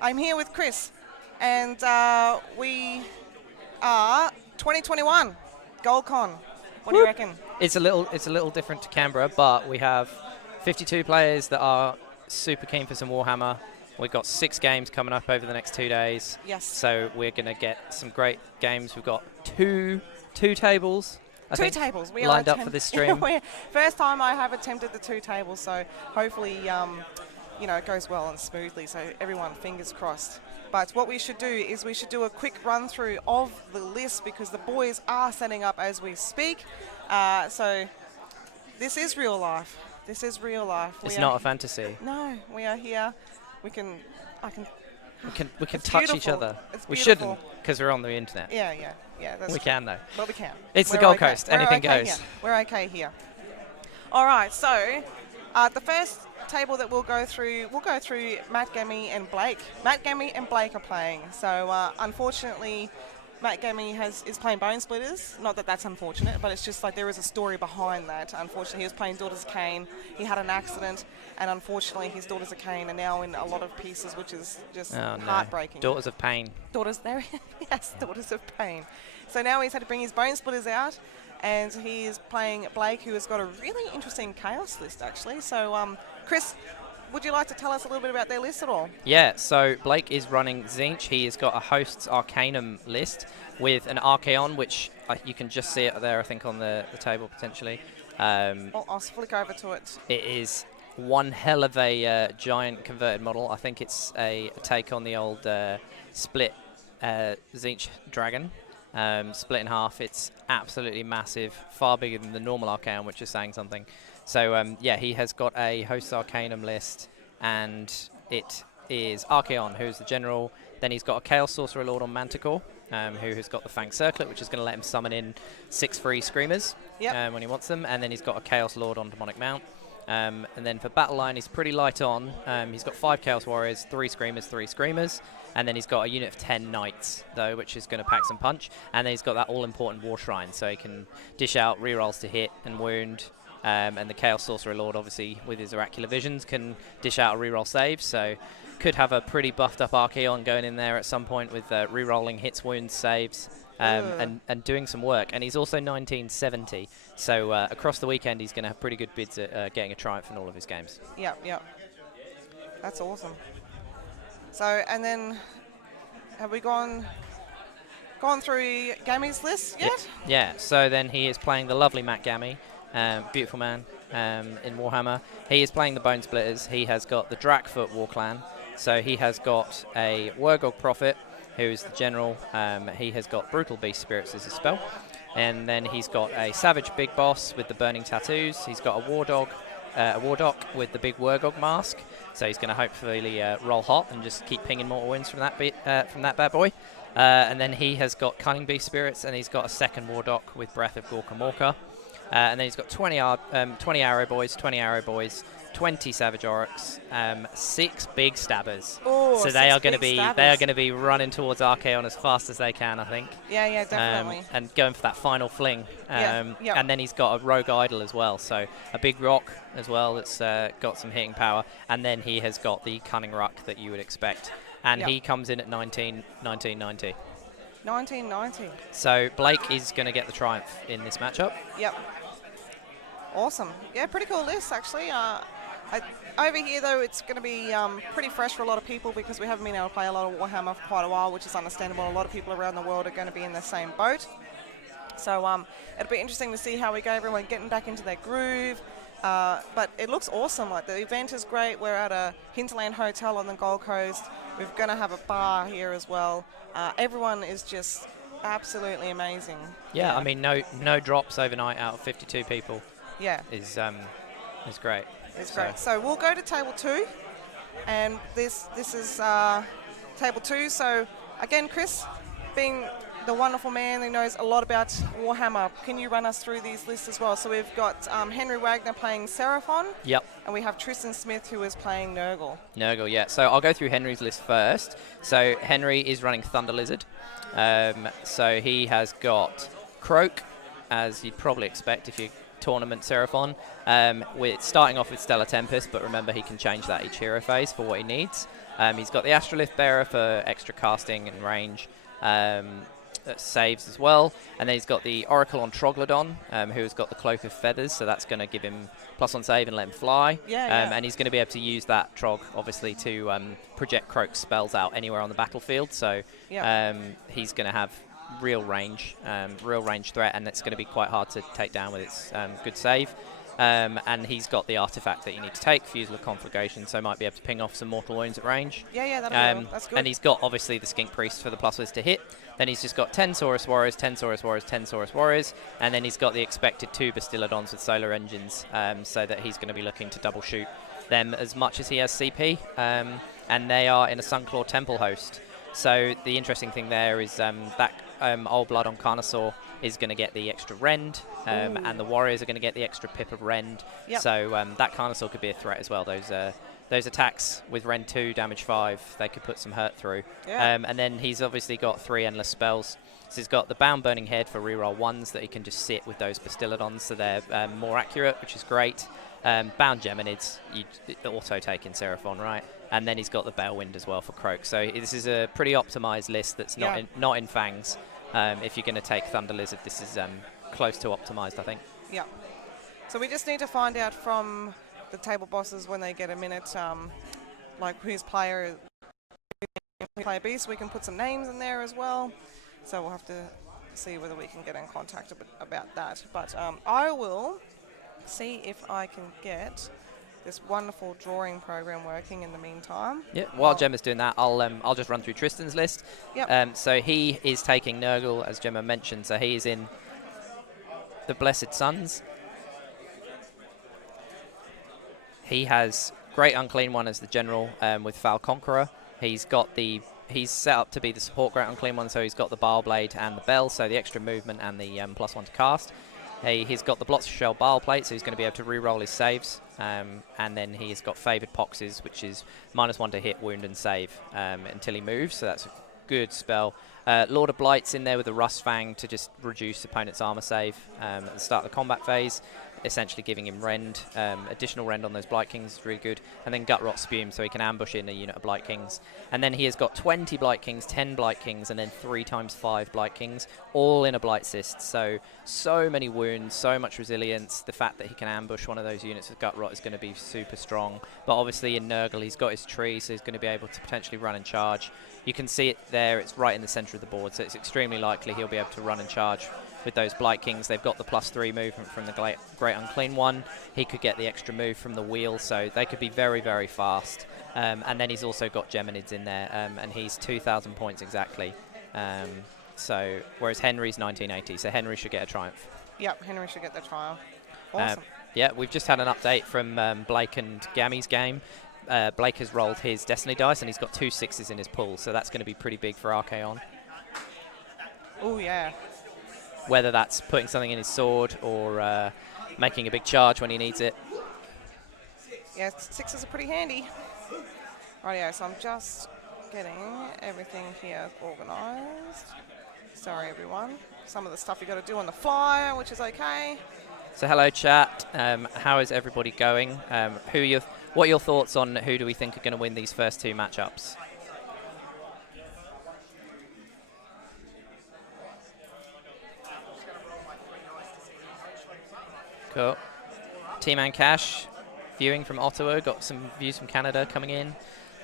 I'm here with Chris, and we are 2021 GoldCon. What do you reckon? It's a little different to Canberra, but we have 52 players that are super keen for some Warhammer. We've got 6 games coming up over the next 2 days. Yes. So we're going to get some great games. We've got two tables. Two tables. We lined are up for this stream. First time I have attempted the 2 tables, so hopefully, it goes well and smoothly. So everyone, fingers crossed. But what we should do is we should do a quick run through of the list because the boys are setting up as we speak. So this is real life. This is real life. It's not a fantasy. No, we are here. We can touch each other. We shouldn't because we're on the internet. Yeah. That's we true. can though. But we can. It's We're the Gold okay. Coast. Anything okay goes. Here. We're okay here. All right. So the first table that we'll go through Matt Gammy and Blake. Matt Gammy and Blake are playing. So unfortunately, Matt Gammy is playing Bonesplitterz. Not that that's unfortunate, but it's just like there is a story behind that. Unfortunately, he was playing Daughters of Cain. He had an accident, and unfortunately, his Daughters of Cain are now in a lot of pieces, which is just heartbreaking. Daughters of Pain. Daughters there, yes, Daughters of Pain. So now he's had to bring his Bonesplitterz out, and he is playing Blake, who has got a really interesting Chaos list, actually. So, Chris, would you like to tell us a little bit about their list at all? Yeah, so Blake is running Tzeentch. He has got a Hosts Arcanum list with an Archaon, which you can just see it there, I think, on the table, potentially. I'll flick over to it. It is one hell of a giant converted model. I think it's a take on the old split Tzeentch dragon. Split in half. It's absolutely massive, far bigger than the normal Archaon, which is saying something. So, he has got a Host Arcanum list, and it is Archaon, who's the general. Then he's got a Chaos Sorcerer Lord on Manticore, who has got the Fang Circlet, which is going to let him summon in 6 free Screamers when he wants them. And then he's got a Chaos Lord on Demonic Mount. And then for Battle Line, he's pretty light on. He's got 5 Chaos Warriors, 3 Screamers. And then he's got a unit of 10 Knights, though, which is going to pack some punch. And then he's got that all-important War Shrine, so he can dish out rerolls to hit and wound. And the Chaos Sorcerer Lord, obviously, with his Oracular Visions, can dish out a reroll save. So could have a pretty buffed-up Archaon going in there at some point with rerolling hits, wounds, saves, and doing some work. And he's also 1970. So across the weekend, he's going to have pretty good bids at getting a triumph in all of his games. Yep. That's awesome. So, and then have we gone through Gammy's list yet? Yeah, so then he is playing the lovely Matt Gammy. Beautiful man in Warhammer. He is playing the Bonesplitterz. He has got the Drakfoot War Clan. So he has got a Wargog Prophet, who is the general. He has got Brutal Beast Spirits as a spell. And then he's got a Savage Big Boss with the Burning Tattoos. He's got a Wardock with the big Wargog Mask. So he's going to hopefully roll hot and just keep pinging mortal wounds from that bad boy. And then he has got Cunning Beast Spirits, and he's got a second Wardock with Breath of Gorka Morka. And then he's got 20 Arrow Boys, 20 Savage Oryx, 6 Big Stabbers. Ooh, so they are going to be running towards Archaon as fast as they can, I think. Yeah, definitely. And going for that final fling. And then he's got a Rogue Idol as well, so a big rock as well that's got some hitting power. And then he has got the Cunning Ruck that you would expect. And he comes in at 1990. 1990. So Blake is going to get the triumph in this matchup. Yep. Awesome. Yeah, pretty cool list, actually. Over here, though, it's going to be pretty fresh for a lot of people because we haven't been able to play a lot of Warhammer for quite a while, which is understandable. A lot of people around the world are going to be in the same boat. So it'll be interesting to see how we go, everyone getting back into their groove. But it looks awesome. Like, the event is great. We're at a Hinterland Hotel on the Gold Coast. We're going to have a bar here as well. Everyone is just absolutely amazing. Yeah, I mean, no drops overnight out of 52 people. Yeah. Is great. It's great. So we'll go to table 2, and this is table 2. So again, Chris, being the wonderful man who knows a lot about Warhammer, can you run us through these lists as well? So we've got Henry Wagner playing Seraphon. Yep. And we have Tristan Smith, who is playing Nurgle. Nurgle, yeah. So I'll go through Henry's list first. So Henry is running Thunder Lizard. So he has got Croak, as you'd probably expect if you're Tournament Seraphon. We're starting off with Stellar Tempest, but remember he can change that each hero phase for what he needs. He's got the Astrolith Bearer for extra casting and range. Saves as well, and then he's got the Oracle on Troglodon, who's got the Cloak of Feathers, so that's going to give him +1 save and let him fly. And he's going to be able to use that Trog, obviously, to project Croak's spells out anywhere on the battlefield. So he's going to have real range threat, and it's going to be quite hard to take down with its good save. And he's got the artifact that you need to take, Fusel of Conflagration, so might be able to ping off some mortal wounds at range. That's good. And he's got, obviously, the Skink Priest for the +1 to hit. Then he's just got 10 Saurus Warriors, 10 Saurus Warriors, 10 Saurus Warriors, and then he's got the expected 2 Bastiladons with Solar Engines, so that he's going to be looking to double shoot them as much as he has CP. And they are in a Sunclaw Temple host. So the interesting thing there is that Old Blood on Carnosaur is going to get the extra Rend, and the Warriors are going to get the extra Pip of Rend. So that Carnosaur could be a threat as well. Those attacks with Rend 2, damage 5, they could put some hurt through. And then he's obviously got 3 endless spells. So he's got the Bound Burning Head for reroll 1s that he can just sit with those Bastiladons, so they're more accurate, which is great. Bound Geminids, you auto-take in Seraphon, right? And then he's got the Balewind as well for Croak. So this is a pretty optimized list that's not in Fangs. If you're going to take Thunder Lizard, this is close to optimized, I think. Yeah. So we just need to find out from the table bosses when they get a minute, like whose player B, so we can put some names in there as well. So we'll have to see whether we can get in contact about that. But I will see if I can get this wonderful drawing program working in the meantime. Yeah, while Gemma's doing that, I'll just run through Tristan's list. So he is taking Nurgle, as Gemma mentioned, so he is in the Blessed Sons. He has Great Unclean One as the general with Foul Conqueror. He's set up to be the support Great Unclean One, so he's got the Bile Blade and the Bell, so the extra movement and the +1 to cast. He's got the Blots of Shell Bile Plate, so he's going to be able to re-roll his saves. And then he's got Favoured Poxes, which is -1 to hit, wound, and save until he moves, so that's a good spell. Lord of Blight's in there with the Rust Fang to just reduce opponent's armor save at the start of the combat phase, essentially giving him Rend, additional Rend on those Blight Kings is really good, and then Gut Rot Spume, so he can ambush in a unit of Blight Kings. And then he has got 20 Blight Kings, 10 Blight Kings, and then 3 × 5 Blight Kings, all in a Blight Cyst. So many wounds, so much resilience. The fact that he can ambush one of those units with Gut Rot is going to be super strong. But obviously in Nurgle, he's got his tree, so he's going to be able to potentially run and charge. You can see it there, it's right in the center of the board, so it's extremely likely he'll be able to run and charge with those Blight Kings. They've got the +3 movement from the Great Unclean One. He could get the extra move from the wheel, so they could be very, very fast. And then he's also got Geminids in there, and he's 2,000 points exactly. So whereas Henry's 1980, so Henry should get a triumph. Yep, Henry should get the triumph. Awesome. Yeah, we've just had an update from Blake and Gammy's game. Blake has rolled his Destiny dice, and he's got 2 6s in his pool, so that's going to be pretty big for Archaon. Oh, yeah. Whether that's putting something in his sword or making a big charge when he needs it. Yeah, 6s are pretty handy. Rightio, so I'm just getting everything here organised. Sorry, everyone. Some of the stuff you got to do on the fly, which is okay. So hello, chat. How is everybody going? What are your thoughts on who do we think are going to win these first 2 matchups? Cool. T-Man Cash, viewing from Ottawa. Got some views from Canada coming in.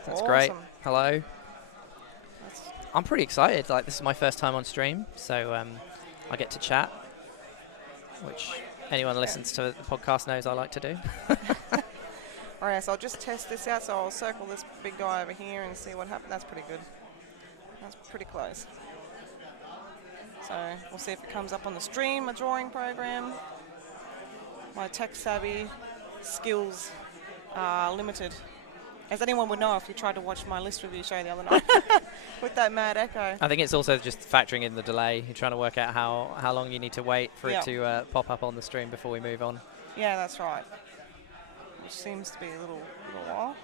That's awesome. Great. Hello. I'm pretty excited. Like, this is my first time on stream, so I get to chat, which anyone who listens to the podcast knows I like to do. Alright, so I'll just test this out. So I'll circle this big guy over here and see what happens. That's pretty good. That's pretty close. So we'll see if it comes up on the stream, a drawing program. My tech-savvy skills are limited, as anyone would know if you tried to watch my list review show the other night with that mad echo. I think it's also just factoring in the delay. You're trying to work out how long you need to wait for it to pop up on the stream before we move on. Yeah, that's right. Which seems to be a little while.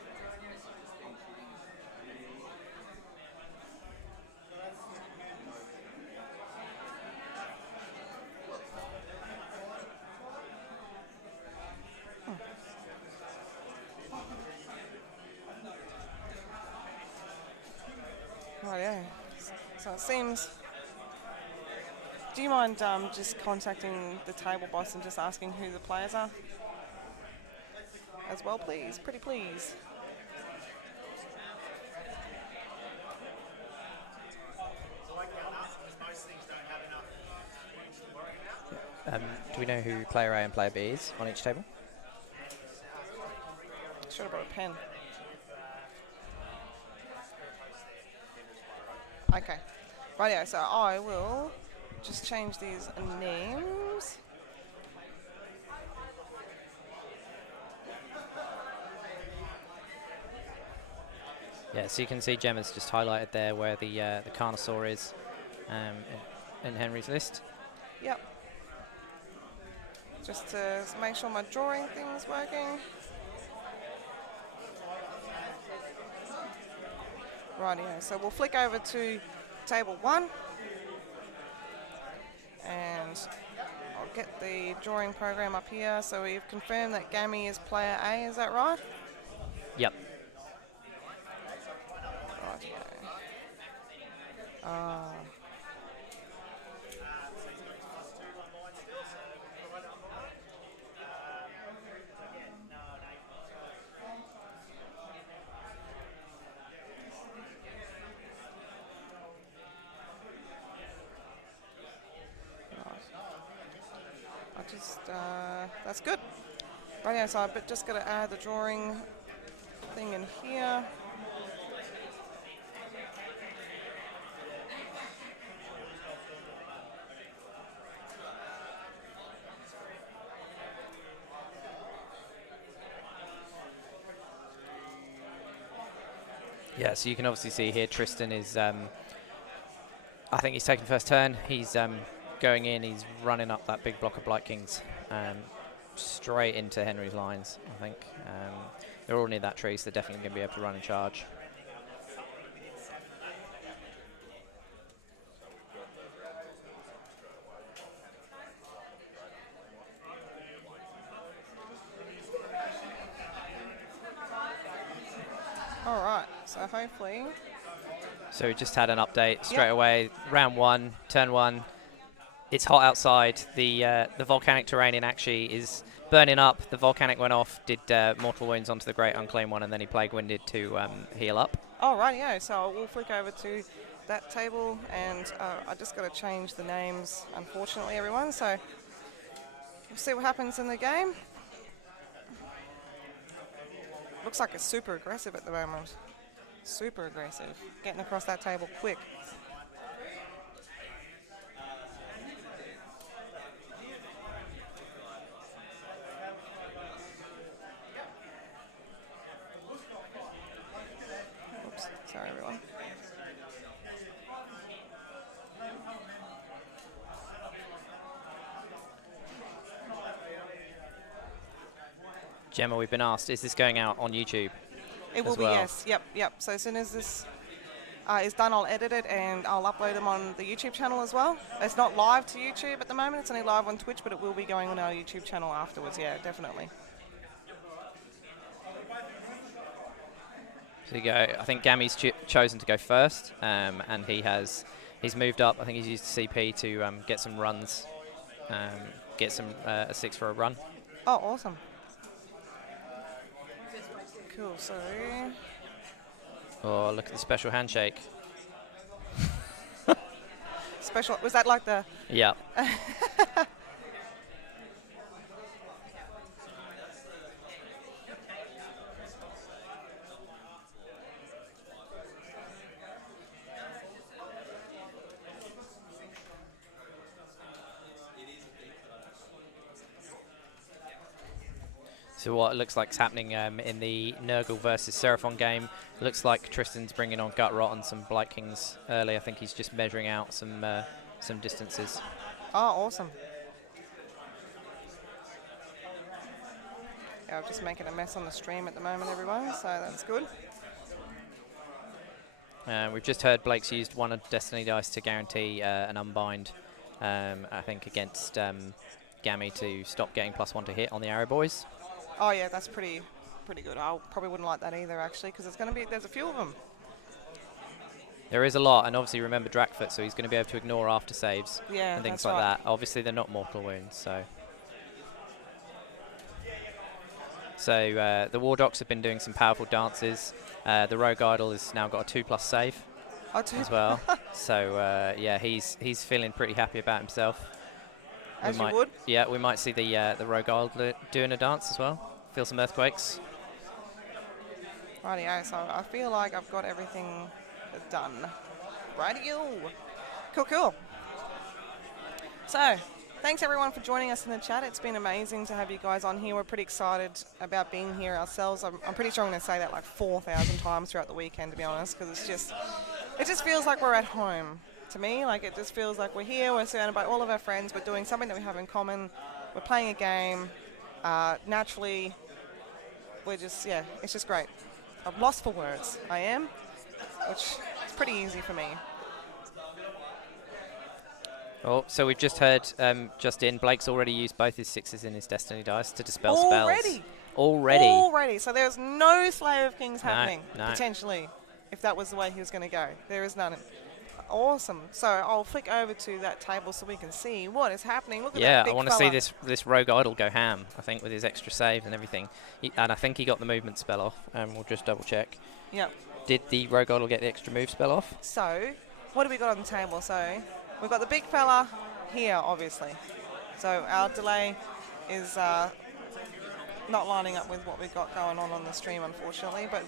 Right, yeah. So it seems. Do you mind just contacting the table boss and just asking who the players are? As well, please. Pretty please. Do we know who player A and player B is on each table? Should have brought a pen. Okay. Rightio, so I will just change these names. Yeah, so you can see Gemma's just highlighted there where the Carnosaur is in Henry's list. Yep. Just to make sure my drawing thing's working. Rightio, so we'll flick over to table 1. And I'll get the drawing program up here. So we've confirmed that Gammy is player A, is that right? Yep. That's good. Right, so I've just got to add the drawing thing in here. Yeah, so you can obviously see here Tristan is, I think he's taking first turn. He's going in, he's running up that big block of Blight Kings straight into Henry's lines, I think. They're all near that tree, so they're definitely going to be able to run and charge. All right, so hopefully. So we just had an update straight away. Round 1, turn 1. It's hot outside. The volcanic terrain in Akshi is burning up. The volcanic went off, did mortal wounds onto the Great Unclaimed One, and then he plague winded to heal up. Oh, rightio. So we'll flick over to that table, and I just got to change the names, unfortunately, everyone. So we'll see what happens in the game. Looks like it's super aggressive at the moment. Super aggressive. Getting across that table quick. Oops, sorry everyone. Gemma, we've been asked, is this going out on YouTube? It will be, yes. Yep. So as soon as this is done, I'll edit it and I'll upload them on the YouTube channel as well. It's not live to YouTube at the moment. It's only live on Twitch, but it will be going on our YouTube channel afterwards. Yeah, definitely. So you go. I think Gammy's chosen to go first, and he's moved up. I think he's used CP to get some runs, get some a 6 for a run. Oh, awesome. Cool, so... Oh, look at the special handshake. Special, was that like the... Yeah. So what it looks like is happening in the Nurgle versus Seraphon game, looks like Tristan's bringing on Gut Rot and some Blight Kings early. I think he's just measuring out some distances. Oh, awesome. Yeah, I'm just making a mess on the stream at the moment, everyone, so that's good. We've just heard Blake's used one of Destiny dice to guarantee an unbind, I think, against Gammy to stop getting +1 to hit on the Arrow Boys. Oh yeah, that's pretty good. I probably wouldn't like that either, actually, because there's a few of them. There is a lot, and obviously remember Drakfoot, so he's going to be able to ignore after saves Yeah, and things that's like right. that. Obviously, they're not mortal wounds, so. So the War Docs have been doing some powerful dances. The Rogue Idol has now got a 2+ save as well. So yeah, he's feeling pretty happy about himself. As you would. Yeah, we might see the Rogue Idol doing a dance as well. Feel some earthquakes. Rightio, so I feel like I've got everything done. Rightio. Cool, cool. So, thanks everyone for joining us in the chat. It's been amazing to have you guys on here. We're pretty excited about being here ourselves. I'm pretty sure I'm going to say that like 4,000 times throughout the weekend, to be honest, because it just feels like we're at home. To me, like it just feels like we're here, we're surrounded by all of our friends, we're doing something that we have in common, we're playing a game, naturally, we're just, yeah, it's just great. I'm lost for words, I am, which is pretty easy for me. Oh, so we've just heard just in, Blake's already used both his 6s in his Destiny dice to dispel spells. Already? So there's no Slayer of Kings happening, no. potentially, if that was the way he was going to go. There is none. Awesome. So I'll flick over to that table so we can see what is happening. Look at that big I want to see this Rogue Idol go ham, I think, with his extra save and everything. And I think he got the movement spell off. We'll just double check. Yep. Did the Rogue Idol get the extra move spell off? So, what have we got on the table? So, we've got the big fella here, obviously. So, our delay is not lining up with what we've got going on the stream, unfortunately. But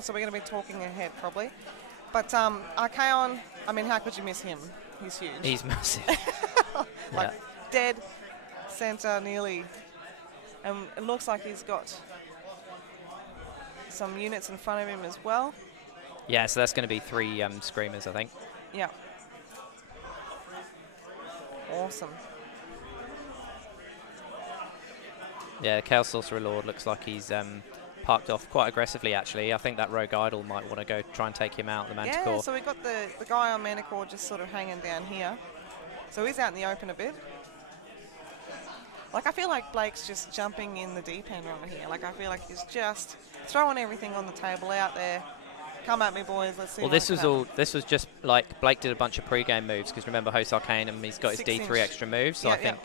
so we're going to be talking ahead, probably. But Archaon, I mean, how could you miss him? He's huge. He's massive. Like, dead center nearly. And it looks like he's got some units in front of him as well. Yeah, so that's going to be 3 Screamers, I think. Yeah. Awesome. Yeah, Chaos Sorcerer Lord looks like he's parked off quite aggressively, actually. I think that Rogue Idol might want to go try and take him out, the Manticore. Yeah, so we've got the guy on Manticore just sort of hanging down here. So he's out in the open a bit. Like, I feel like Blake's just jumping in the deep end over here. Like, I feel like he's just throwing everything on the table out there. Come at me, boys. Let's see. Well, this was just like Blake did a bunch of pre-game moves, because remember Host Arcanum, he's got his D3 extra moves. So I think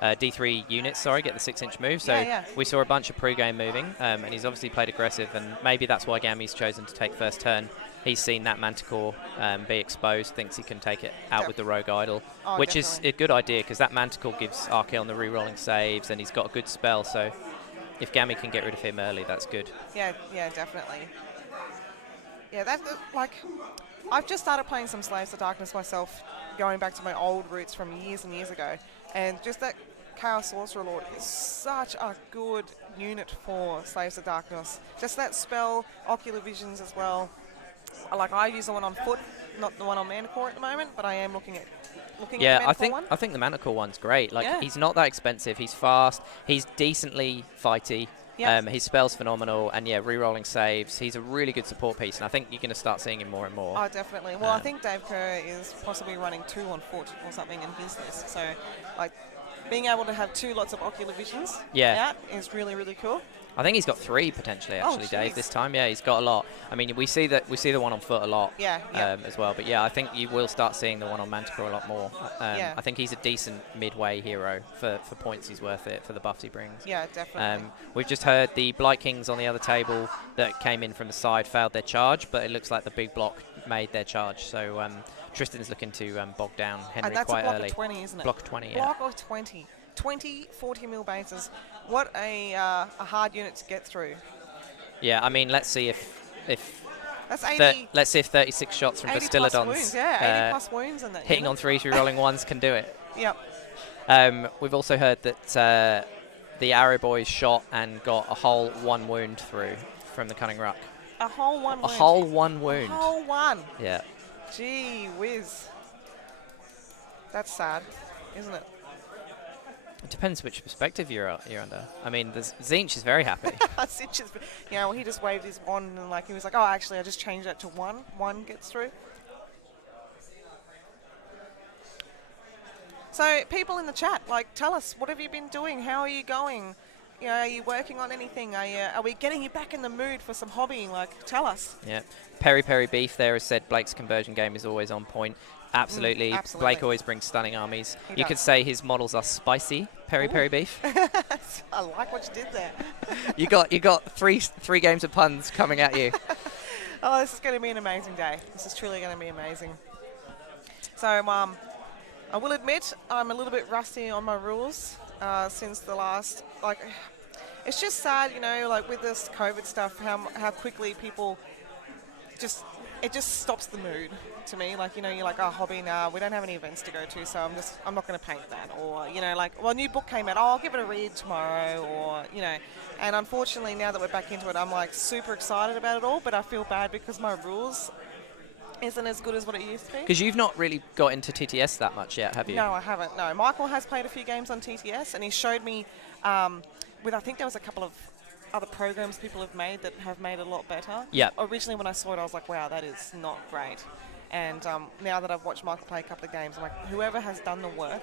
D3 units, get the 6-inch move. So we saw a bunch of pre-game moving, and he's obviously played aggressive, and maybe that's why Gammy's chosen to take first turn. He's seen that Manticore be exposed, thinks he can take it out with the Rogue Idol, which is a good idea, because that Manticore gives Archaon the re-rolling saves, and he's got a good spell, so if Gammy can get rid of him early, that's good. Yeah, definitely. Yeah, that's like, I've just started playing some Slaves of Darkness myself, going back to my old roots from years and years ago, and just that Chaos Sorcerer Lord is such a good unit for Slaves of Darkness. Just that spell, Ocular Visions as well. Like, I use the one on foot, not the one on Manticore at the moment, but I am looking at the Manticore one. I think the Manticore one's great. Like, he's not that expensive. He's fast. He's decently fighty. Yep. His spell's phenomenal, and re-rolling saves. He's a really good support piece, and I think you're going to start seeing him more and more. Oh, definitely. Well, I think Dave Kerr is possibly running 2 on foot or something in his list. So, like, being able to have 2 lots of Ocular Visions out is really, really cool. I think he's got 3 potentially, actually, Dave, this time. Yeah, he's got a lot. I mean, we see the one on foot a lot as well. But yeah, I think you will start seeing the one on Manticore a lot more. I think he's a decent midway hero for points. He's worth it for the buffs he brings. Yeah, definitely. We've just heard the Blight Kings on the other table that came in from the side failed their charge, but it looks like the big block made their charge. So Tristan's looking to bog down Henry quite early. And that's a block of 20, isn't it? Block of 20, Block of 20. 20 40 mil bases. What a hard unit to get through. Yeah, I mean, let's see if that's 80. Let's see if 36 shots from Bastiladons, wounds, 80 plus wounds in that hitting unit. on 3s, re-rolling 1s can do it. Yep. We've also heard that the Arrow Boys shot and got a whole 1 wound through from the Cunning Ruck. A whole 1 wound. A whole 1 wound. A whole 1. Yeah. Gee whiz. That's sad, isn't it? It depends which perspective you're under. I mean, Tzeentch is very happy. Tzeentch is, well, he just waved his wand and he was like, oh, actually, I just changed that to 1. 1 gets through. So, people in the chat, tell us, what have you been doing? How are you going? are you working on anything? Are we getting you back in the mood for some hobbying? Like, tell us. Yeah. Peri Peri Beef there has said Blake's conversion game is always on point. Absolutely. Absolutely. Blake always brings stunning armies. He You could does. say his models are spicy. Peri Ooh. Peri Beef. I like what you did there. you got three games of puns coming at you. Oh, this is going to be an amazing day. This is truly going to be amazing. So, I will admit I'm a little bit rusty on my rules since the last, like, it's just sad, like with this COVID stuff, how quickly people it just stops the mood to me. Like, you're like, oh, hobby, nah, we don't have any events to go to, so I'm not going to paint that. Or, like, well, a new book came out, oh, I'll give it a read tomorrow, or, And unfortunately, now that we're back into it, I'm, like, super excited about it all, but I feel bad because my rules isn't as good as what it used to be. Because you've not really got into TTS that much yet, have you? No, I haven't. No, Michael has played a few games on TTS, and he showed me with, I think there was a couple of other programs people have made that have made it a lot better. Yeah. Originally, when I saw it, I was like, wow, that is not great. And now that I've watched Michael play a couple of games, I'm like, whoever has done the work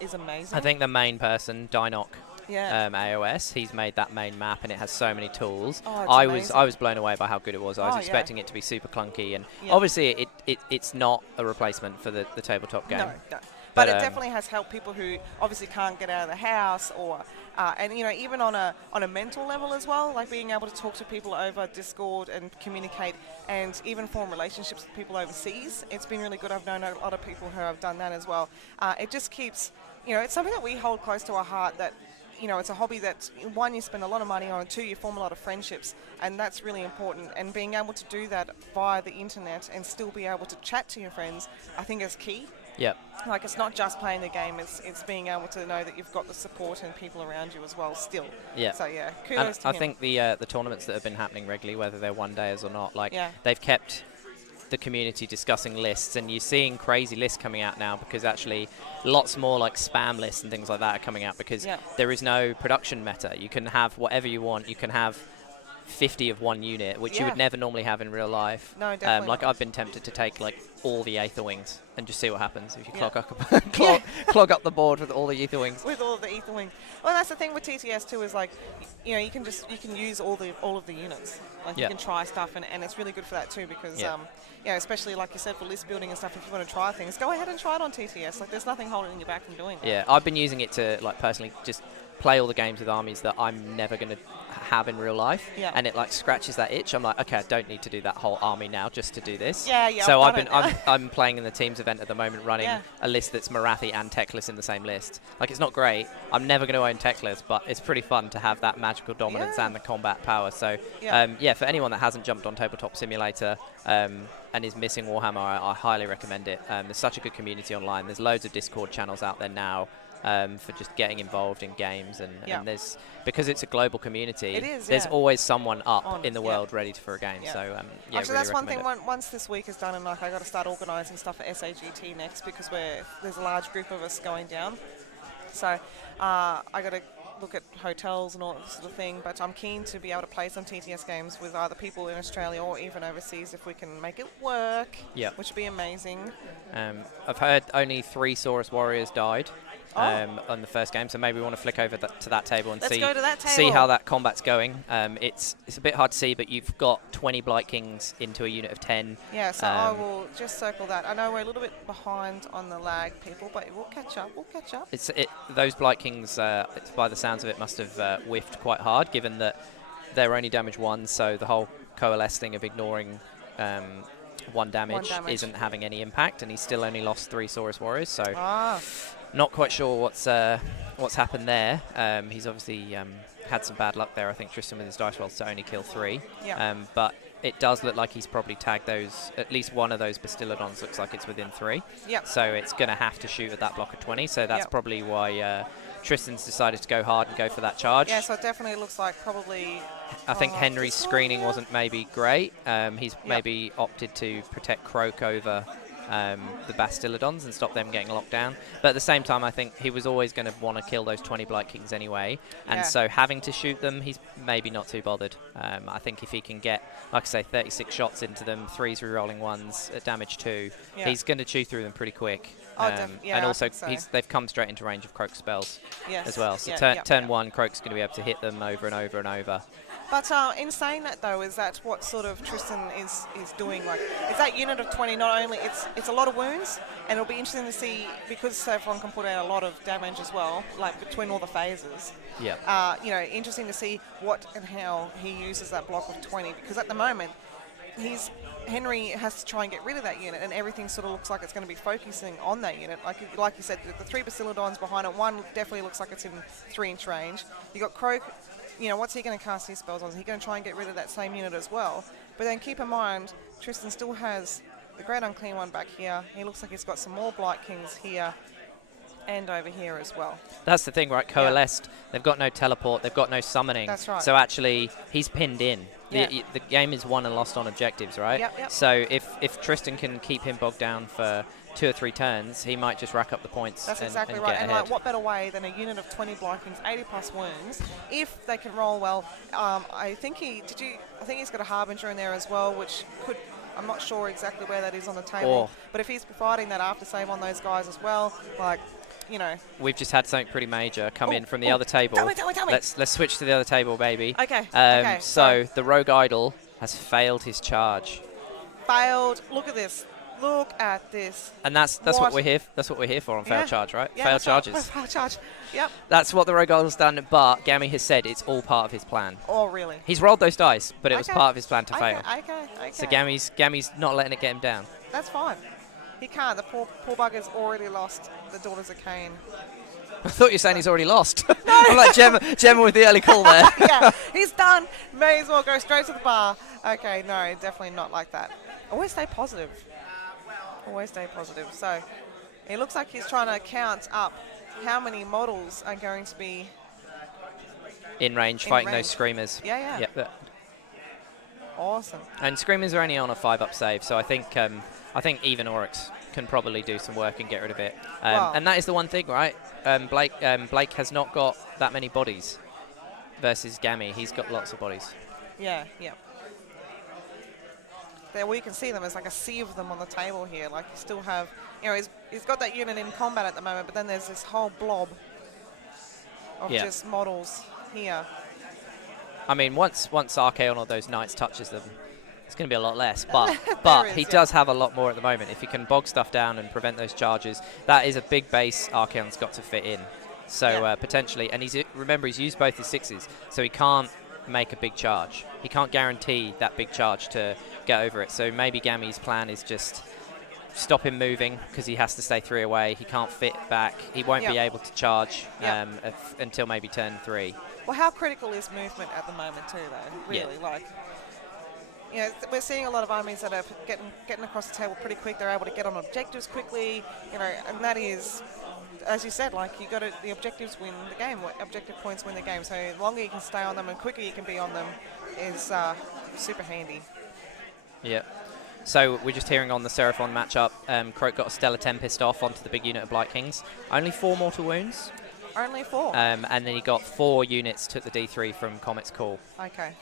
is amazing. I think the main person, Dinoc, yeah. AOS, he's made that main map and it has so many tools. Oh, it's I amazing. was blown away by how good it was. I was Oh, expecting it to be super clunky, and Yeah. obviously it's not a replacement for the tabletop game. No, no. But it um, definitely has helped people who obviously can't get out of the house, or and even on a mental level as well, like being able to talk to people over Discord and communicate, and even form relationships with people overseas. It's been really good. I've known a lot of people who have done that as well. It just keeps, it's something that we hold close to our heart. That it's a hobby that, one, you spend a lot of money on, and two, you form a lot of friendships, and that's really important. And being able to do that via the internet and still be able to chat to your friends, I think is key. Yep. Like, it's not just playing the game, it's being able to know that you've got the support and people around you as well still. Yeah. So, yeah, And kudos to I him. think the tournaments that have been happening regularly, whether they're one-dayers or not, like Yeah. they've kept the community discussing lists, and you're seeing crazy lists coming out now because actually lots more like spam lists and things like that are coming out because Yeah. there is no production meta. You can have whatever you want. You can have 50 of one unit, which you Yeah. would never normally have in real life. No, definitely Like not. I've been tempted to take like all the Aether Wings and just see what happens if you Yeah. clog up the board with all the Aether Wings. With all of the Ether Wings. Well, that's the thing with TTS too, is like, you can use all of the units. Like, Yeah. you can try stuff, and it's really good for that too, because Yeah. especially like you said, for list building and stuff, if you want to try things, go ahead and try it on TTS. Like, there's nothing holding you back from doing that. Yeah, I've been using it to like personally just play all the games with armies that I'm never going to have in real life, Yeah. and it like scratches that itch. I'm like, okay, I don't need to do that whole army now just to do this. Yeah, So I've done it now. I'm playing in the teams event at the moment, running Yeah. a list that's Marathi and Teclis in the same list. Like, it's not great. I'm never going to own Teclis, but it's pretty fun to have that magical dominance Yeah. and the combat power. So Yeah. for anyone that hasn't jumped on Tabletop Simulator and is missing Warhammer, I highly recommend it. There's such a good community online. There's loads of Discord channels out there now. For just getting involved in games, and there's, because it's a global community, It is, there's yeah. always someone up On, in the yeah. world ready for a game. Yeah. So Actually, really that's one thing. recommend Once this week is done, and like, I got to start organising stuff for SAGT next, because there's a large group of us going down. So I got to look at hotels and all that sort of thing. But I'm keen to be able to play some TTS games with either people in Australia or even overseas if we can make it work. Yeah. Which would be amazing. I've heard only 3 Saurus Warriors died Oh. on the first game, so maybe we want to flick over to that table and Let's see go to that see table. how that combat's going. It's a bit hard to see, but you've got 20 Blight Kings into a unit of 10. Yeah, so I will just circle that. I know we're a little bit behind on the lag, people, but we'll catch up. We'll catch up. Those Blight Kings, by the sounds of it, must have whiffed quite hard, given that they're only damage 1, so the whole coalesce thing of ignoring one damage isn't having any impact, and he's still only lost 3 Saurus Warriors, so not quite sure what's happened there. He's obviously had some bad luck there. I think Tristan with his dice rolls to only kill 3. Yeah. But it does look like he's probably tagged those, at least one of those Bastillodons looks like it's within 3. Yeah. So it's going to have to shoot at that block of 20, so that's Yep. probably why Tristan's decided to go hard and go for that charge. Yeah, so it definitely looks like probably... I think Henry's this one, screening yeah. wasn't maybe great. He's maybe opted to protect Croak over the Bastillodons and stop them getting locked down. But at the same time, I think he was always going to want to kill those 20 Blight Kings anyway. And so having to shoot them, he's maybe not too bothered. I think if he can get, like I say, 36 shots into them, 3s rerolling 1s, damage 2, he's going to chew through them pretty quick. And also, they've come straight into range of Croak's spells as well. So turn 1, Croak's going to be able to hit them over and over and over. But in saying that, though, is that what sort of Tristan is doing? Like, is that unit of 20 not only it's a lot of wounds, and it'll be interesting to see, because Seraphon can put out a lot of damage as well, like between all the phases. Yeah. You know, interesting to see what and how he uses that block of 20, because at the moment, Henry has to try and get rid of that unit, and everything sort of looks like it's going to be focusing on that unit. Like you said, the 3 Bastillodons behind it, one definitely looks like it's in 3-inch range. You got Croak. You know, what's he going to cast his spells on? Is he going to try and get rid of that same unit as well? But then keep in mind, Tristan still has the Great Unclean One back here. He looks like he's got some more Blight Kings here and over here as well. That's the thing, right? Coalesced. They've got no teleport. They've got no summoning. That's right. So actually, he's pinned in. The game is won and lost on objectives, right? Yep. So if Tristan can keep him bogged down for 2 or 3 turns, he might just rack up the points. That's exactly and right. get And ahead. like, what better way than a unit of 20 Blight Kings, 80+ wounds, if they can roll well. I think he's got a Harbinger in there as well, which could. I'm not sure exactly where that is on the table. But if he's providing that after save on those guys as well, like, you know. We've just had something pretty major come in from the other table. Tell me. Let's switch to the other table, baby. Okay. So the Rogue Idol has failed his charge. Failed. Look at this. And that's what we're here. That's what we're here for on failed charge, right? Failed charges. Right. Failed charge. Yep. That's what the Rogue Idol's done. But Gammy has said it's all part of his plan. Oh, really? He's rolled those dice, but it was part of his plan to fail. Okay. So Gammy's not letting it get him down. That's fine. He can't. The poor bugger's already lost the Daughters of Cain. I thought you were saying he's already lost. No. I'm like Gemma with the early call there. Yeah, he's done. May as well go straight to the bar. Okay, no, definitely not like that. Always stay positive. So it looks like he's trying to count up how many models are going to be in range, fighting those Screamers. Yeah. Yep. Awesome. And Screamers are only on a 5-up save, so I think even Oryx can probably do some work and get rid of it. And that is the one thing, right? Blake has not got that many bodies versus Gammy. He's got lots of bodies. Yeah. There, you can see them as like a sea of them on the table here. Like, you still have, you know, he's got that unit in combat at the moment, but then there's this whole blob of just models here. I mean, once Archaon or those Knights touches them, it's going to be a lot less. But he does have a lot more at the moment. If he can bog stuff down and prevent those charges, that is a big base Archaon's got to fit in. So potentially, and remember he's used both his 6s, so he can't make a big charge. He can't guarantee that big charge to get over it. So maybe Gammy's plan is just stop him moving because he has to stay 3 away. He can't fit back. He won't be able to charge until maybe turn 3. Well, how critical is movement at the moment too, though? Really, like, you know, we're seeing a lot of armies that are getting across the table pretty quick. They're able to get on objectives quickly, you know, and that is, as you said, like, the objectives win the game. Objective points win the game. So the longer you can stay on them and quicker you can be on them is super handy. Yeah. So we're just hearing on the Seraphon matchup, Croak got a Stellar Tempest off onto the big unit of Blight Kings. Only 4 mortal wounds. Only 4. And then he got 4 units, took the D3 from Comet's Call. Okay.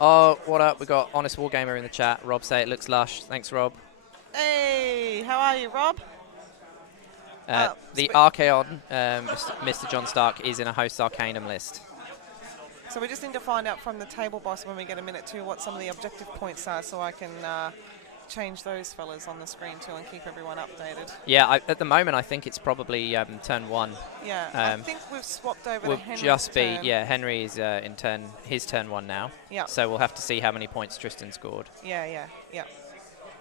Oh, what up? We got Honest Wargamer in the chat. Rob say it looks lush. Thanks, Rob. Hey, how are you, Rob? The Archaon, Mr. John Stark, is in a Host Arcanum list. So we just need to find out from the table boss when we get a minute too what some of the objective points are, so I can change those fellas on the screen too and keep everyone updated. Yeah, at the moment I think it's probably turn 1. Yeah, I think we've swapped over to Henry's just be turn. Henry is his turn 1 now. Yeah. So we'll have to see how many points Tristan scored. Yeah.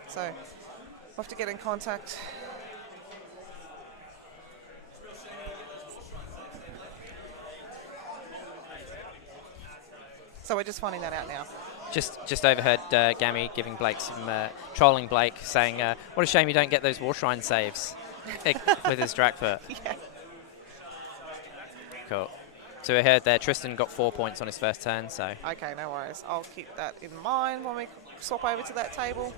So we'll have to get in contact. So we're just finding that out now. Just overheard Gammy giving Blake some trolling Blake, saying, "What a shame you don't get those War Shrine saves with his Drakfoot." Yeah. Cool. So we heard there Tristan got 4 points on his first turn. So okay, no worries. I'll keep that in mind when we swap over to that table.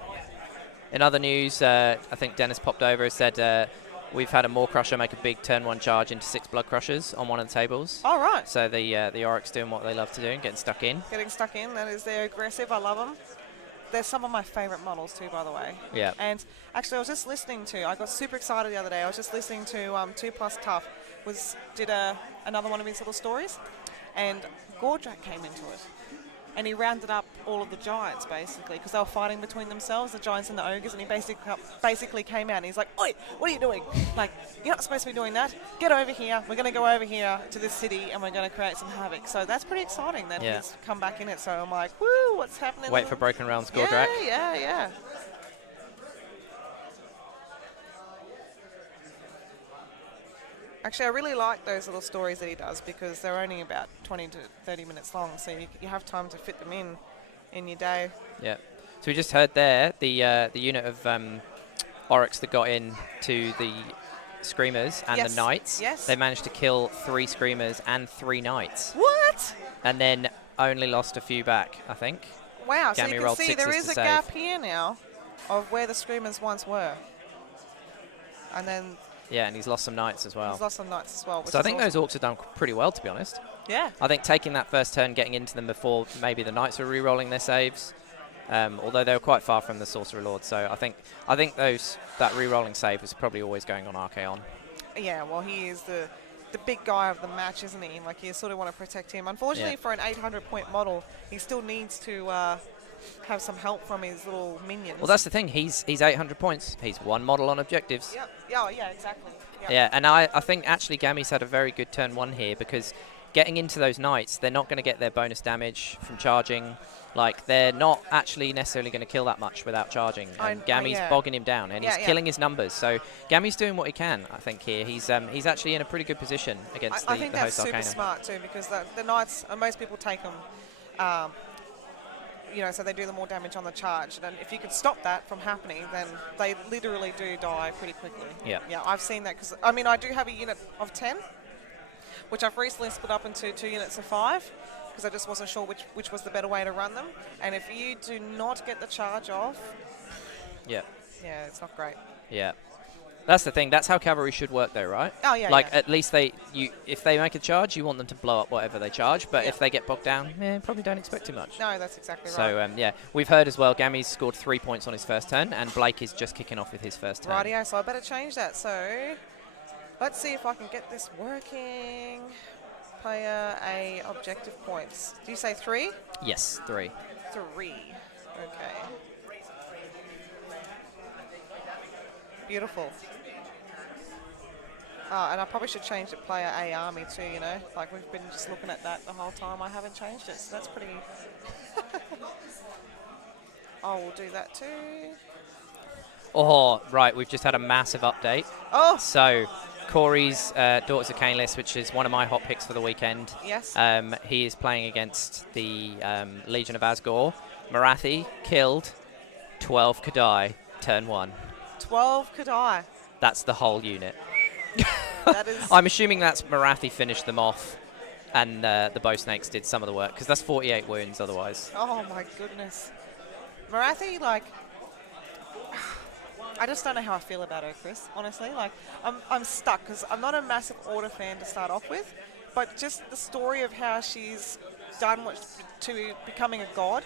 In other news, I think Dennis popped over and said we've had a Maw Crusher make a big turn 1 charge into 6 Blood Crushers on one of the tables. All right. So the Oryx doing what they love to do and getting stuck in. Getting stuck in. That is, they're aggressive. I love them. They're some of my favourite models too, by the way. Yeah. And actually, I was just listening to, I got super excited the other day. I was just listening to 2 Plus Tough did another one of his little stories, and Gordrak came into it. And he rounded up all of the giants, basically, because they were fighting between themselves, the giants and the ogres, and he basically came out and he's like, "Oi, what are you doing? Like, you're not supposed to be doing that. Get over here. We're going to go over here to this city and we're going to create some havoc." So that's pretty exciting that he's come back in it. So I'm like, woo, what's happening? Wait for Broken Realms Gordrak. Yeah. Actually, I really like those little stories that he does because they're only about 20 to 30 minutes long, so you have time to fit them in your day. Yeah. So we just heard there the unit of Oryx that got in to the Screamers and the Knights. Yes. They managed to kill 3 Screamers and 3 Knights. What? And then only lost a few back, I think. Wow, so Gammy you can rolled see there 6s is to a save. gap here now of where the Screamers once were. And then Yeah, and he's lost some Knights as well. he's lost some Knights as well. So I think those Orcs have done pretty well, to be honest. Yeah. I think taking that first turn, getting into them before maybe the Knights were re-rolling their saves, although they were quite far from the Sorcerer Lord. So I think that re-rolling save is probably always going on Archaon. Yeah, well, he is the big guy of the match, isn't he? Like, you sort of want to protect him. Unfortunately, for an 800-point model, he still needs to have some help from his little minions. Well, that's the thing. He's 800 points. He's 1 model on objectives. Yep. Yeah, exactly. Yep. Yeah, and I think actually Gammy's had a very good turn 1 here because getting into those Knights, they're not going to get their bonus damage from charging. Like, they're not actually necessarily going to kill that much without charging. And Gammy's bogging him down, and he's killing his numbers. So Gammy's doing what he can, I think, here. He's actually in a pretty good position against the host Arcana. I think that's super smart, too, because the Knights, most people take them, so they do the more damage on the charge. And if you could stop that from happening, then they literally do die pretty quickly. Yeah. Yeah, I've seen that, because, I do have a unit of 10, which I've recently split up into 2 units of 5. Because I just wasn't sure which was the better way to run them. And if you do not get the charge off, yeah, it's not great. Yeah. That's the thing. That's how cavalry should work, though, right? Oh, yeah. Like, at least if they make a charge, you want them to blow up whatever they charge. But if they get bogged down, probably don't expect too much. No, that's exactly right. So, yeah, we've heard as well, Gammy's scored 3 points on his first turn, and Blake is just kicking off with his first turn. Rightio, so I better change that. So, let's see if I can get this working. Player A objective points. Do you say 3? Yes, 3. 3. Okay. Beautiful. And I probably should change the player A army too, Like, we've been just looking at that the whole time. I haven't changed it, so that's pretty... We'll do that too. Oh, right, we've just had a massive update. Oh! So, Corey's Daughters of Cain list, which is one of my hot picks for the weekend. Yes. He is playing against the Legion of Asgore. Marathi killed, 12 Kadai, turn 1. 12 Kadai. That's the whole unit. That is... I'm assuming that's Marathi finished them off, and the Bow Snakes did some of the work, because that's 48 wounds otherwise. Oh my goodness. Marathi, like... I just don't know how I feel about her, Chris, honestly. Like, I'm stuck, because I'm not a massive Order fan to start off with, but just the story of how she's done to becoming a god,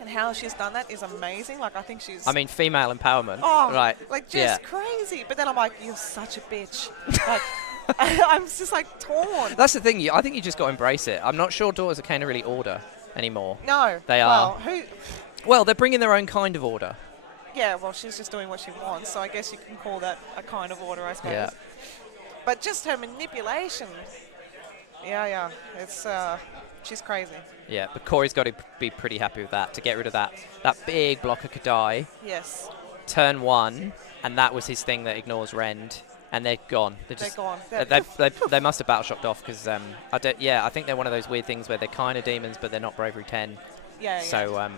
and how she's done that is amazing. Like, I think she's... I mean, female empowerment. Oh, right. Like, just crazy. But then I'm like, you're such a bitch. Like, I'm just, like, torn. That's the thing. I think you just got to embrace it. I'm not sure Daughters of Cain are really Order anymore. No. They are. Well, they're bringing their own kind of Order. Yeah, well, she's just doing what she wants, so I guess you can call that a kind of order, I suppose. Yeah. But just her manipulation. Yeah. It's, she's crazy. Yeah, but Corey's got to be pretty happy with that, to get rid of that big block of Kadai. Yes. Turn 1, and that was his thing that ignores Rend, and they're gone. They're gone. They must have battle shocked off, because, I think they're one of those weird things where they're kind of demons, but they're not bravery 10. Yeah. So,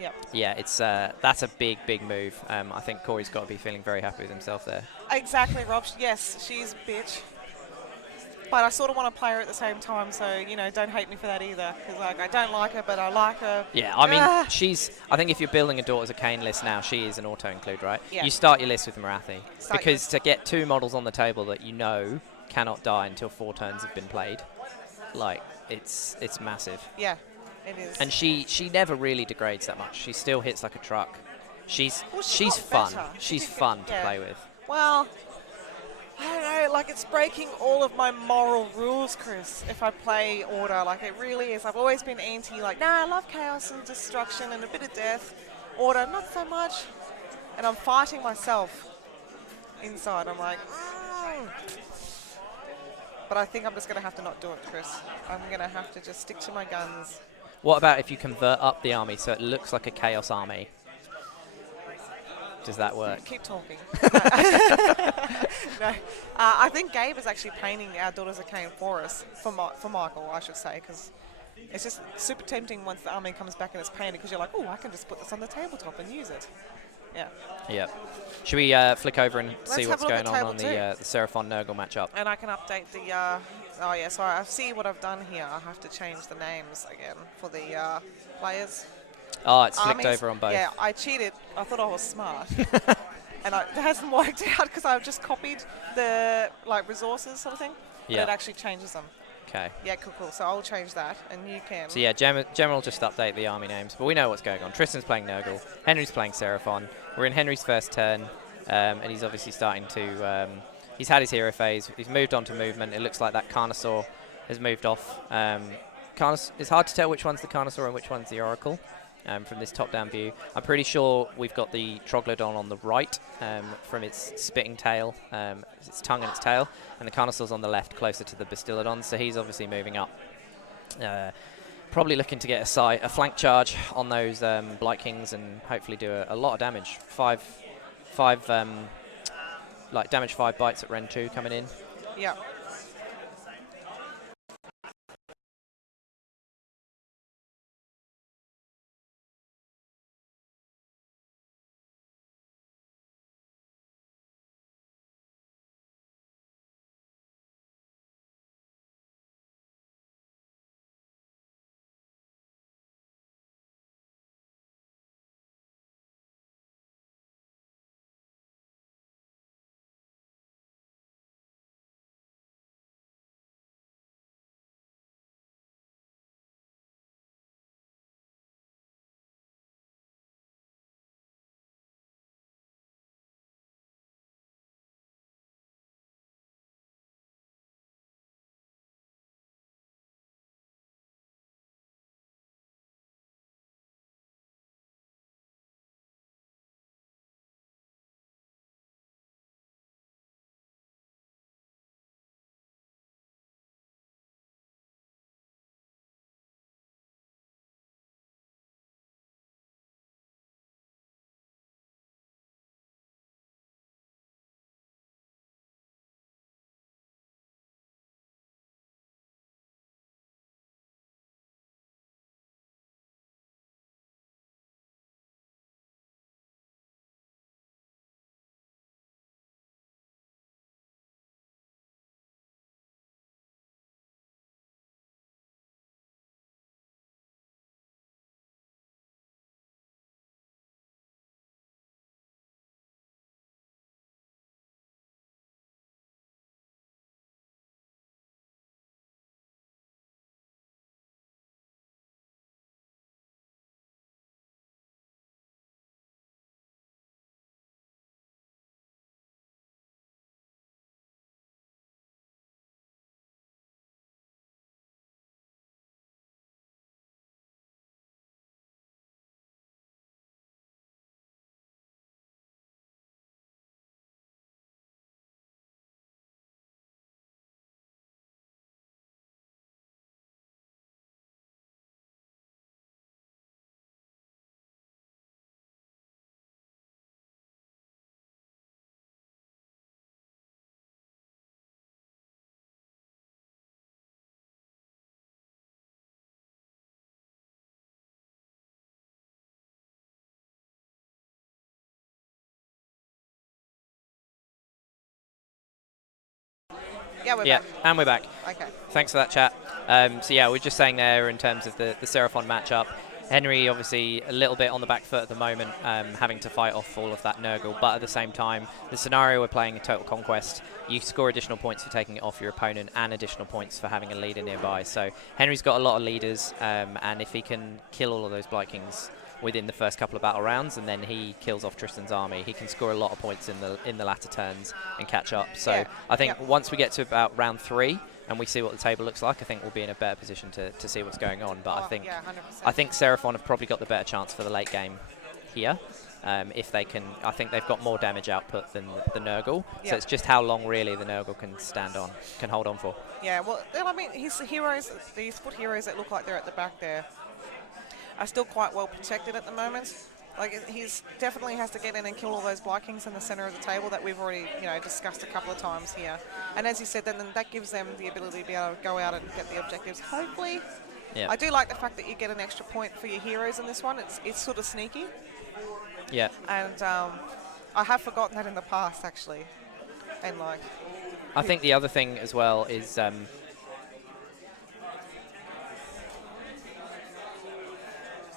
Yep. yeah, it's that's a big move. I think Corey's got to be feeling very happy with himself there. Exactly, Rob. Yes, she's a bitch. but I sort of want to play her at the same time, so, you know, don't hate me for that either, because, like, I don't like her, but I like her. Yeah, I mean, I think if you're building a Daughters of Cain list now, she is an auto-include, right? Yeah. You start your list with Marathi. Start Because to get 2 models on the table that you know cannot die until 4 turns have been played, like, it's massive. Yeah, it is. And she never really degrades that much. She still hits like a truck. She's fun. Better. She's fun to play with. Well, I don't know, like, it's breaking all of my moral rules, Chris, if I play Order. Like, it really is. I've always been anti, like, nah, I love chaos and destruction and a bit of death. Order, not so much. And I'm fighting myself inside. I'm like, But I think I'm just going to have to not do it, Chris. I'm going to have to just stick to my guns. What about if you convert up the army so it looks like a chaos army? Does that work? Keep talking. No. I think Gabe is actually painting our Daughters of Cain for us, for Michael, I should say, because it's just super tempting once the army comes back and it's painted, because you're like, oh, I can just put this on the tabletop and use it. Yeah. Yeah. Should we flick over and see what's going on the Seraphon Nurgle matchup? And I can update the. Oh yeah, so I see what I've done here. I have to change the names again for the players. Oh, it's flicked Armies. over on both. Yeah, I cheated. I thought I was smart, and it hasn't worked out because I've just copied the resources sort of thing. But it actually changes them. Okay. Yeah, cool. So I'll change that, and you can. So yeah, General just update the army names, but we know what's going on. Tristan's playing Nurgle, Henry's playing Seraphon. We're in Henry's first turn, and he's obviously starting to. He's had his hero phase. He's moved on to movement. It looks like that Carnosaur has moved off. It's hard to tell which one's the Carnosaur and which one's the Oracle. From this top-down view, I'm pretty sure we've got the Troglodon on the right from its spitting tail, its tongue and its tail, and the Carnosaur's on the left, closer to the Bastillodon. So he's obviously moving up, probably looking to get a flank charge on those Blight Kings and hopefully do a lot of damage. Damage 5 bites at Ren 2 coming in. Yeah. Yeah, we're Yeah, back. and we're back. Okay. Thanks for that chat. So yeah, we're just saying there in terms of the Seraphon matchup, Henry obviously a little bit on the back foot at the moment, having to fight off all of that Nurgle, but at the same time, the scenario we're playing in Total Conquest, you score additional points for taking it off your opponent and additional points for having a leader nearby. So Henry's got a lot of leaders, and if he can kill all of those Blight Kings within the first couple of battle rounds, and then he kills off Tristan's army, he can score a lot of points in the latter turns and catch up. So Yeah. I think once we get to about round 3 and we see what the table looks like, I think we'll be in a better position to see what's going on. But Yeah, 100%. I think Seraphon have probably got the better chance for the late game here. If they can, I think they've got more damage output than the Nurgle. So it's just how long really the Nurgle can hold on for. Yeah, well, I mean, his heroes, these foot heroes that look like they're at the back there, are still quite well protected at the moment. Like, he's definitely has to get in and kill all those Blight Kings in the center of the table that we've already, discussed a couple of times here. And as you said, then that gives them the ability to be able to go out and get the objectives. Hopefully, I do like the fact that you get an extra point for your heroes in this one. It's sort of sneaky. Yeah. And I have forgotten that in the past, actually. And like, I think the other thing as well is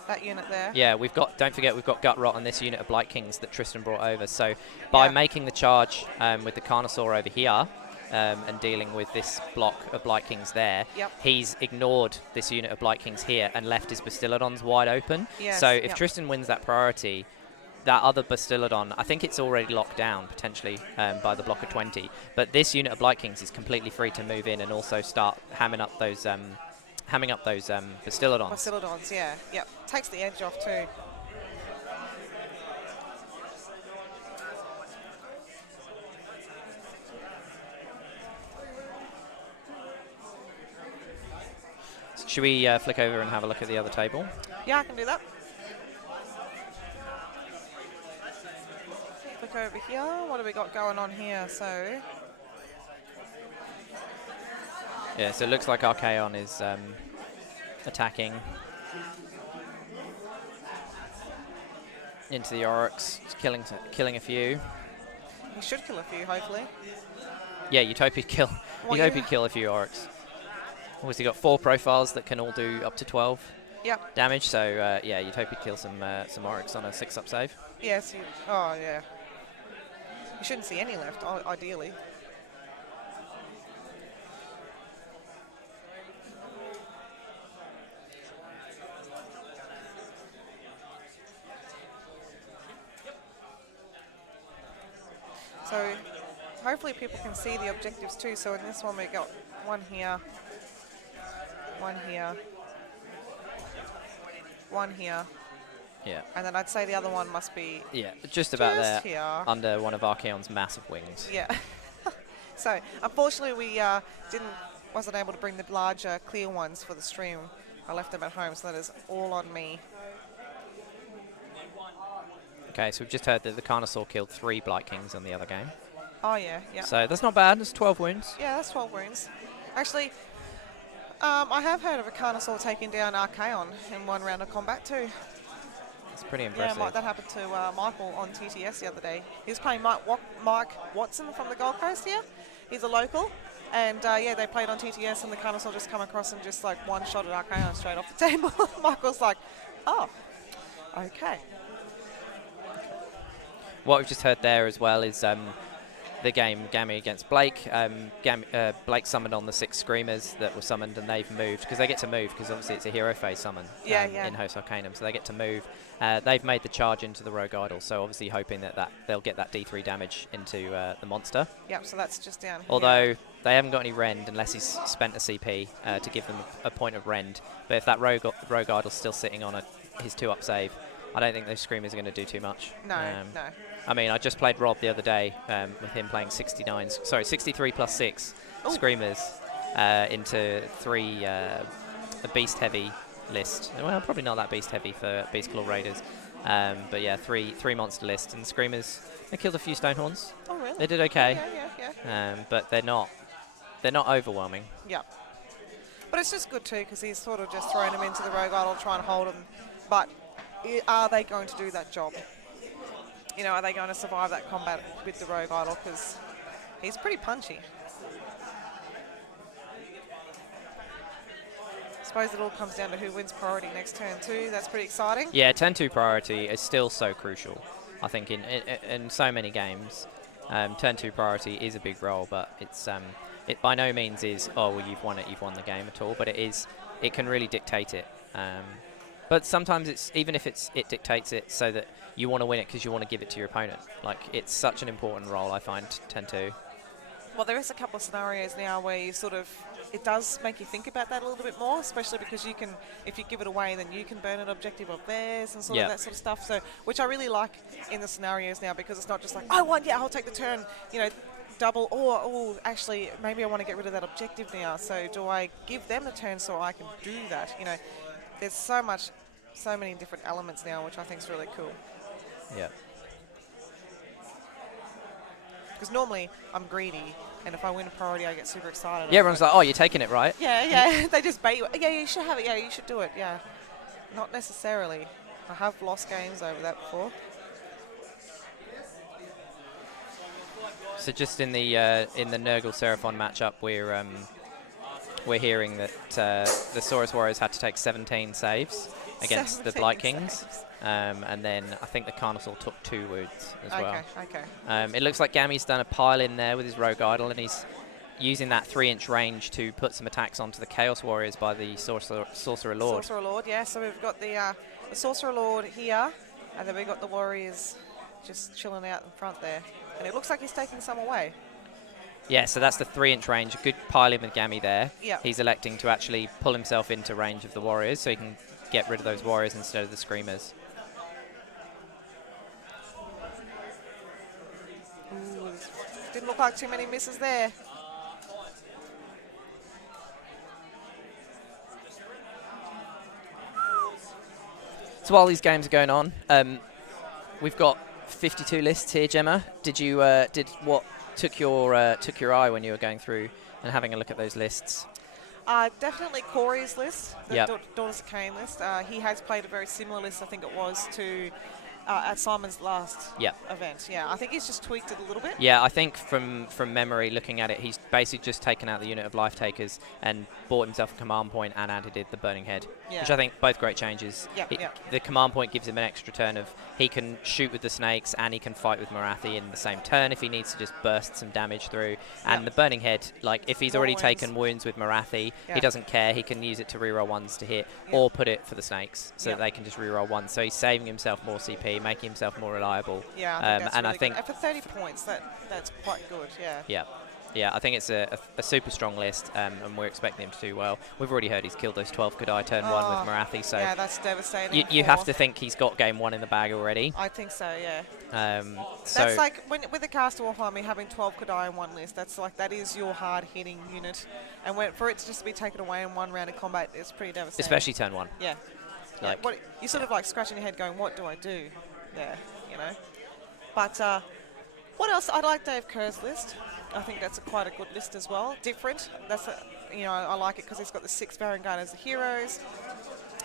that unit there. yeah, don't forget we've got Gut Rot on this unit of Blight Kings that Tristan brought over. So by making the charge with the Carnosaur over here and dealing with this block of Blight Kings there, he's ignored this unit of Blight Kings here and left his Bastillodons wide open. Yes, so if Tristan wins that priority, that other Bastillodon, I think it's already locked down potentially by the block of 20. But this unit of Blight Kings is completely free to move in and also start hamming up those Bastillodons. Bastillodons, yeah. Yep. Takes the edge off too. Should we flick over and have a look at the other table? Yeah, I can do that. Flick over here. What have we got going on here? So, yeah, so it looks like Archaon is attacking into the Oryx, killing a few. he should kill a few, hopefully. Yeah, Utopia'd kill. Utopia'd kill a few Oryx. Obviously got 4 profiles that can all do up to 12 damage. So yeah, Utopia'd kill some Oryx on a 6-up save. Yes. Oh yeah. You shouldn't see any left, ideally. So hopefully people can see the objectives too. So in this one we got one here, one here, one here. Yeah. And then I'd say the other one must be just about there here. Under one of Archaon's massive wings. Yeah. So unfortunately we wasn't able to bring the larger clear ones for the stream. I left them at home, so that is all on me. Okay, so we've just heard that the Carnosaur killed 3 Blight Kings on the other game. Oh yeah, yeah. So that's not bad. That's 12 wounds. Yeah, that's 12 wounds. Actually, I have heard of a Carnosaur taking down Archaon in one round of combat too. It's pretty impressive. Yeah, that happened to Michael on TTS the other day. He was playing Mike Watson from the Gold Coast here. He's a local. And yeah, they played on TTS and the Carnosaur just come across and just like one-shotted Archaon straight off the table. Michael's like, oh, okay. What we've just heard there as well is the game Gammy against Blake. Blake summoned on the 6 Screamers that were summoned, and they've moved because they get to move because obviously it's a hero phase summon in Host Arcanum, so they get to move. They've made the charge into the Rogue Idol, so obviously hoping that they'll get that D3 damage into the monster. Yep, so that's just down here. Although they haven't got any rend unless he's spent a CP to give them a point of rend. But if that Rogue Idol's still sitting on his 2-up save, I don't think those Screamers are going to do too much. No, no. I mean, I just played Rob the other day with him playing 63 plus 6 Screamers into 3 a beast heavy list. Well, probably not that beast heavy for Beast Claw Raiders, but yeah, 3 monster list, and the Screamers, they killed a few Stonehorns. Oh really? They did okay. Yeah. But they're not overwhelming. Yeah. But it's just good too because he's sort of just thrown them into the Rogue Idol, trying to hold them. But are they going to do that job? You know, are they going to survive that combat with the Rogue Idol? Because he's pretty punchy. suppose it all comes down to who wins priority next turn too. That's pretty exciting. Yeah, turn 2 priority is still so crucial. I think in so many games, turn 2 priority is a big role, but it by no means is, oh, well, you've won the game at all, but it can really dictate it. But sometimes it's, even if it dictates it so that you want to win it because you want to give it to your opponent. Like, it's such an important role, I find, turn 2. Well, there is a couple of scenarios now where you sort of, it does make you think about that a little bit more, especially because you can, if you give it away, then you can burn an objective of theirs and sort of that sort of stuff. So, which I really like in the scenarios now, because it's not just like, I won, yeah, I'll take the turn, you know, double, or oh, actually, maybe I want to get rid of that objective now. So, do I give them the turn so I can do that? You know, there's so many different elements now, which I think is really cool. Yeah. Because normally I'm greedy, and if I win a priority, I get super excited. Yeah, everyone's like, oh, you're taking it, right? Yeah. They just bait you. Yeah, you should have it. Yeah, you should do it. Yeah. Not necessarily. I have lost games over that before. So just in the Nurgle Seraphon matchup, we're hearing that the Saurus Warriors had to take 17 saves against the Blight Kings. And then I think the Carnosaur took 2 wounds as well. Okay. It looks like Gammy's done a pile in there with his Rogue Idol, and he's using that 3-inch range to put some attacks onto the Chaos Warriors by the Sorcerer Lord. Sorcerer Lord, yeah. So we've got the Sorcerer Lord here, and then we've got the Warriors just chilling out in front there. And it looks like he's taking some away. Yeah, so that's the 3-inch range. A good pile in with Gammy there. Yeah. He's electing to actually pull himself into range of the Warriors, so he can get rid of those Warriors instead of the Screamers. Ooh, didn't look like too many misses there. So while these games are going on, we've got 52 lists here, Gemma. What took your eye when you were going through and having a look at those lists? Definitely Corey's list, the Yep. Daughters of Cain list. He has played a very similar list, I think it was, to at Simon's last event. Yeah, I think he's just tweaked it a little bit. Yeah, I think from memory, looking at it, he's basically just taken out the unit of Life Takers and bought himself a command point and added the Burning Head, which I think both great changes. The command point gives him an extra turn of, he can shoot with the snakes and he can fight with Morathi in the same turn if he needs to just burst some damage through. And the Burning Head, like, if he's already taken wounds with Morathi, he doesn't care. He can use it to reroll 1s to hit or put it for the snakes so that they can just reroll 1. So he's saving himself more CP, making himself more reliable. Yeah, I think that's really good. For 30 points, that's quite good. Yeah, I think it's a super strong list, and we're expecting him to do well. We've already heard he's killed those 12 Kodai turn 1 with Morathi, so yeah, that's devastating. You have to think he's got game 1 in the bag already. I think so, yeah. That's like with the cast of Warhammer having 12 Kodai in one list. That is your hard hitting unit, and for it to just be taken away in one round of combat, it's pretty devastating. Especially turn 1. Yeah. You sort of like scratching your head, going, "What do I do?" Yeah, you know. But what else? I like Dave Kerr's list. I think that's quite a good list as well. Different. I like it because he's got the 6 Baron Guard as the heroes.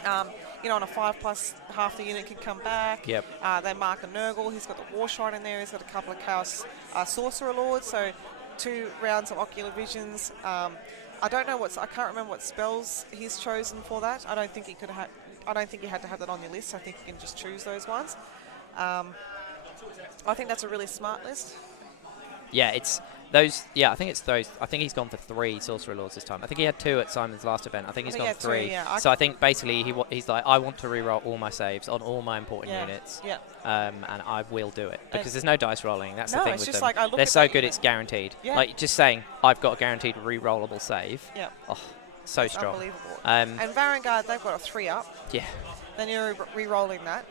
On a 5+, half the unit can come back. Yep. They mark a Nurgle. He's got the War Shrine in there. He's got a couple of Chaos Sorcerer Lords. So 2 rounds of Ocular Visions. I can't remember what spells he's chosen for that. I don't think he had to have that on your list. I think you can just choose those ones. I think that's a really smart list. Yeah, it's those. Yeah, I think it's those. I think he's gone for 3 Sorcerer Lords this time. I think he had 2 at Simon's last event. I think he's gone 3. So I think basically he's like, I want to reroll all my saves on all my important units. Yeah. And I will do it because there's no dice rolling. That's the thing with them. Like they're so good, it's guaranteed. Yeah. Like just saying, I've got a guaranteed rerollable save. Yeah. Oh, so that's strong. Unbelievable. And Vanguard, they've got a 3-up. Yeah. Then you're re-rolling that.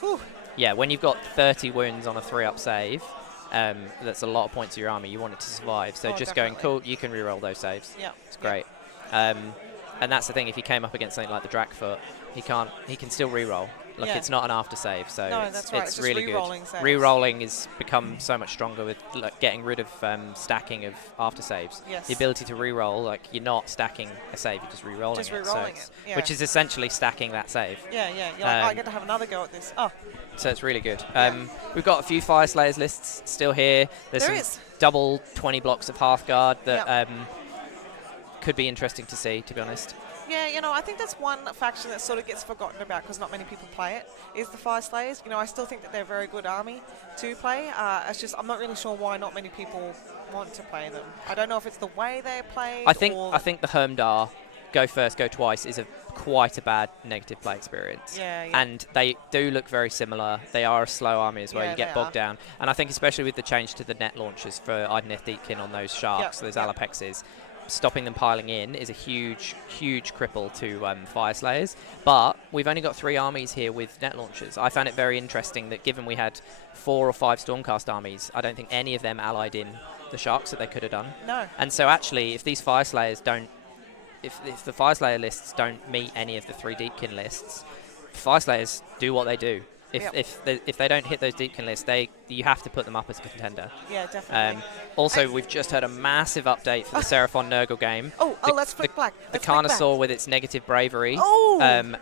Whew. Yeah, when you've got 30 wounds on a 3-up save, that's a lot of points of your army. You want it to survive. So just definitely. going, cool, you can re-roll those saves. Yeah. It's great. And that's the thing, if he came up against something like the Drakfoot, he can still re-roll. Look, it's not an after save, so it's really good. Re-rolling has become so much stronger with getting rid of stacking of after saves. Yes. The ability to re-roll, you're not stacking a save, you're just re-rolling it. Which is essentially stacking that save. Yeah. You're I get to have another go at this. Oh. So it's really good. We've got a few Fire Slayers lists still here. There's some double 20 blocks of Hearthguard that could be interesting to see, to be honest. Yeah, you know, I think that's one faction that sort of gets forgotten about because not many people play it, is the Fire Slayers. You know, I still think that they're a very good army to play. It's just I'm not really sure why not many people want to play them. I don't know if it's the way they're played I think or... I think the Hermdar go first, go twice is quite a bad negative play experience. Yeah. And they do look very similar. They are a slow army as well. Yeah, You get they bogged are. down. And I think especially with the change to the net launchers for Idoneth Deepkin on those sharks, those Alapexes, stopping them piling in is a huge, huge cripple to Fire Slayers. But we've only got 3 armies here with net launchers. I found it very interesting that given we had 4 or 5 Stormcast armies, I don't think any of them allied in the sharks that they could have done. No. And so actually, if these Fire Slayers don't, if the Fire Slayer lists don't meet any of the 3 Deepkin lists, Fire Slayers do what they do. If they don't hit those Deepkin lists, you have to put them up as a contender. Yeah, definitely. Also, we've just had a massive update for the Seraphon Nurgle game. Let's flick black. The Carnosaur with its negative bravery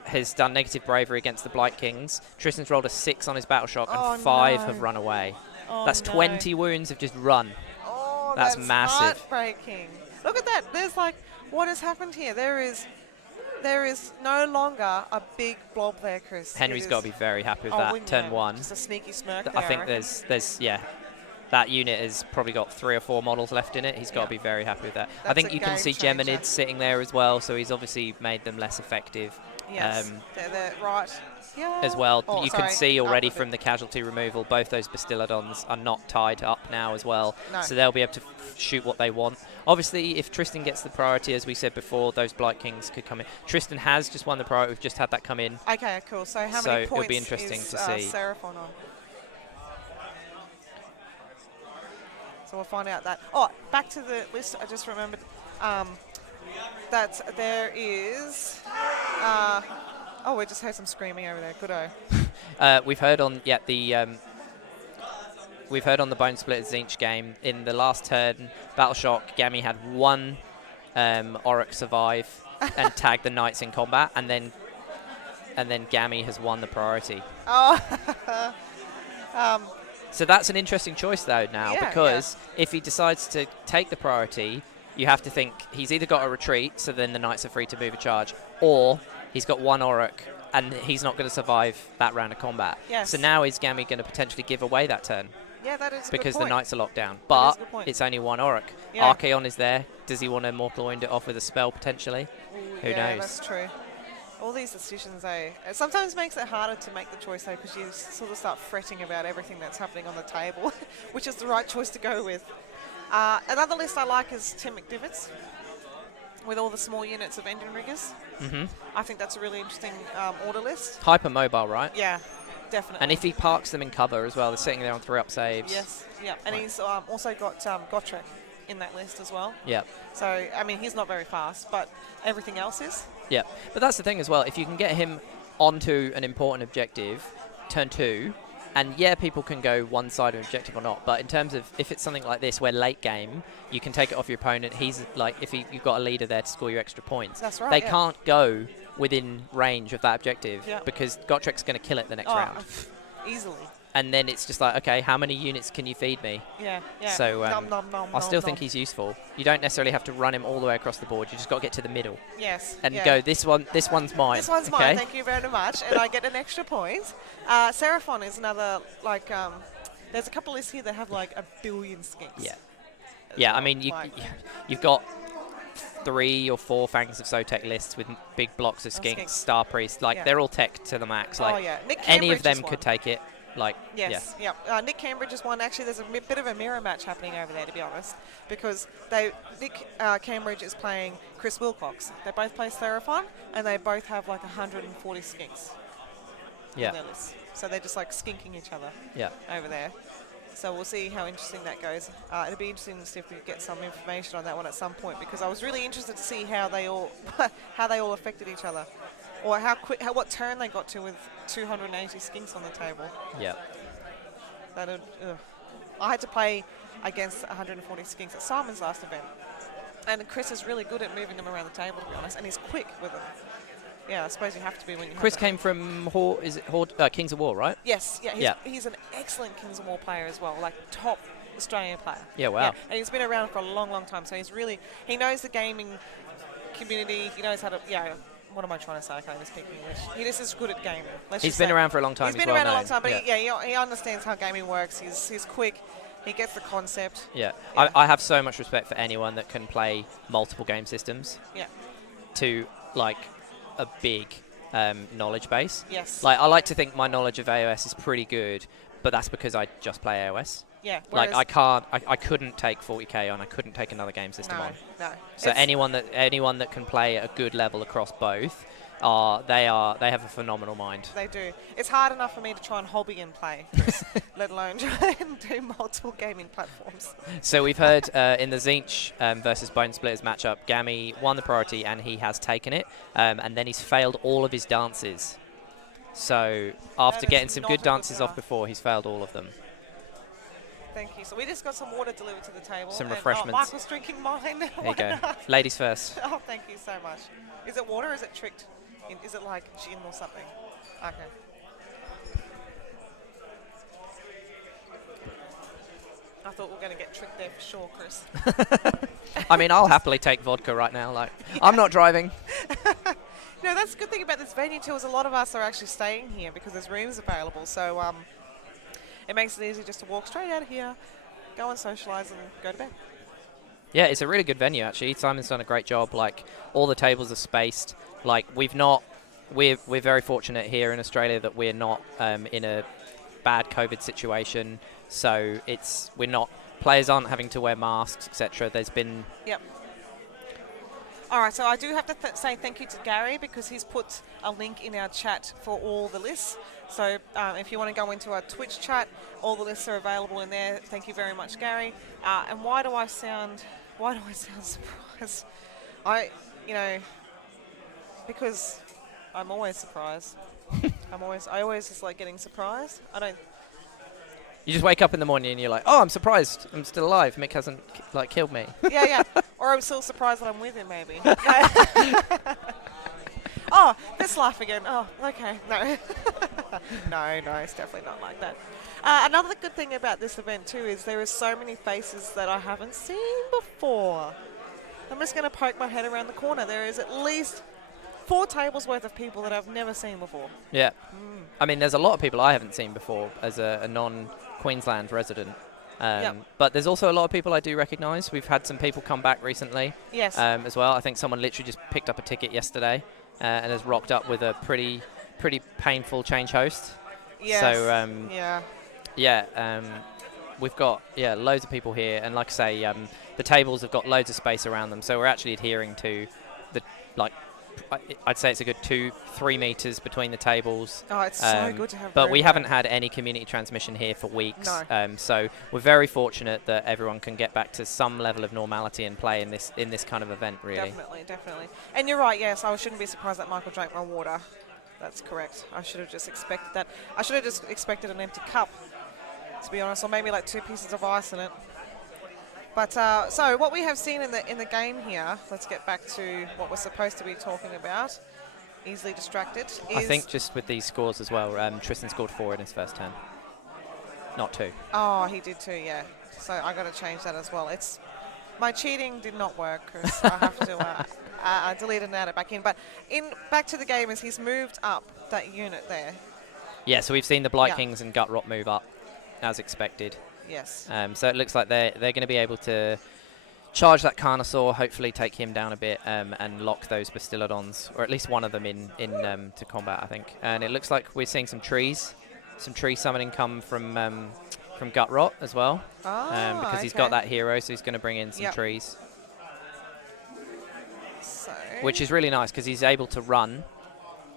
has done negative bravery against the Blight Kings. Tristan's rolled a 6 on his battle shock, and 5 have run away. That's 20 wounds have just run. Oh, that's massive. Heartbreaking. Look at that. There's like, what has happened here? There is no longer a big blob there, Chris. Henry's got to be very happy with that. Turn 1. Just a sneaky smirk there, I think there's that unit has probably got 3 or 4 models left in it. He's got to be very happy with that. I think you can see Geminids sitting there as well, so he's obviously made them less effective. Yes, they're right. Yeah. As well, you can see already from the casualty removal, both those Bastillodons are not tied up now as well, so they'll be able to shoot what they want. Obviously, if Tristan gets the priority, as we said before, those Blight Kings could come in. Tristan has just won the priority. We've just had that come in. Okay, cool. So how many points it'll be interesting is to see. Seraphon on? So we'll find out that. Oh, back to the list. I just remembered that there is... we just heard some screaming over there. Good-o. We've heard on we've heard on the Bonesplitterz Tzeentch game in the last turn, Battle Shock, Gammy had 1 Auric survive and tag the Knights in combat, and then Gammy has won the priority. Oh. So that's an interesting choice though now, because if he decides to take the priority, you have to think he's either got a retreat, so then the Knights are free to move a charge, or he's got 1 Auric and he's not going to survive that round of combat. Yes. So now is Gammy going to potentially give away that turn? Yeah, that is a because good point. the Knights are locked down. But it's only 1 Auric. Yeah. Archaon is there. Does he want to Mortal Wound it off with a spell potentially? Who knows? Yeah, that's true. All these decisions, it sometimes makes it harder to make the choice, though, because you sort of start fretting about everything that's happening on the table, which is the right choice to go with. Another list I like is Tim McDivitt's, with all the small units of Engine Riggers. I think that's a really interesting order list. Hyper mobile, right? Yeah, definitely. And if he parks them in cover as well, they're sitting there on 3-up saves. Yes, yeah. And he's also got Gotrek in that list as well. Yeah. So, I mean, he's not very fast, but everything else is. Yeah. But that's the thing as well. If you can get him onto an important objective, turn 2, and people can go one side of objective or not, but in terms of if it's something like this where late game you can take it off your opponent, he's like, if you've got a leader there to score you extra points, that's right, they can't go within range of that objective Yeah. because Gottrek's going to kill it the next round. Easily. And then it's just like, okay, how many units can you feed me? Yeah. So I still think nom. he's useful. You don't necessarily have to run him all the way across the board. You just got to get to the middle. Yes. And go, this one's mine. This one's mine, thank you very much. And I get an extra point. Seraphon is another, there's a couple lists here that have like 1 billion skinks. Yeah. Yeah, I mean, you've got 3 or 4 Fangs of Sotek lists with big blocks of skinks, Star Priest. They're all tech to the max. Nick any of Cambridge them could take it. Nick Cambridge is one. Actually, there's a bit of a mirror match happening over there, to be honest, because Nick Cambridge is playing Chris Wilcox. They both play Seraphon, and they both have 140 skinks in their list. So they're just skinking each other over there. So we'll see how interesting that goes. It'll be interesting to see if we get some information on that one at some point, because I was really interested to see how they all affected each other. Or what turn they got to with 280 skinks on the table. Yeah. I had to play against 140 skinks at Simon's last event. And Chris is really good at moving them around the table, to be honest, and he's quick with them. Yeah, I suppose you have to be when you Chris came from Kings of War, right? Yes, he's an excellent Kings of War player as well, top Australian player. Yeah, wow. Yeah, and he's been around for a long, long time, so he knows the gaming community. He knows how to. Yeah. What am I trying to say? I can't even speak English. He just is good at gaming. He's been around for a long time. He's been around a long time, but he understands how gaming works. He's quick. He gets the concept. Yeah. I have so much respect for anyone that can play multiple game systems. Yeah. To like a big knowledge base. Yes. Like I like to think my knowledge of AOS is pretty good, but that's because I just play AOS. Yeah. Like I couldn't take 40k on. I couldn't take another game system on. No. So anyone that can play at a good level across both, they have a phenomenal mind. They do. It's hard enough for me to try and hobby and play, let alone try and do multiple gaming platforms. So we've heard in the Tzeentch versus Bonesplitterz matchup, Gammy won the priority and he has taken it, and then he's failed all of his dances. So after getting some good dances off before, he's failed all of them. Thank you. So we just got some water delivered to the table. Some refreshments. Michael's drinking mine. There you go. Ladies first. Oh, thank you so much. Is it water or is it tricked? Is it like gin or something? Okay. I thought we were going to get tricked there for sure, Chris. I mean, I'll happily take vodka right now. Like, yeah. I'm not driving. No, that's the good thing about this venue too is a lot of us are actually staying here because there's rooms available. So it makes it easy just to walk straight out of here, go and socialise and go to bed. Yeah, it's a really good venue actually. Simon's done a great job. Like all the tables are spaced. Like we're very fortunate here in Australia that we're not in a bad COVID situation. So players aren't having to wear masks, etc. There's been. Yep. All right, so I do have to say thank you to Gary because he's put a link in our chat for all the lists. So if you want to go into our Twitch chat, all the lists are available in there. Thank you very much, Gary. And why do I sound surprised? Because I'm always surprised. I always just like getting surprised. You just wake up in the morning and you're like, oh, I'm surprised. I'm still alive. Mick hasn't killed me. Yeah. Or I'm still surprised that I'm with him, maybe. Oh, let's laugh again. Oh, okay. No. No, it's definitely not like that. Another good thing about this event, too, is there are so many faces that I haven't seen before. I'm just going to poke my head around the corner. There is at least 4 tables worth of people that I've never seen before. Yeah. I mean, there's a lot of people I haven't seen before as a non-Queensland resident. But there's also a lot of people I do recognise. We've had some people come back recently. Yes. As well. I think someone literally just picked up a ticket yesterday and has rocked up with a pretty painful change host. Yes. So, we've got loads of people here, and like I say, the tables have got loads of space around them. So we're actually adhering to the I'd say it's a good 2-3 meters between the tables. Oh, it's so good to have. But we haven't had any community transmission here for weeks. No. So we're very fortunate that everyone can get back to some level of normality and play in this kind of event, really. Definitely. And you're right, yes, I shouldn't be surprised that Michael drank my water. That's correct. I should have just expected that. I should have just expected an empty cup, to be honest, or maybe like 2 pieces of ice in it. But so what we have seen in the game here, let's get back to what we're supposed to be talking about. Easily distracted. I think just with these scores as well, Tristan scored 4 in his first turn, not 2. Oh, he did too, yeah. So I got to change that as well. My cheating did not work, Chris. I have to delete and add it back in. But back to the game as he's moved up that unit there. Yeah, so we've seen the Blight Kings and Gut Rot move up, as expected. Yes. So it looks like they're going to be able to charge that Carnosaur, hopefully take him down a bit, and lock those Bastillodons, or at least one of them in to combat, I think. And it looks like we're seeing some tree summoning come from Gut Rot as well, because he's got that hero, so he's going to bring in some trees, which is really nice because he's able to run,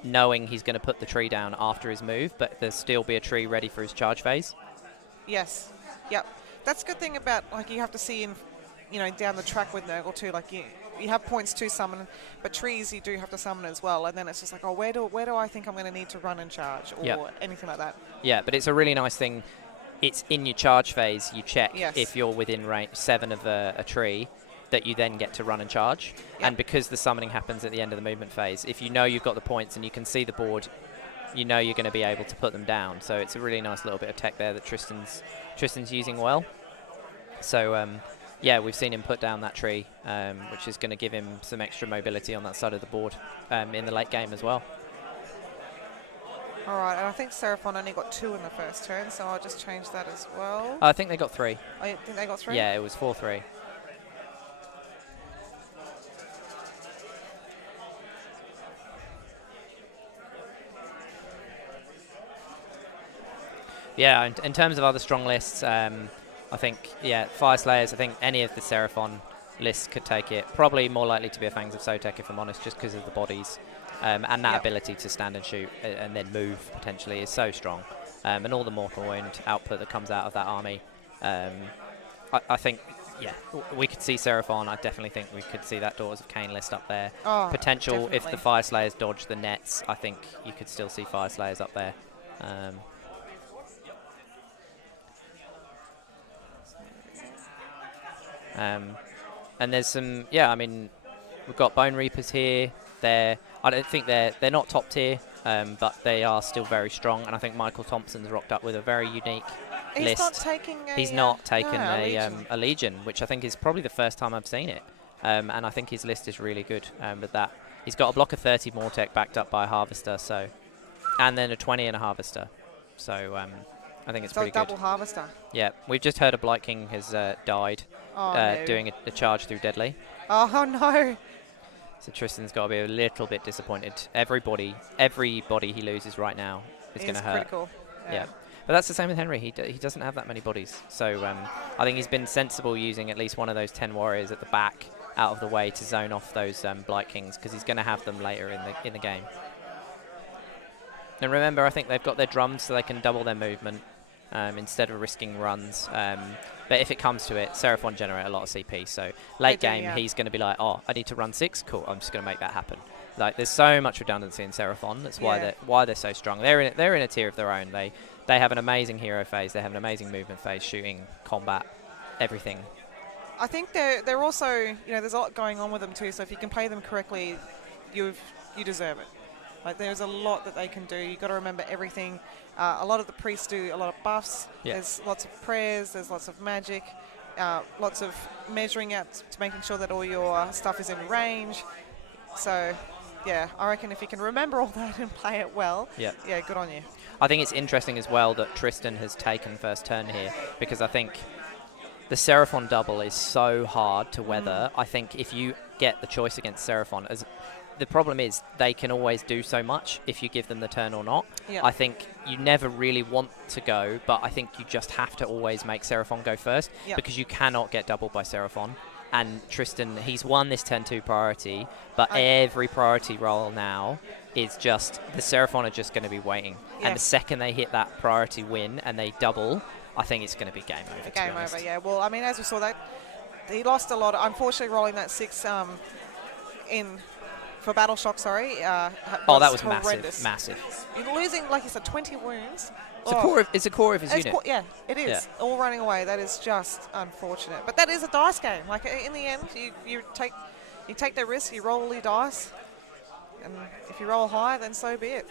knowing he's going to put the tree down after his move, but there'll still be a tree ready for his charge phase. Yes. Yep. That's a good thing about, like, you have to see down the track with Nurgle too. Like you have points to summon, but trees you do have to summon as well. And then it's just like, oh, where do I think I'm going to need to run and charge or anything like that. Yeah, but it's a really nice thing. It's in your charge phase. You check if you're within range 7 of a tree, that you then get to run and charge. Yep. And because the summoning happens at the end of the movement phase, if you know you've got the points and you can see the board, you know you're going to be able to put them down. So it's a really nice little bit of tech there that Tristan's using well. So Yeah, we've seen him put down that tree, which is going to give him some extra mobility on that side of the board in the late game as well. All right, and I think Seraphon only got 2 in the first turn, so I'll just change that as well. I think they got 3. Oh, you think they got 3? Yeah, it was 4-3. Yeah, in terms of other strong lists, I think, yeah, Fire Slayers, I think any of the Seraphon lists could take it. Probably more likely to be a Fangs of Sotek, if I'm honest, just because of the bodies. And that ability to stand and shoot and then move, potentially, is so strong. And all the Mortal Wound output that comes out of that army. I think, yeah, we could see Seraphon. I definitely think we could see that Daughters of Cain list up there. Oh, Potential, definitely. if the Fire Slayers dodge the nets, I think you could still see Fire Slayers up there. And there's some, yeah, I mean, we've got Bone Reapers here. I don't think they're not top tier, but they are still very strong. And I think Michael Thompson's rocked up with a very unique list. He's not taking a Legion, which I think is probably the first time I've seen it. And I think his list is really good with that. He's got a block of 30 Mortec backed up by a Harvester, and then a 20 and a Harvester. So I think it's pretty good. Double Harvester. Yeah, we've just heard a Blight King has died No. doing a charge through Deadly. Oh, no. So Tristan's got to be a little bit disappointed. Everybody he loses right now is going to hurt. Critical. Yeah. But that's the same with Henry. He doesn't have that many bodies. So I think he's been sensible using at least one of those 10 warriors at the back out of the way to zone off those Blight Kings, because he's going to have them later in the game. And remember, I think they've got their drums so they can double their movement instead of risking runs. But if it comes to it, Seraphon generate a lot of CP. So late game, he's going to be like, oh, I need to run 6. Cool, I'm just going to make that happen. Like, there's so much redundancy in Seraphon. That's why they're so strong. They're in a tier of their own. They have an amazing hero phase. They have an amazing movement phase, shooting, combat, everything. I think they're also, there's a lot going on with them too. So if you can play them correctly, you deserve it. Like, there's a lot that they can do. You've got to remember everything. A lot of the priests do a lot of buffs. Yeah. There's lots of prayers. There's lots of magic. Lots of measuring out to making sure that all your stuff is in range. So, yeah, I reckon if you can remember all that and play it well, yeah, good on you. I think it's interesting as well that Tristan has taken first turn here, because I think the Seraphon double is so hard to weather. I think if you get the choice against Seraphon, the problem is they can always do so much if you give them the turn or not. Yep. I think you never really want to go, but I think you just have to always make Seraphon go first, because you cannot get doubled by Seraphon. And Tristan, he's won this turn 2 priority, but every priority roll now is just, the Seraphon are just going to be waiting. Yes. And the second they hit that priority win and they double, I think it's going to be game over. Game over, yeah. Well, I mean, as we saw, that he lost a lot. Unfortunately, rolling that 6 in for Battle Shock, sorry. That was horrendous. massive. You're losing, like you said, 20 wounds. It's a core of his unit. Yeah, it is. Yeah. All running away. That is just unfortunate. But that is a dice game. Like, in the end, you take the risk, you roll your dice, and if you roll high, then so be it.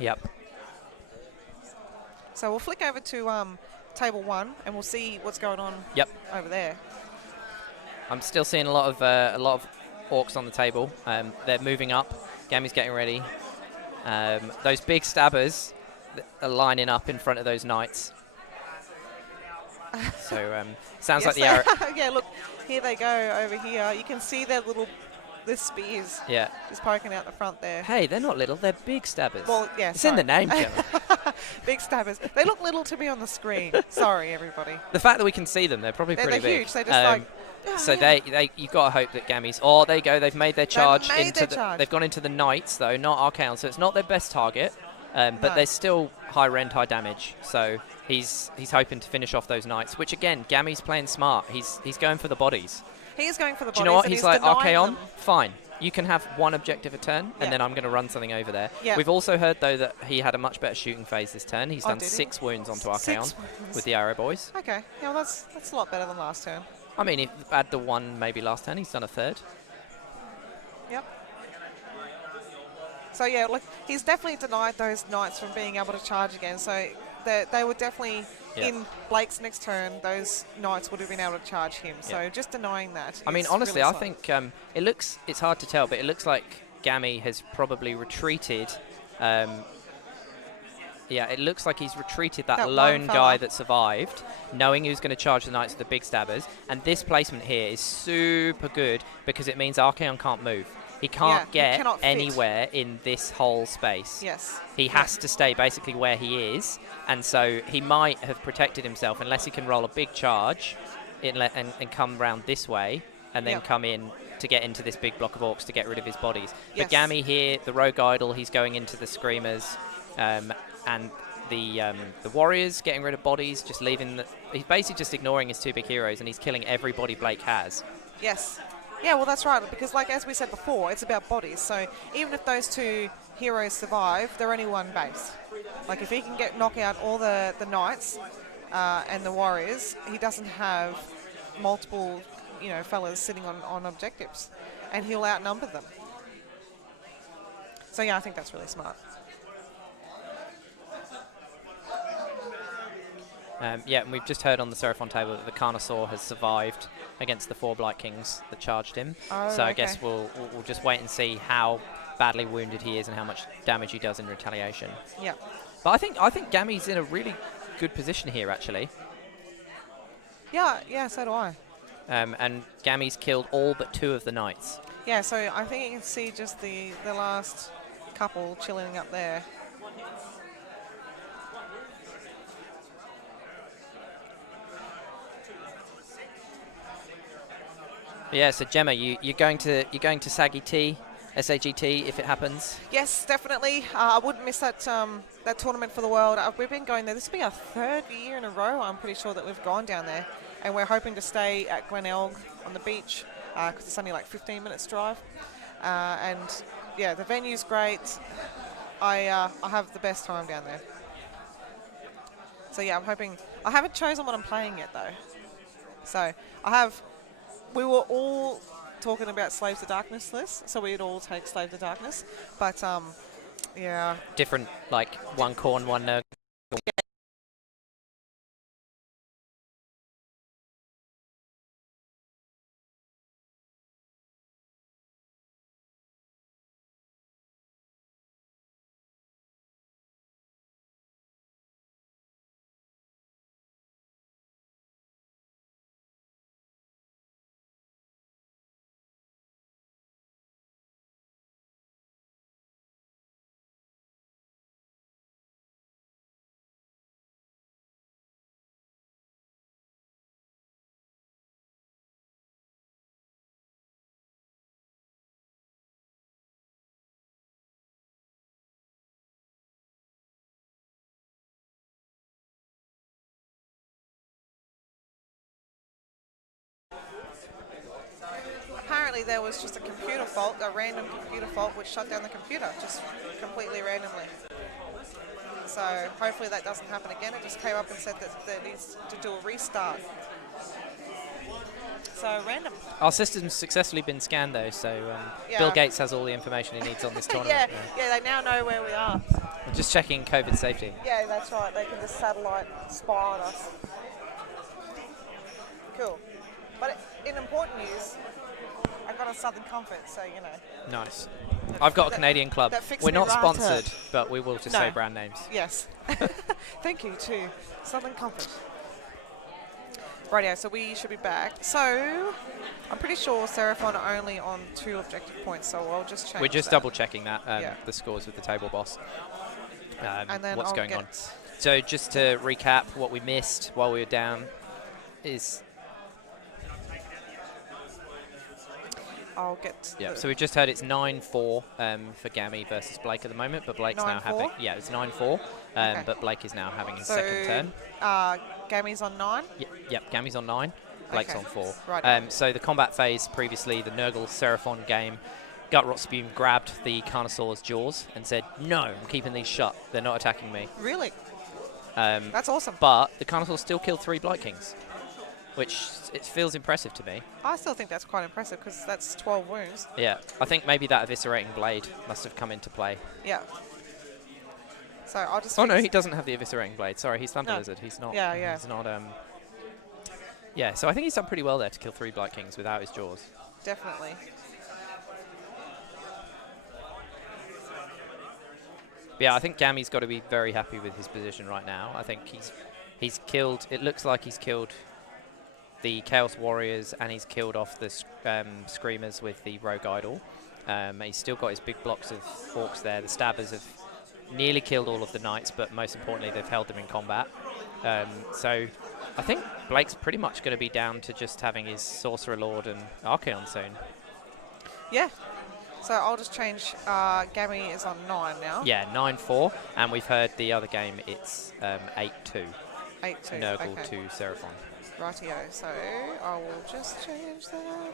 Yep. So we'll flick over to table 1, and we'll see what's going on over there. I'm still seeing a lot of orcs on the table. They're moving up. Gammy's getting ready. Those big stabbers are lining up in front of those knights. So sounds like the arrow. Yeah, look, here they go over here. You can see their spears. Yeah. Just poking out the front there. Hey, they're not little. They're big stabbers. Well, yeah. It's in the name, Gemma. Big stabbers. They look little to me on the screen. Sorry, everybody. The fact that we can see them, they're probably pretty big. They're huge. They're just so you've got to hope that Gammy's. Oh, there you go. They've made their charge. They've gone into the knights though, not Archaon. So it's not their best target, but they're still high rend, high damage. So he's hoping to finish off those knights. Which again, Gammy's playing smart. He's going for the bodies. He is going for the bodies. Do you know what? He's like, Archaon, fine. You can have one objective a turn, and then I'm going to run something over there. Yep. We've also heard, though, that he had a much better shooting phase this turn. He's done 6 wounds onto Archaon with the arrow boys. Okay. Yeah, well, that's a lot better than last turn. I mean, if add the 1 maybe last turn, he's done a 3rd. Yep. So, yeah, look, he's definitely denied those knights from being able to charge again. So they were definitely Yeah. in Blake's next turn. Those knights would have been able to charge him. So just denying that. I mean, is honestly, really I slow. think it's hard to tell, but it looks like Gammy has probably retreated. Yeah, it looks like he's retreated that That lone one guy fella. that survived, knowing he was going to charge the knights with the big stabbers. And this placement here is super good because it means Archaon can't move. He can't he get cannot fit. anywhere in this whole space. Yes. He has to stay basically where he is, and so he might have protected himself unless he can roll a big charge and come round this way and then come in to get into this big block of orcs to get rid of his bodies. Yes. But Gammy here, the rogue idol, he's going into the screamers, and the warriors getting rid of bodies, just leaving. He's basically just ignoring his two big heroes, and he's killing everybody Blake has. Yes. Yeah, well, that's right, because like as we said before, it's about bodies. So even if those two heroes survive, they're only one base. Like if he can knock out all the knights and the warriors, he doesn't have multiple, fellas sitting on objectives, and he'll outnumber them. So yeah, I think that's really smart. Yeah, and we've just heard on the Seraphon table that the Carnosaur has survived against the 4 Blight Kings that charged him. Oh, so I okay. guess we'll just wait and see how badly wounded he is and how much damage he does in retaliation. Yeah. But I think Gammy's in a really good position here, actually. Yeah, so do I. And Gammy's killed all but 2 of the knights. Yeah, so I think you can see just the last couple chilling up there. Yeah, so Gemma, you're going to Saggy T, SAGT if it happens. Yes, definitely. I wouldn't miss that tournament for the world. We've been going there. This will be our 3rd year in a row, I'm pretty sure, that we've gone down there. And we're hoping to stay at Glenelg on the beach because it's only like 15 minutes drive. And yeah, the venue's great. I have the best time down there. So yeah, I'm hoping. I haven't chosen what I'm playing yet though. So we were all talking about Slave to Darkness lists, so we'd all take Slave to Darkness. But yeah. Different, like one Khorne, one Nurgle. Apparently there was just a computer fault, a random computer fault which shut down the computer, just completely randomly. So hopefully that doesn't happen again. It just came up and said that it needs to do a restart. So random. Our system's successfully been scanned though, so Bill Gates has all the information he needs on this tournament. Yeah, they now know where we are. I'm just checking COVID safety. Yeah, that's right. They can just satellite spy on us. Cool. But in important news, I got a Southern Comfort, so you know. Nice. I've got a Canadian club. We're not sponsored, but we will just say brand names. Yes. Thank you to Southern Comfort. Rightio, so we should be back. So I'm pretty sure Seraphon are only on 2 objective points, so I'll just change We're just that. double checking that, the scores with the table boss. And then what's I'll going on. So just to recap, what we missed while we were down is... I'll get... Yeah, so we've just heard it's 9-4 for Gammy versus Blake at the moment, but Blake's now 9-4? having... Yeah, it's 9-4, but Blake is now having his second turn. Gammy's on 9? Yep, Gammy's on 9, Blake's on 4. Right. So the combat phase previously, the Nurgle Seraphon game, Gutrot Spume grabbed the Carnosaur's jaws and said, no, I'm keeping these shut. They're not attacking me. Really? That's awesome. But the Carnosaur still killed 3 Blight Kings, which it feels impressive to me. I still think that's quite impressive because that's 12 wounds. Yeah, I think maybe that eviscerating blade must have come into play. Yeah. So I'll just. Oh no, he doesn't have the eviscerating blade. Sorry, he's Thunder No. Lizard. He's not. Yeah, yeah. He's not. Yeah, so I think he's done pretty well there to kill 3 Blight Kings without his jaws. Definitely. But yeah, I think Gammy's got to be very happy with his position right now. I think he's killed. It looks like he's killed the Chaos Warriors and he's killed off the Screamers with the Rogue Idol. He's still got his big blocks of Orcs there. The Stabbers have nearly killed all of the Knights, but most importantly, they've held them in combat. So I think Blake's pretty much going to be down to just having his Sorcerer Lord and Archaon soon. Yeah. So I'll just change. Gammy is on 9 now. Yeah, 9-4, and we've heard the other game. It's 8-2. 8-2. Nurgle okay. to Seraphon. Rightio. So I will just change that.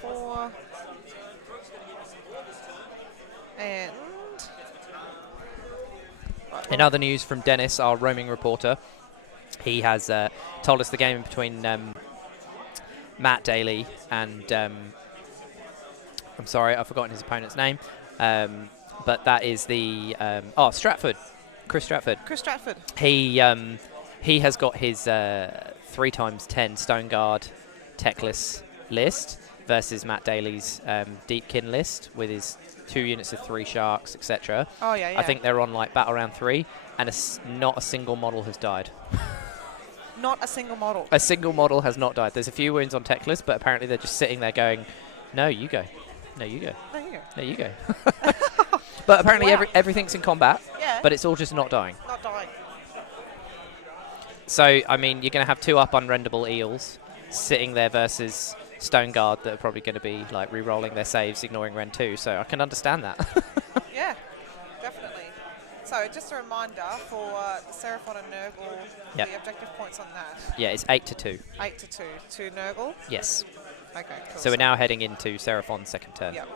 4. And. Right, In other news from Dennis, our roaming reporter, he has told us the game between Matt Daly and I'm sorry, I've forgotten his opponent's name, but that is the Stratford, Chris Stratford. Chris Stratford. He has got his 3x10 Stone Guard techless list versus Matt Daly's Deepkin list with his 2 units of 3 sharks, etc. Oh yeah, yeah. I think they're on like battle round 3, and not a single model has died. Not a single model. A single model has not died. There's a few wounds on techless, but apparently they're just sitting there going, "No, you go. No, you go. There you go. No, you go." But apparently Wow. everything's in combat, Yeah. but it's all just not dying. Not dying. So, I mean, you're going to have 2 up unrendable eels sitting there versus Stone Guard that are probably going to be like re-rolling their saves, ignoring Ren 2, so I can understand that. Yeah, definitely. So just a reminder for the Seraphon and Nurgle, Yep. the objective points on that. Yeah, it's 8-2. 8-2 to Nurgle. Yes. Okay, cool. So we're now heading into Seraphon's second turn. Yep.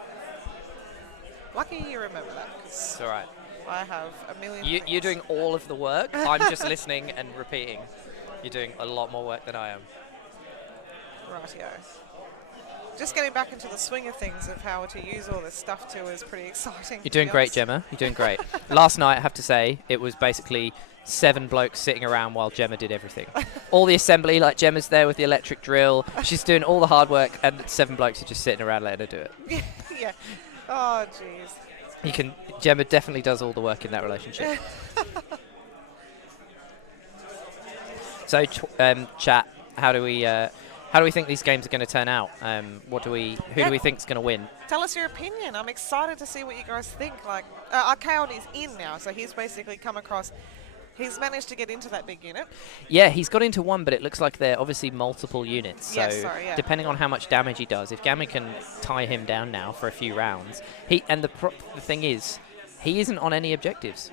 Lucky you remember that. 'Cause It's all right. I have a million You're things. doing all of the work. I'm just listening and repeating. You're doing a lot more work than I am. Rightio. Just getting back into the swing of things of how to use all this stuff too is pretty exciting. You're doing great, Gemma. You're doing great. Last night, I have to say, it was basically 7 blokes sitting around while Gemma did everything. All the assembly, like Gemma's there with the electric drill. She's doing all the hard work, and 7 blokes are just sitting around letting her do it. Yeah. Oh, jeez. Gemma definitely does all the work in that relationship. So, chat, how do we think these games are going to turn out? Who do we think is going to win? Tell us your opinion. I'm excited to see what you guys think. Like, Archaon is in now, so he's basically come across. He's managed to get into that big unit. Yeah, he's got into 1, but it looks like they're obviously multiple units. So Yes, sorry, yeah. depending on how much damage he does, if Gammy can tie him down now for a few rounds, the thing is, he isn't on any objectives.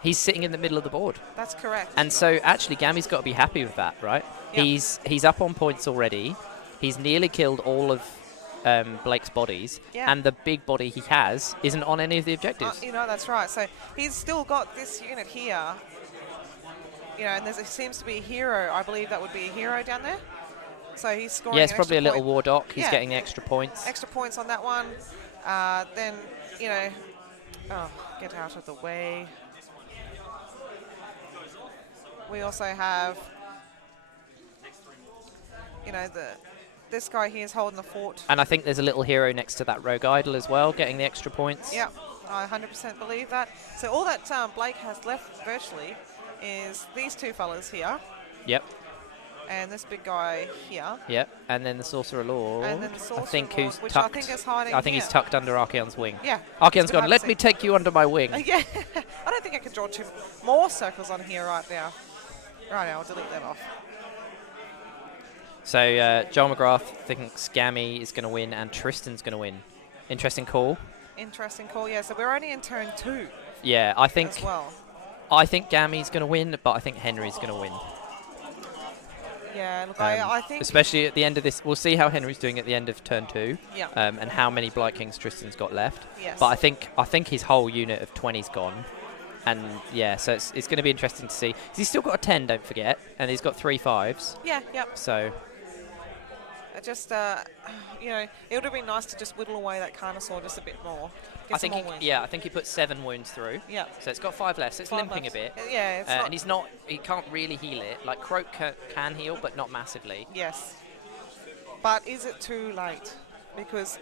He's sitting in the middle of the board. That's correct. And so actually Gammy's got to be happy with that, right? Yep. He's up on points already. He's nearly killed all of Blake's bodies, Yeah. and the big body he has isn't on any of the objectives. That's right. So he's still got this unit here. And there seems to be a hero. I believe that would be a hero down there. So he's scoring. Yeah, it's an probably a extra little point. war dock. He's Yeah. getting extra points. Extra points on that one. Then, get out of the way. We also have, this guy here is holding the fort. And I think there's a little hero next to that Rogue Idol as well, getting the extra points. Yeah, I 100% believe that. So all that Blake has left virtually is these 2 fellas here. Yep. And this big guy here. Yep. And then the Sorcerer Lord. And then the Sorcerer I think Lord, who's which tucked. I think is hiding I think here. he's tucked under Archaon's wing. Yeah. Archaon's gone, behind let the me scene. take you under my wing. Yeah. I don't think I can draw 2 more circles on here right now. Right now, I'll delete that off. So Joel McGrath thinks Gammy is going to win and Tristan's going to win. Interesting call. Interesting call, yeah. So we're only in turn 2 Yeah, I think as well. Gammy's going to win, but I think Henry's going to win. Yeah, look, I think... Especially at the end of this. We'll see how Henry's doing at the end of turn 2. Yeah. And how many Blight Kings Tristan's got left. Yes. But I think his whole unit of 20's gone. And yeah, so it's going to be interesting to see. He's still got a 10, don't forget, and he's got 3 5s. Yeah, yep. So just you know, it would have been nice to just whittle away that Carnosaur just a bit more. Get I think some more wounds. I think he put 7 wounds through. Yeah. So it's got 5 left. So it's 5 limping left. a bit. Yeah, it's not. And he can't really heal it. Like Croak can heal, but not massively. Yes. But is it too late? Because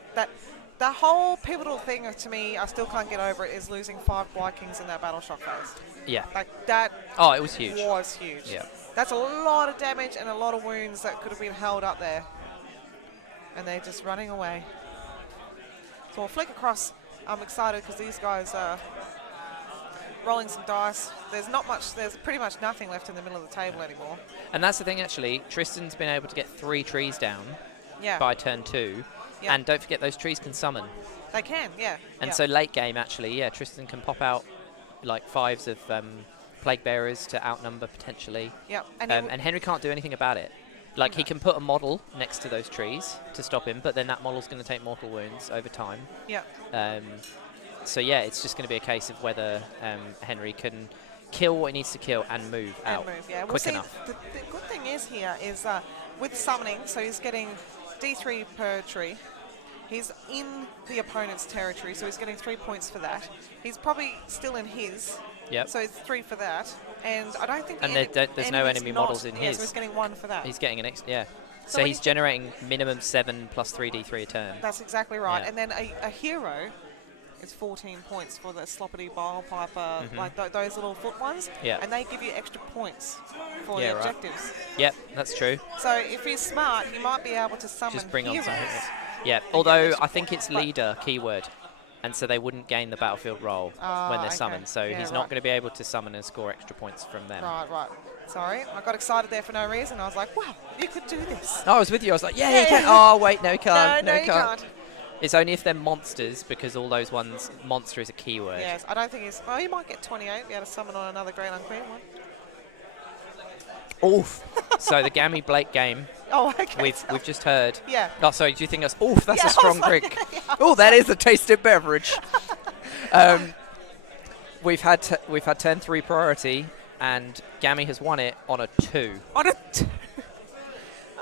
the whole pivotal thing to me, I still can't get over it, is losing 5 Vikings in that battle shock phase. Yeah. Like that. Oh, it was huge. Was huge. Yeah. That's a lot of damage and a lot of wounds that could have been held up there. And they're just running away. So we'll flick across. I'm excited because these guys are rolling some dice. There's pretty much nothing left in the middle of the table anymore. And that's the thing, actually. Tristan's been able to get 3 trees down Yeah. by turn 2. Yeah. And don't forget, those trees can summon. They can, yeah. And yeah. so late game, actually, yeah, Tristan can pop out like 5s of Plague Bearers to outnumber potentially. Yeah. And Henry can't do anything about it. Like, he can put a model next to those trees to stop him, but then that model's going to take mortal wounds over time. Yeah. So, yeah, it's just going to be a case of whether Henry can kill what he needs to kill and move out quick enough. The good thing is here is with summoning, so he's getting D3 per tree. He's in the opponent's territory, so he's getting 3 points for that. He's probably still in his. Yep. So it's 3 for that. And I don't think there's no enemy models in his. So he's getting 1 for that. He's getting an extra, yeah. So So he's generating minimum 7 plus 3d3 a turn. That's exactly right. Yeah. And then a hero is 14 points for the Sloppity Bile Piper, like those little foot ones. Yeah. And they give you extra points for Yeah, the right. objectives. Yep, that's true. So if he's smart, he might be able to summon Just bring on heroes. some hits. Yeah, although extra I think points, it's but- leader keyword, and so they wouldn't gain the battlefield roll when they're okay. summoned. So Yeah, he's right. not going to be able to summon and score extra points from them. Right. Sorry, I got excited there for no reason. I was like, wow, you could do this. Oh, I was with you. I was like, yeah, you can. Oh, wait, no, you can't. No, you can't. It's only if they're monsters, because all those ones, monster is a keyword. Yes, I don't think he's... Well, you might get 28. Be able to summon on another Great Unclean one. Oof. So the Gammy Blake game, Oh, okay. we've just heard. Yeah. Oh, sorry, do you think that's... Oof, that's Yeah, a strong I was like- drink. yeah, I Oh, was that is a tasty beverage. We've had turn 3 priority, and Gammy has won it on a 2. On a...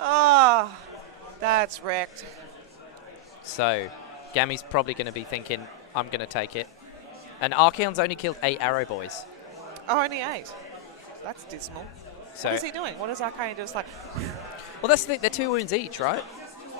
Oh, that's wrecked. So Gammy's probably going to be thinking, I'm going to take it. And Archaon's only killed 8 arrow boys. Oh, only 8. That's dismal. So What is he doing? What does Arcane do? It's like... well, that's the thing. They're 2 wounds each, right?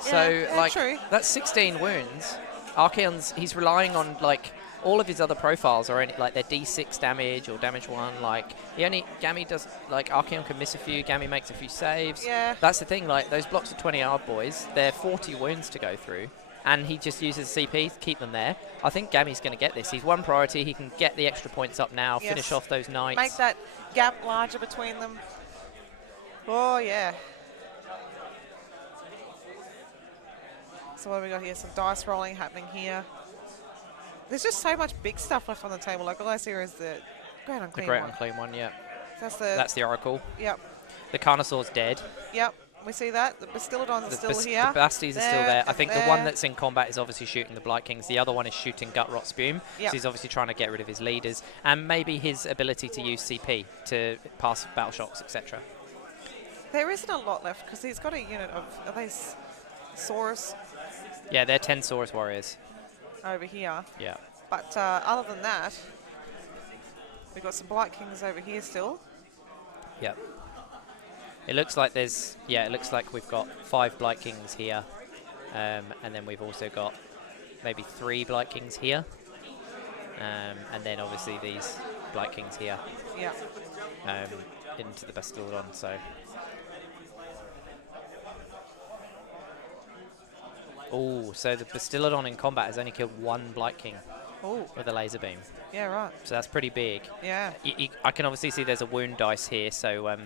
So yeah, like true. that's 16 wounds. Archaon's he's relying on like all of his other profiles are only like their D6 damage or damage 1. Like Gammy does like Archaon can miss a few. Gammy makes a few saves. Yeah. That's the thing. Like those blocks of 20 hard boys, they're 40 wounds to go through. And he just uses CP to keep them there. I think Gammy's going to get this. He's 1 priority. He can get the extra points up now, Yes. finish off those knights. Make that gap larger between them. Oh, yeah. So what have we got here? Some dice rolling happening here. There's just so much big stuff left on the table. Like all I see is the Great The Unclean Great one. Unclean one, yeah. That's the Oracle. Yep. The Carnosaur's dead. Yep. We see that. The Bastillodons are still The here. Basties are still there. I think the one there. that's in combat is obviously shooting the Blight Kings. The other one is shooting Gutrot Spume. Yep. So he's obviously trying to get rid of his leaders. And maybe his ability to use CP to pass battle shocks, etc. There isn't a lot left because he's got a unit of, are they Saurus Yeah, they're 10 Saurus Warriors. over here. Yeah. But other than that, we've got some Blight Kings over here still. Yep. It looks like it looks like we've got 5 Blight Kings here. And then we've also got maybe 3 Blight Kings here. And then obviously these Blight Kings here. Yeah. Into the Bastillodon, so... Oh, so the Bastillodon in combat has only killed 1 Blight King Oh, with a laser beam. yeah, right. So that's pretty big. Yeah. I can obviously see there's a wound dice here, so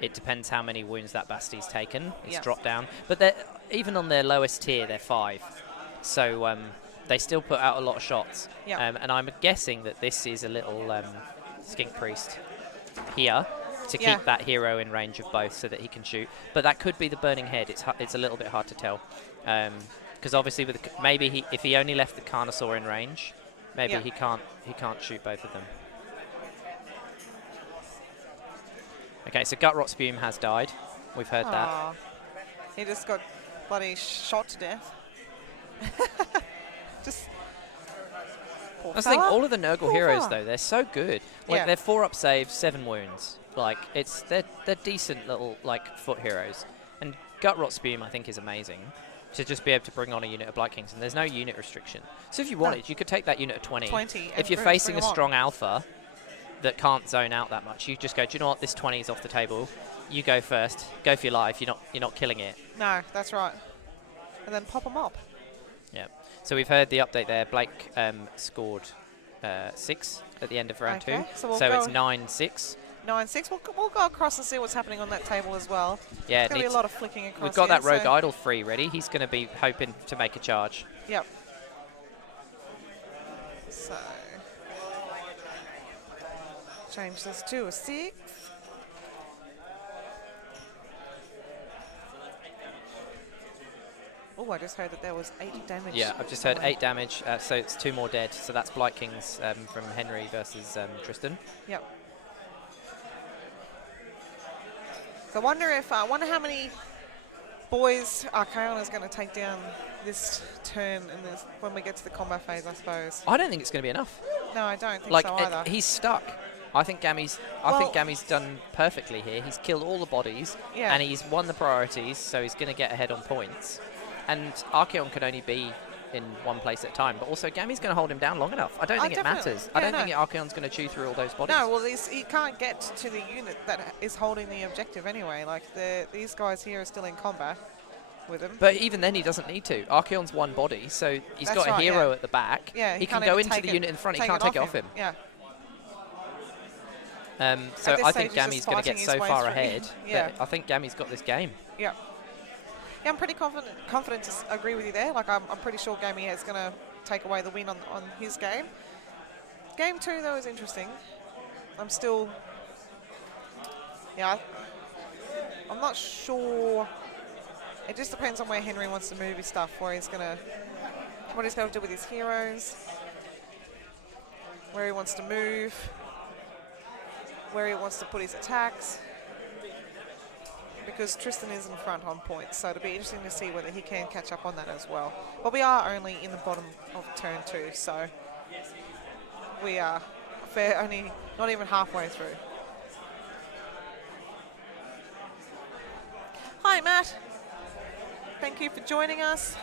it depends how many wounds that Bastie's taken. It's Yeah. dropped down. But even on their lowest tier, they're 5. So they still put out a lot of shots. Yeah. And I'm guessing that this is a little Skink Priest here to Yeah. keep that hero in range of both so that he can shoot. But that could be the Burning Head. It's a little bit hard to tell. Because obviously, maybe if he only left the Carnosaur in range, maybe Yeah. he can't shoot both of them. Okay, so Gutrot Spume has died. We've heard that. He just got bloody shot to death. Just poor I think fella. all of the Nurgle Poor heroes, fella. though, they're so good. Like, Yeah. they're 4-up saves, 7 wounds. Like, they're decent little, like, foot heroes. And Gut Rot Spume, I think, is amazing to just be able to bring on a unit of Blight Kings. And there's no unit restriction. So if you wanted, you could take that unit of 20. 20 If and you're bring facing a them on. strong alpha that can't zone out that much, you just go, do you know what, this 20 is off the table. You go first. Go for your life. You're not killing it. No, that's right. And then pop them up. Yeah. So we've heard the update there. Blake scored 6 at the end of round 2. Okay, so we'll So go it's 9-6. 9-6. We'll go across and see what's happening on that table as well. Yeah, There's going to be a lot of flicking across. we've got here, that Rogue so Idol free ready. He's going to be hoping to make a charge. Yep. So change this to a 6. Oh, I just heard that there was 8 damage. Yeah, I've just heard 8 damage, so it's 2 more dead. So that's Blight Kings from Henry versus Tristan. Yep. So I wonder how many boys Archaon is going to take down this turn and this, when we get to the combat phase, I suppose. I don't think it's going to be enough. No, I don't think Like, so either. he's stuck. I think Gammy's done perfectly here. He's killed all the bodies, Yeah. and he's won the priorities, so he's going to get ahead on points. And Archaon can only be in one place at a time, but also Gammy's going to hold him down long enough. I don't think it definitely. matters. Yeah, I don't no. think Archaon's going to chew through all those bodies. No, well, he can't get to the unit that is holding the objective anyway. Like, these guys here are still in combat with him. But even then, he doesn't need to. Archaon's one body, so he's That's got a right, hero yeah. at the back. Yeah, he can can't go even into take the it- unit in front. He can't take it off him. Yeah. So At this I stage, think he's Gammy's just going to get fighting so his way far through. ahead Yeah. that I think Gammy's got this game. Yeah. Yeah, I'm pretty confident to agree with you there. Like, I'm pretty sure Gammy is going to take away the win on his game. Game 2, though, is interesting. I'm still... Yeah, I'm not sure. It just depends on where Henry wants to move his stuff, what he's going to do with his heroes, where he wants to move, where he wants to put his attacks. Because Tristan is in front on points, so it'll be interesting to see whether he can catch up on that as well. But we are only in the bottom of turn 2, so we are only not even halfway through. Hi, Matt. Thank you for joining us.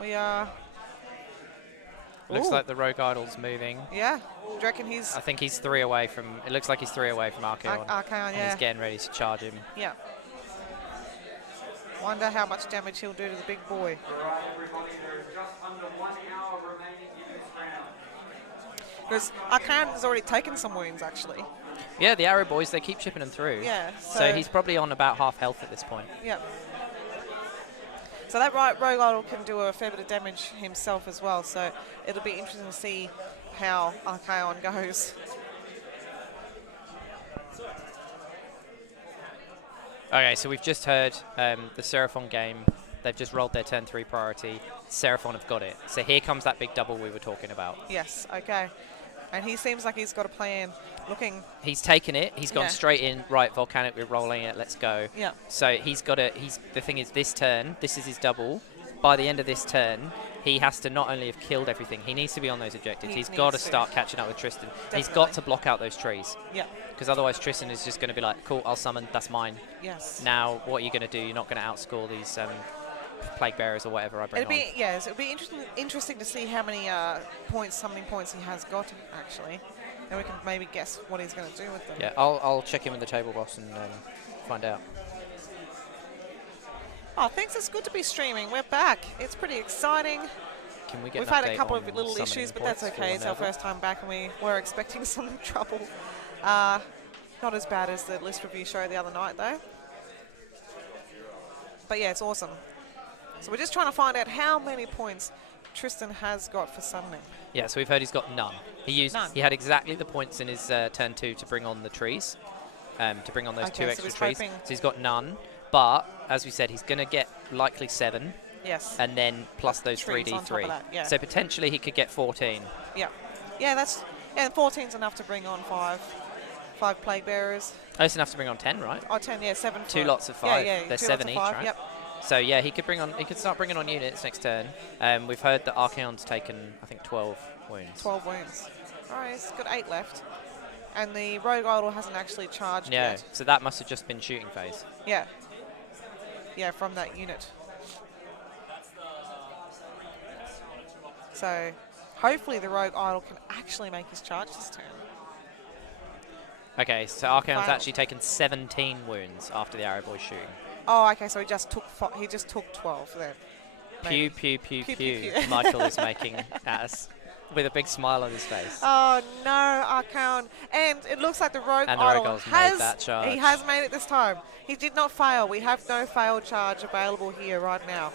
We are... Looks Ooh. like the Rogue Idol's moving. Yeah. Do you reckon he's... I think he's 3 away from... It looks like he's 3 away from Archaon. Archaon, And yeah. he's getting ready to charge him. Yeah. Wonder how much damage he'll do to the big boy. Because Archaon has already taken some wounds, actually. Yeah, the Arrow boys, they keep chipping him through. Yeah. So he's probably on about half health at this point. Yeah. So that Rogue Idol can do a fair bit of damage himself as well. So it'll be interesting to see how Archaon goes. Okay, so we've just heard the Seraphon game. They've just rolled their turn 3 priority. Seraphon have got it. So here comes that big double we were talking about. Yes, okay. And he seems like he's got a plan. Looking... He's taken it. He's gone Yeah. straight in. Right, Volcanic, we're rolling it. Let's go. Yeah. So he's got to... The thing is, this turn, this is his double. By the end of this turn, he has to not only have killed everything, he needs to be on those objectives. He He's got to needs to. start catching up with Tristan. He's Definitely. got to block out those trees. Yeah. Because otherwise Tristan is just going to be like, cool, I'll summon, that's mine. Yes. Now, what are you going to do? You're not going to outscore these Plague Bearers or whatever I bring It'll on. be it'll be interesting to see how many summoning points he has got actually, and we can maybe guess what he's going to do with them. Yeah, I'll check in with the table boss and find out. Oh, thanks. It's good to be streaming. We're back. It's pretty exciting. Can we get We've an had a update couple on of little summoning issues, but that's points okay. for It's our Nurgle? first time back, and we were expecting some trouble. Not as bad as the list review show the other night, though. But yeah, it's awesome. So we're just trying to find out how many points Tristan has got for summoning. Yeah, so we've heard he's got none. None. He had exactly the points in his turn 2 to bring on the trees, to bring on those Okay, 2 so extra he's trees. hoping- So he's got none. But as we said, he's going to get likely 7, Yes. and then plus those Trees on top of 3d3. that, yeah. So potentially he could get 14. Yeah. Yeah, Yeah, and 14's enough to bring on 5 plague bearers. Oh, it's enough to bring on 10, right? Oh, 10, yeah, 7. 2 lots of 5. Yeah, There's 2 7 lots each, of 5, right? Yep. So yeah, he could start bringing on units next turn. We've heard that Archaon's taken, I think, 12 wounds. 12 wounds. All right, he's got 8 left. And the Rogue Idol hasn't actually charged Yeah, yet. so that must have just been shooting phase. Yeah. Yeah, from that unit. So hopefully the Rogue Idol can actually make his charge this turn. Okay, so Archaon's Finally. actually taken 17 wounds after the arrow boy shooting. Oh, okay, so he just took 12 there. Pew, Maybe. pew, pew, Pew, pew, pew, pew. Michael is making at us with a big smile on his face. Oh no, Archaon. And it looks like the Rogue And the Rogue Idol Idol's made that charge. He has made it this time. He did not fail. We have no failed charge available here right now.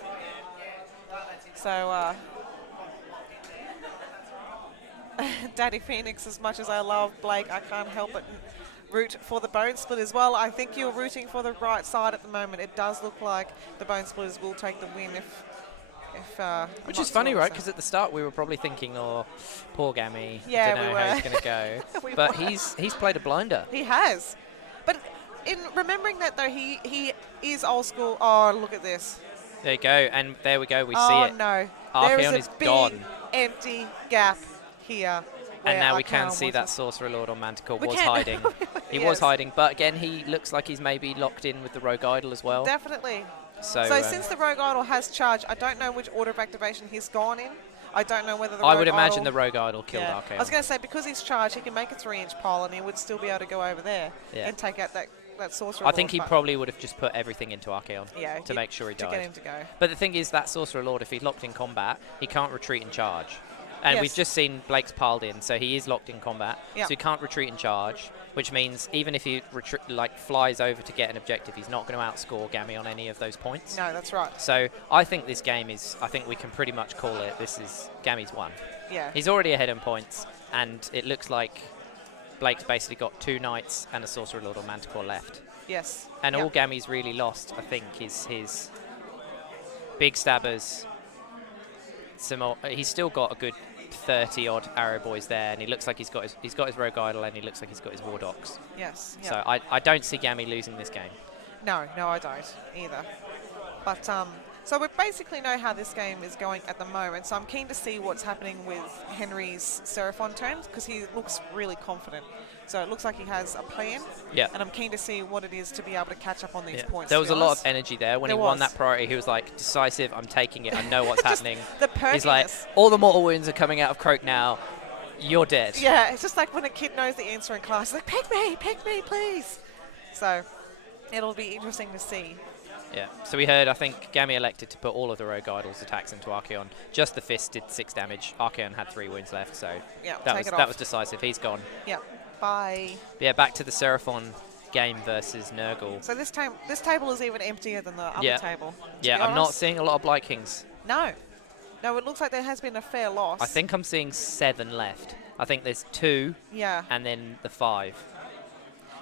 So, Daddy Phoenix, as much as I love Blake, I can't help but root for the Bonesplitterz as well. I think you're rooting for the right side at the moment. It does look like the Bonesplitterz will take the win if Which is funny, right? Because at the start we were probably thinking, oh, poor Gammy, Yeah, don't know we how were. he's going to go. We But were. he's played a blinder. He has. But in remembering that, though, he is old school. Oh, look at this. There you go, and there we go, we see Oh, it. no. Archaon There is is a big gone. empty gap here. And where now we can Archaon see was that a- Sorcerer Lord on Manticore We was can. hiding. He Yes. was hiding, but again, he looks like he's maybe locked in with the Rogue Idol as well. Definitely. So, So since the Rogue Idol has charged, I don't know which order of activation he's gone in. I don't know whether the I Rogue would imagine Idol the Rogue Idol killed Yeah. Archaon. I was going to say, because he's charged, he can make a 3-inch pile and he would still be able to go over there Yeah. and take out that Sorcerer I think Lord, he but- probably would have just put everything into Archaon Yeah, to make sure he to get died. him to go. But the thing is, that Sorcerer Lord, if he's locked in combat, he can't retreat and charge. And Yes. we've just seen Blake's piled in, so he is locked in combat. Yeah. So he can't retreat and charge, which means even if he flies over to get an objective, he's not going to outscore Gammy on any of those points. No, that's right. So I think this game is, I think we can pretty much call it, this is Gammy's won. Yeah. He's already ahead in points, and it looks like Blake's basically got 2 Knights and a Sorcerer Lord or Manticore left. Yes. And Yeah. all Gammy's really lost, I think, is his Big Stabbers. He's still got a good 30-odd Arrow Boys there, and he looks like he's got his Rogue Idol, and he looks like he's got his War Dogs. Yes. Yeah. So I don't see Gammy losing this game. No, I don't either. But so we basically know how this game is going at the moment. So I'm keen to see what's happening with Henry's Seraphon turns because he looks really confident. So it looks like he has a plan. Yeah. And I'm keen to see what it is to be able to catch up on these points. There to was be a lot honest. of energy there when There he won was. that priority. He was like, decisive, I'm taking it, I know what's Just happening. the He's like, perkiness. all the mortal wounds are coming out of Croak now. You're dead. Yeah, it's just like when a kid knows the answer in class. He's like, pick me, please. So it'll be interesting to see. Yeah. So we heard, I think, Gammy elected to put all of the Rogue Idol's attacks into Archaon. Just the fist did 6 damage. Archaon had 3 wounds left, so Yeah, that take was it that off. was decisive. He's gone. Yeah. Bye. Yeah, back to the Seraphon game versus Nurgle. So this table is even emptier than the other Yeah. table. to Yeah, be I'm not honest. seeing a lot of Blight Kings. No, it looks like there has been a fair loss. I think I'm seeing 7 left. I think there's 2 Yeah. and then the 5.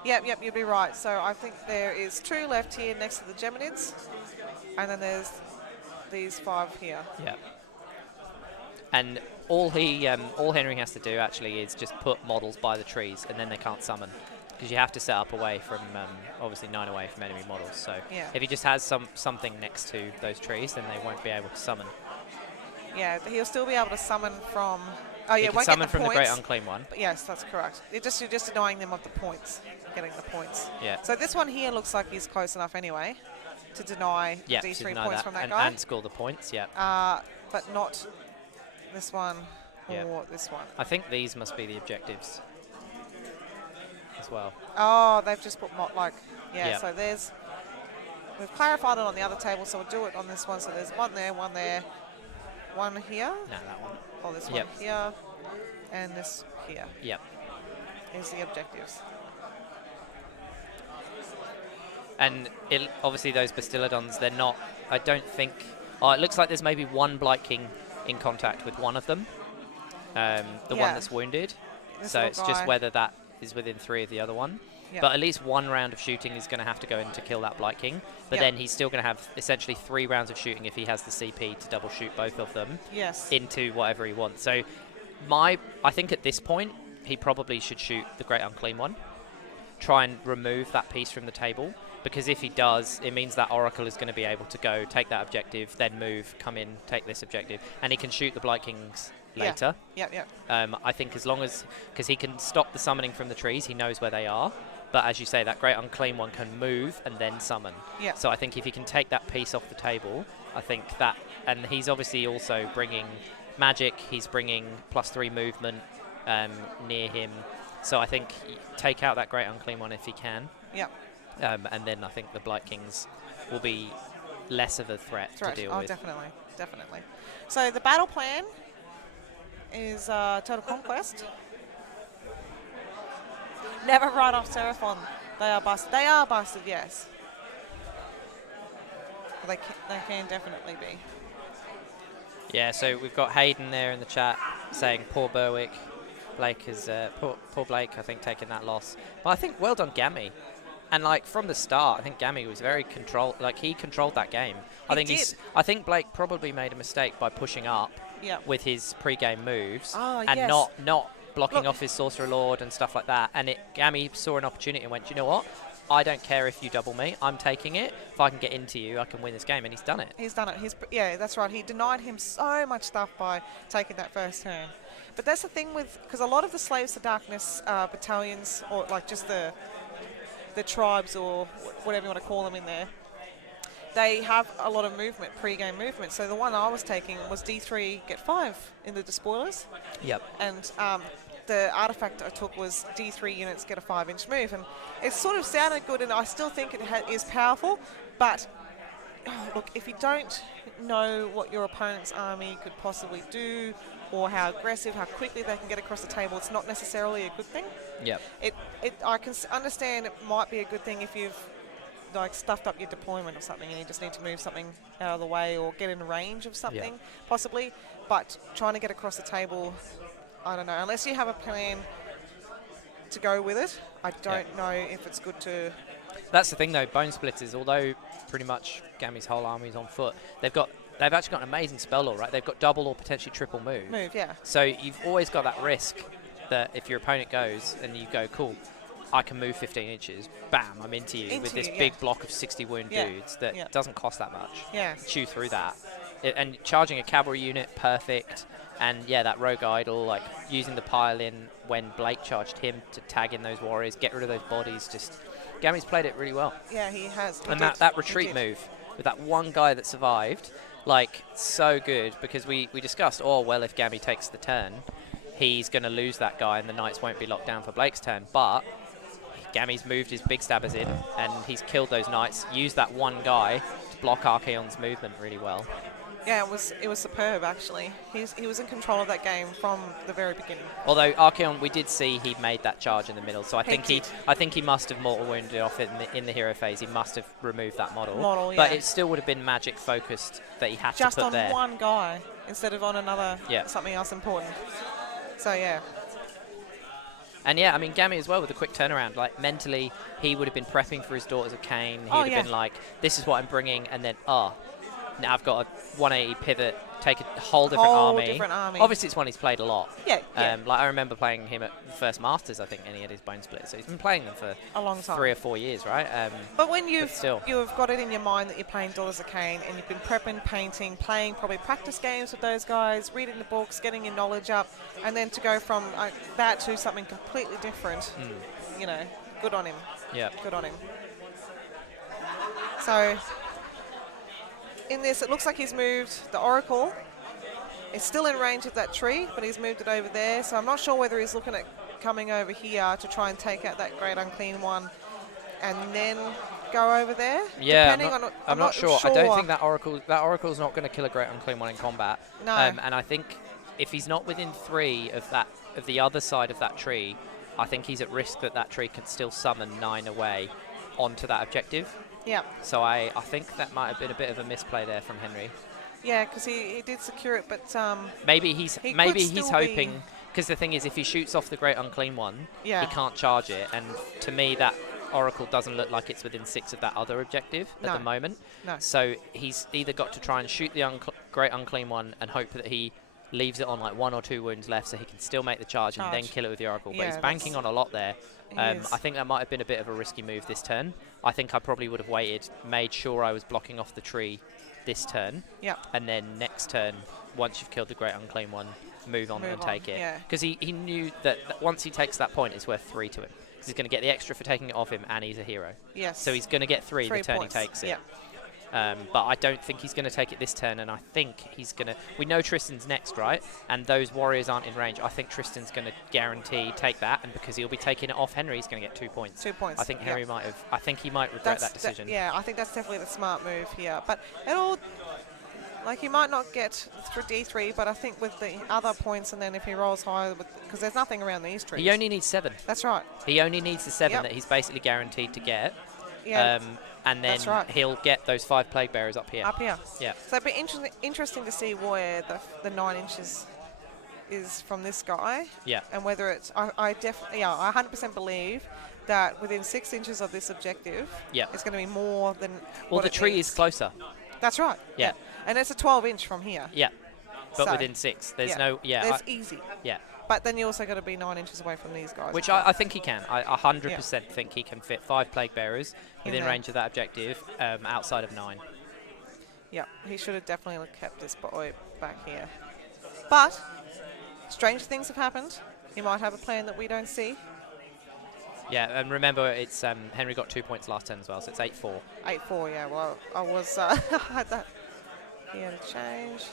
Yep, you'd be right. So I think there is 2 left here next to the Geminids, and then there's these 5 here. Yeah. And all Henry has to do actually is just put models by the trees, and then they can't summon, because you have to set up away from obviously 9 away from enemy models. So Yeah. if he just has something next to those trees, then they won't be able to summon. Yeah, he'll still be able to summon from. Oh He yeah, can won't summon get the from points. the Great Unclaimed One. But yes, that's correct. You're just denying them of the points, getting the points. Yeah. So this one here looks like he's close enough anyway to deny Yeah, these to 3 deny points that from that and, guy. and score the points. Yeah. But not this one Yeah. or this one. I think these must be the objectives as well. Oh, they've just put yeah. Yeah. So we've clarified it on the other table, so we'll do it on this one. So there's one there, one here, No, that one. or this Yep. one here, and this here Yep. is the objectives. And obviously those Bastillodons, they're not, I don't think, oh, it looks like there's maybe 1 Blight King in contact with one of them, the one Yeah. that's wounded. This So little it's just guy. whether that is within 3 of the other one. Yeah. But at least 1 round of shooting is going to have to go in to kill that Blight King. But Yeah. then he's still going to have essentially 3 rounds of shooting if he has the CP to double shoot both of them Yes. into whatever he wants. So I think at this point, he probably should shoot the Great Unclean One. Try and remove that piece from the table, because if he does, it means that Oracle is going to be able to go take that objective, then move, come in, take this objective, and he can shoot the Blight Kings later. Yeah. I think as long as, because he can stop the summoning from the trees, he knows where they are. But as you say, that Great Unclean One can move and then summon. Yeah. So I think if he can take that piece off the table, I think that, and he's obviously also bringing magic. He's bringing +3 movement near him. So I think take out that Great Unclean One if he can. Yeah. And then I think the Blight Kings will be less of a threat to deal with. Definitely. So the battle plan is Total Conquest. Never write off Seraphon. They are busted. They are busted, yes. They can definitely be. Yeah, so we've got Hayden there in the chat saying poor Berwick. Blake is poor Blake, I think, taking that loss. But I think well done, Gammy. And like from the start, I think Gammy was very controlled. Like he controlled that game. I think Blake probably made a mistake by pushing up with his pre-game moves and not blocking off his Sorcerer Lord and stuff like that. And Gammy saw an opportunity and went, "Do you know what? I don't care if you double me. I'm taking it. If I can get into you, I can win this game." And he's done it. He's done it. Yeah, that's right. He denied him so much stuff by taking that first turn. But that's the thing with, because a lot of the Slaves to Darkness battalions, or like just the tribes or whatever you want to call them in there, they have a lot of movement, pre-game movement. So the one I was taking was D3 get 5 in the Despoilers. Yep. And the artifact I took was D3 units get a 5-inch move, and it sort of sounded good, and I still think it is powerful. But look, if you don't know what your opponent's army could possibly do, or how aggressive, how quickly they can get across the table, it's not necessarily a good thing. Yep. I can understand it might be a good thing if you've like stuffed up your deployment or something and you just need to move something out of the way or get in range of something, possibly. But trying to get across the table, I don't know. Unless you have a plan to go with it, I don't know if it's good to... That's the thing, though. Bonesplitterz, although pretty much Gammy's whole army is on foot, they've actually got an amazing spell law, right? They've got double or potentially triple move. So you've always got that risk that if your opponent goes and you go, cool, I can move 15 inches, bam, I'm into you with this big block of 60 wound dudes that doesn't cost that much. Chew through that. And charging a cavalry unit, perfect. And yeah, that rogue idol, like using the pile in when Blake charged him to tag in those warriors, get rid of those bodies. Just Gammy's played it really well. Yeah, he has. And that retreat move with that one guy that survived, like so good, because we discussed, oh well, if Gammy takes the turn, he's going to lose that guy and the knights won't be locked down for Blake's turn. But Gammy's moved his big stabbers in and he's killed those knights, used that one guy to block Archaon's movement really well. Yeah, it was superb, actually. He was in control of that game from the very beginning. Although Archaon, we did see he made that charge in the middle, so I think he must have mortal wounded off it in the hero phase. He must have removed that model. But it still would have been magic focused that he had to put there. Just on one guy instead of on another, something else important. So yeah. And yeah, I mean, Gammy as well with a quick turnaround. Like mentally, he would have been prepping for his Daughters of Cain. He would have been like, this is what I'm bringing, and then now I've got a 180 pivot, take a whole different army. Obviously, it's one he's played a lot. Yeah. Like I remember playing him at the first Masters, I think, and he had his Bonesplitterz. So he's been playing them for a long time, 3 or 4 years, right? But when you've got it in your mind that you're playing Daughters of Cain, and you've been prepping, painting, playing probably practice games with those guys, reading the books, getting your knowledge up, and then to go from that to something completely different, you know, good on him. Yeah. Good on him. So in this, it looks like he's moved the Oracle. It's still in range of that tree, but he's moved it over there. So I'm not sure whether he's looking at coming over here to try and take out that Great Unclean One and then go over there. Yeah, I'm not sure. I don't think that Oracle's not going to kill a Great Unclean One in combat. No. And I think if he's not within 3 of the other side of that tree, I think he's at risk that tree can still summon 9 away onto that objective. Yeah. So I think that might have been a bit of a misplay there from Henry. Yeah, because he did secure it, but maybe he's hoping, because the thing is, if he shoots off the Great Unclean One, he can't charge it, and to me that Oracle doesn't look like it's within 6 of that other objective at the moment. No. So he's either got to try and shoot the Great Unclean One and hope that he leaves it on like 1 or 2 wounds left, so he can still make the charge and then kill it with the Oracle. But Yeah, he's banking on a lot there. He I think that might have been a bit of a risky move this turn. I think I probably would have waited, made sure I was blocking off the tree this turn, and then next turn, once you've killed the Great Unclean One, move on and take it. Because he knew that once he takes that point, it's worth 3 to him. Because he's going to get the extra for taking it off him, and he's a hero. Yes. So he's going to get 3 the turn points. he takes it. Yeah. But I don't think he's going to take it this turn, and I think he's going to... We know Tristan's next, right? And those warriors aren't in range. I think Tristan's going to guarantee take that, and because he'll be taking it off Henry, he's going to get 2 points. 2 points. I think Henry might have... I think he might regret that decision. Yeah, I think that's definitely the smart move here. But it'll... Like, he might not get through D3, but I think with the other points, and then if he rolls higher, because there's nothing around these trees. He only needs 7. That's right. He only needs the 7 that he's basically guaranteed to get. Yeah. And then he'll get those 5 Plague Bearers up here. Up here. Yeah. So it'd be interesting to see where the 9 inches is from this guy. Yeah. And whether it's... I definitely... Yeah, I 100% believe that within 6 inches of this objective, it's going to be more than... Well, the tree is closer. That's right. Yeah. And it's a 12-inch from here. Yeah. But so, within 6. There's no... Yeah. It's easy. Yeah. But then you also got to be 9 inches away from these guys. Which I think he can. I 100% think he can fit 5 Plague Bearers within range of that objective outside of 9. Yeah, he should have definitely kept this boy back here. But strange things have happened. He might have a plan that we don't see. Yeah, and remember, it's Henry got 2 points last turn as well, so it's 8-4. 8-4, yeah. Well, I was... I had that... He had a change.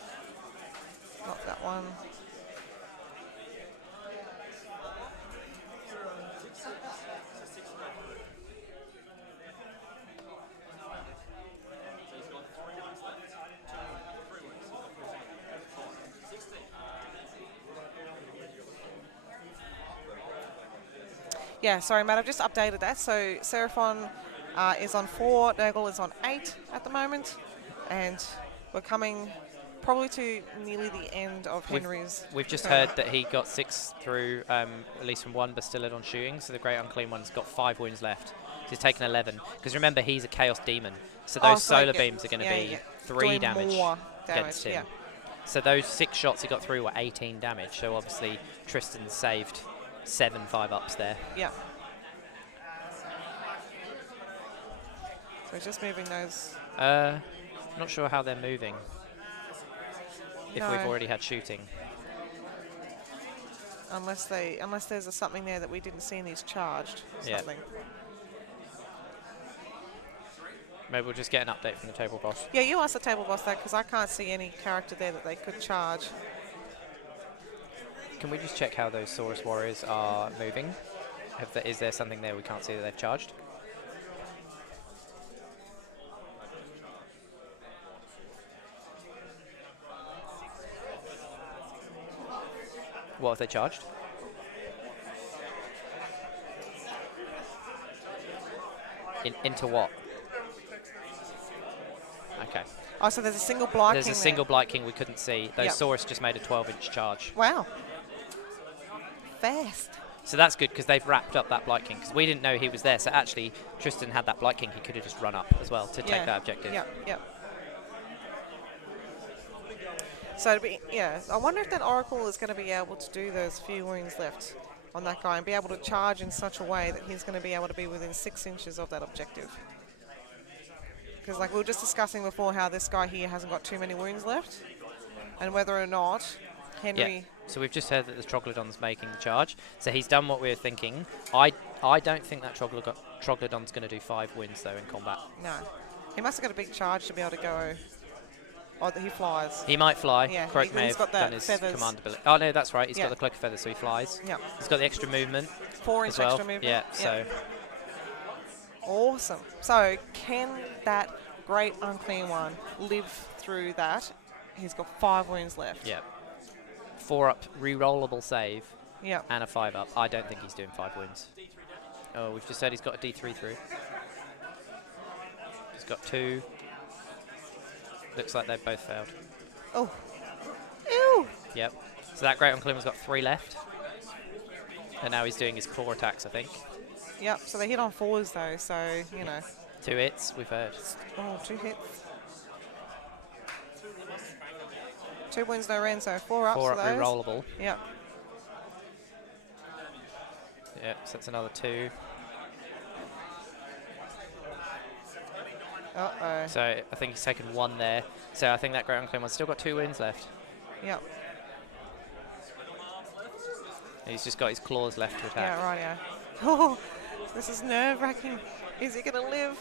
Not that one. Yeah, sorry, Matt, I've just updated that. So Seraphon is on 4, Nurgle is on 8 at the moment, and we're coming probably to nearly the end of Henry's. We've just heard that he got 6 through, at least from 1 Bastillid on shooting, so the Great Unclean One's got 5 wounds left. So he's taken 11. Because remember, he's a Chaos Demon, so those solar beams are going to be 3 damage against him. Yeah. So those 6 shots he got through were 18 damage, so obviously Tristan saved 7 5-ups there. Yeah. So just moving those. Not sure how they're moving. If we've already had shooting. Unless there's something there that we didn't see and he's charged. Something. Maybe we'll just get an update from the table boss. Yeah, you asked the table boss that because I can't see any character there that they could charge. Can we just check how those Saurus warriors are moving? Is there something there we can't see that they've charged? What have they charged? Into what? Okay. Oh, so there's a single Blight King. There's a single Blight King we couldn't see. Those Saurus just made a 12-inch charge. Wow. Fast. So that's good because they've wrapped up that Blight King because we didn't know he was there. So actually, Tristan had that Blight King. He could have just run up as well to take that objective. Yeah. So it'd be, I wonder if that Oracle is going to be able to do those few wounds left on that guy and be able to charge in such a way that he's going to be able to be within 6 inches of that objective. Because like we were just discussing before how this guy here hasn't got too many wounds left and whether or not Henry... Yeah. So we've just heard that the Troglodon's making the charge. So he's done what we were thinking. I don't think that Troglodon's going to do 5 wins though in combat. No. He must have got a big charge to be able to go... Oh, he flies. He might fly. Yeah, Croak may have done his command ability. Oh no, that's right. He's got the Cloak of Feathers, so he flies. Yeah. He's got the extra movement. 4-inch extra movement. Yeah, so... Awesome. So can that Great Unclean One live through that? He's got 5 wounds left. Yeah. 4-up re-rollable save. Yeah. And a 5-up. I don't think he's doing 5 wounds. Oh, we've just said he's got a D3 through. He's got 2. Looks like they've both failed. Oh. Ew. Yep. So that Great Unclean One's got 3 left. And now he's doing his claw attacks, I think. Yep. So they hit on 4s though, so, you know. 2 hits, we've heard. Oh, 2 hits. 2 wins, no rend, so 4 ups 4 for up those. rerollable. Yeah. Yep, so that's another 2. Uh-oh. So I think he's taken 1 there. So I think that Great Unclaimed one's still got 2 wins left. Yep. He's just got his claws left to attack. Yeah, right, yeah. Oh, this is nerve-wracking. Is he going to live?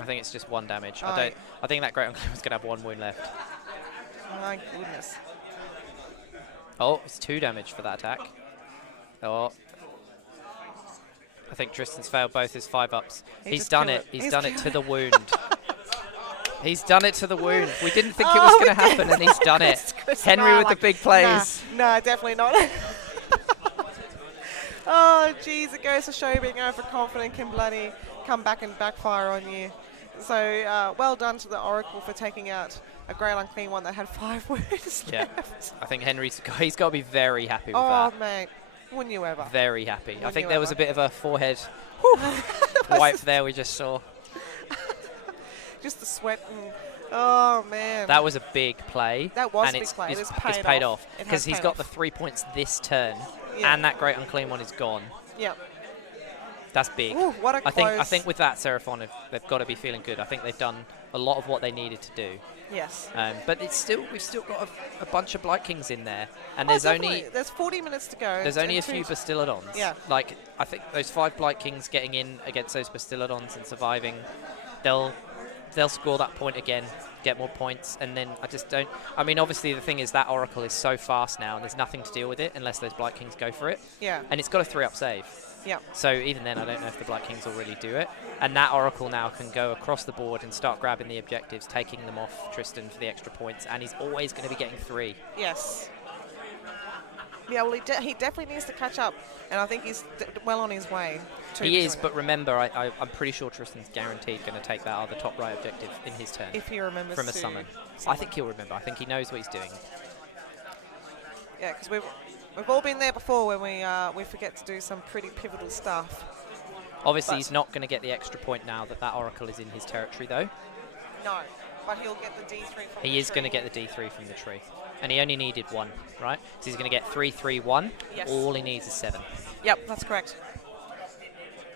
I think it's just 1 damage. Oh, I think that Great Unclaimed one's going to have 1 wound left. My goodness. Oh, it's 2 damage for that attack. Oh. I think Tristan's failed both his 5 ups. He's done it. He's done it to the wound. He's done it to the wound. We didn't think it was going to happen, and he's done it. Henry with the big plays. Nah, definitely not. Oh, jeez, it goes to show being overconfident can bloody come back and backfire on you. So, well done to the Oracle for taking out a Grey Unclean one that had 5 wounds left. I think he's got to be very happy with that. that. Oh, mate. Wouldn't you ever? Very happy. Wouldn't I think you there was ever? a bit of a forehead wipe there we just saw. Just the sweat and... Oh, man. That was a big play. That was and a big play. It's It's paid off. It Because has he's paid got off. the 3 points this turn, Yeah. and that Great Unclean one is gone. Yep. That's big. Ooh, what a close. I think with that, Seraphon, they've got to be feeling good. I think they've done a lot of what they needed to do. Yes. But we've still got a bunch of Blight Kings in there, and there's there's 40 minutes to go. There's only a few Bastiladons. Yeah. Like, I think those 5 Blight Kings getting in against those Bastiladons and surviving, they'll score that point again, get more points, and then I just don't... I mean, obviously the thing is that Oracle is so fast now, and there's nothing to deal with it unless those Blight Kings go for it. Yeah. And it's got a 3-up save. Yeah. So even then, I don't know if the Blight Kings will really do it. And that Oracle now can go across the board and start grabbing the objectives, taking them off Tristan for the extra points, and he's always going to be getting 3. Yes. Yeah, well, he definitely needs to catch up, and I think he's well on his way. He is, but remember, I'm pretty sure Tristan's guaranteed going to take that other top right objective in his turn. If he remembers from a summon. I think he'll remember. I think he knows what he's doing. Yeah, because we've all been there before when we forget to do some pretty pivotal stuff. Obviously, he's not going to get the extra point now that Oracle is in his territory, though. No, but he'll get the D3 from the tree. He is going to get the D3 from the tree. And he only needed 1, right? So he's going to get 3, 3, 1. Yes. All he needs is 7. Yep, that's correct.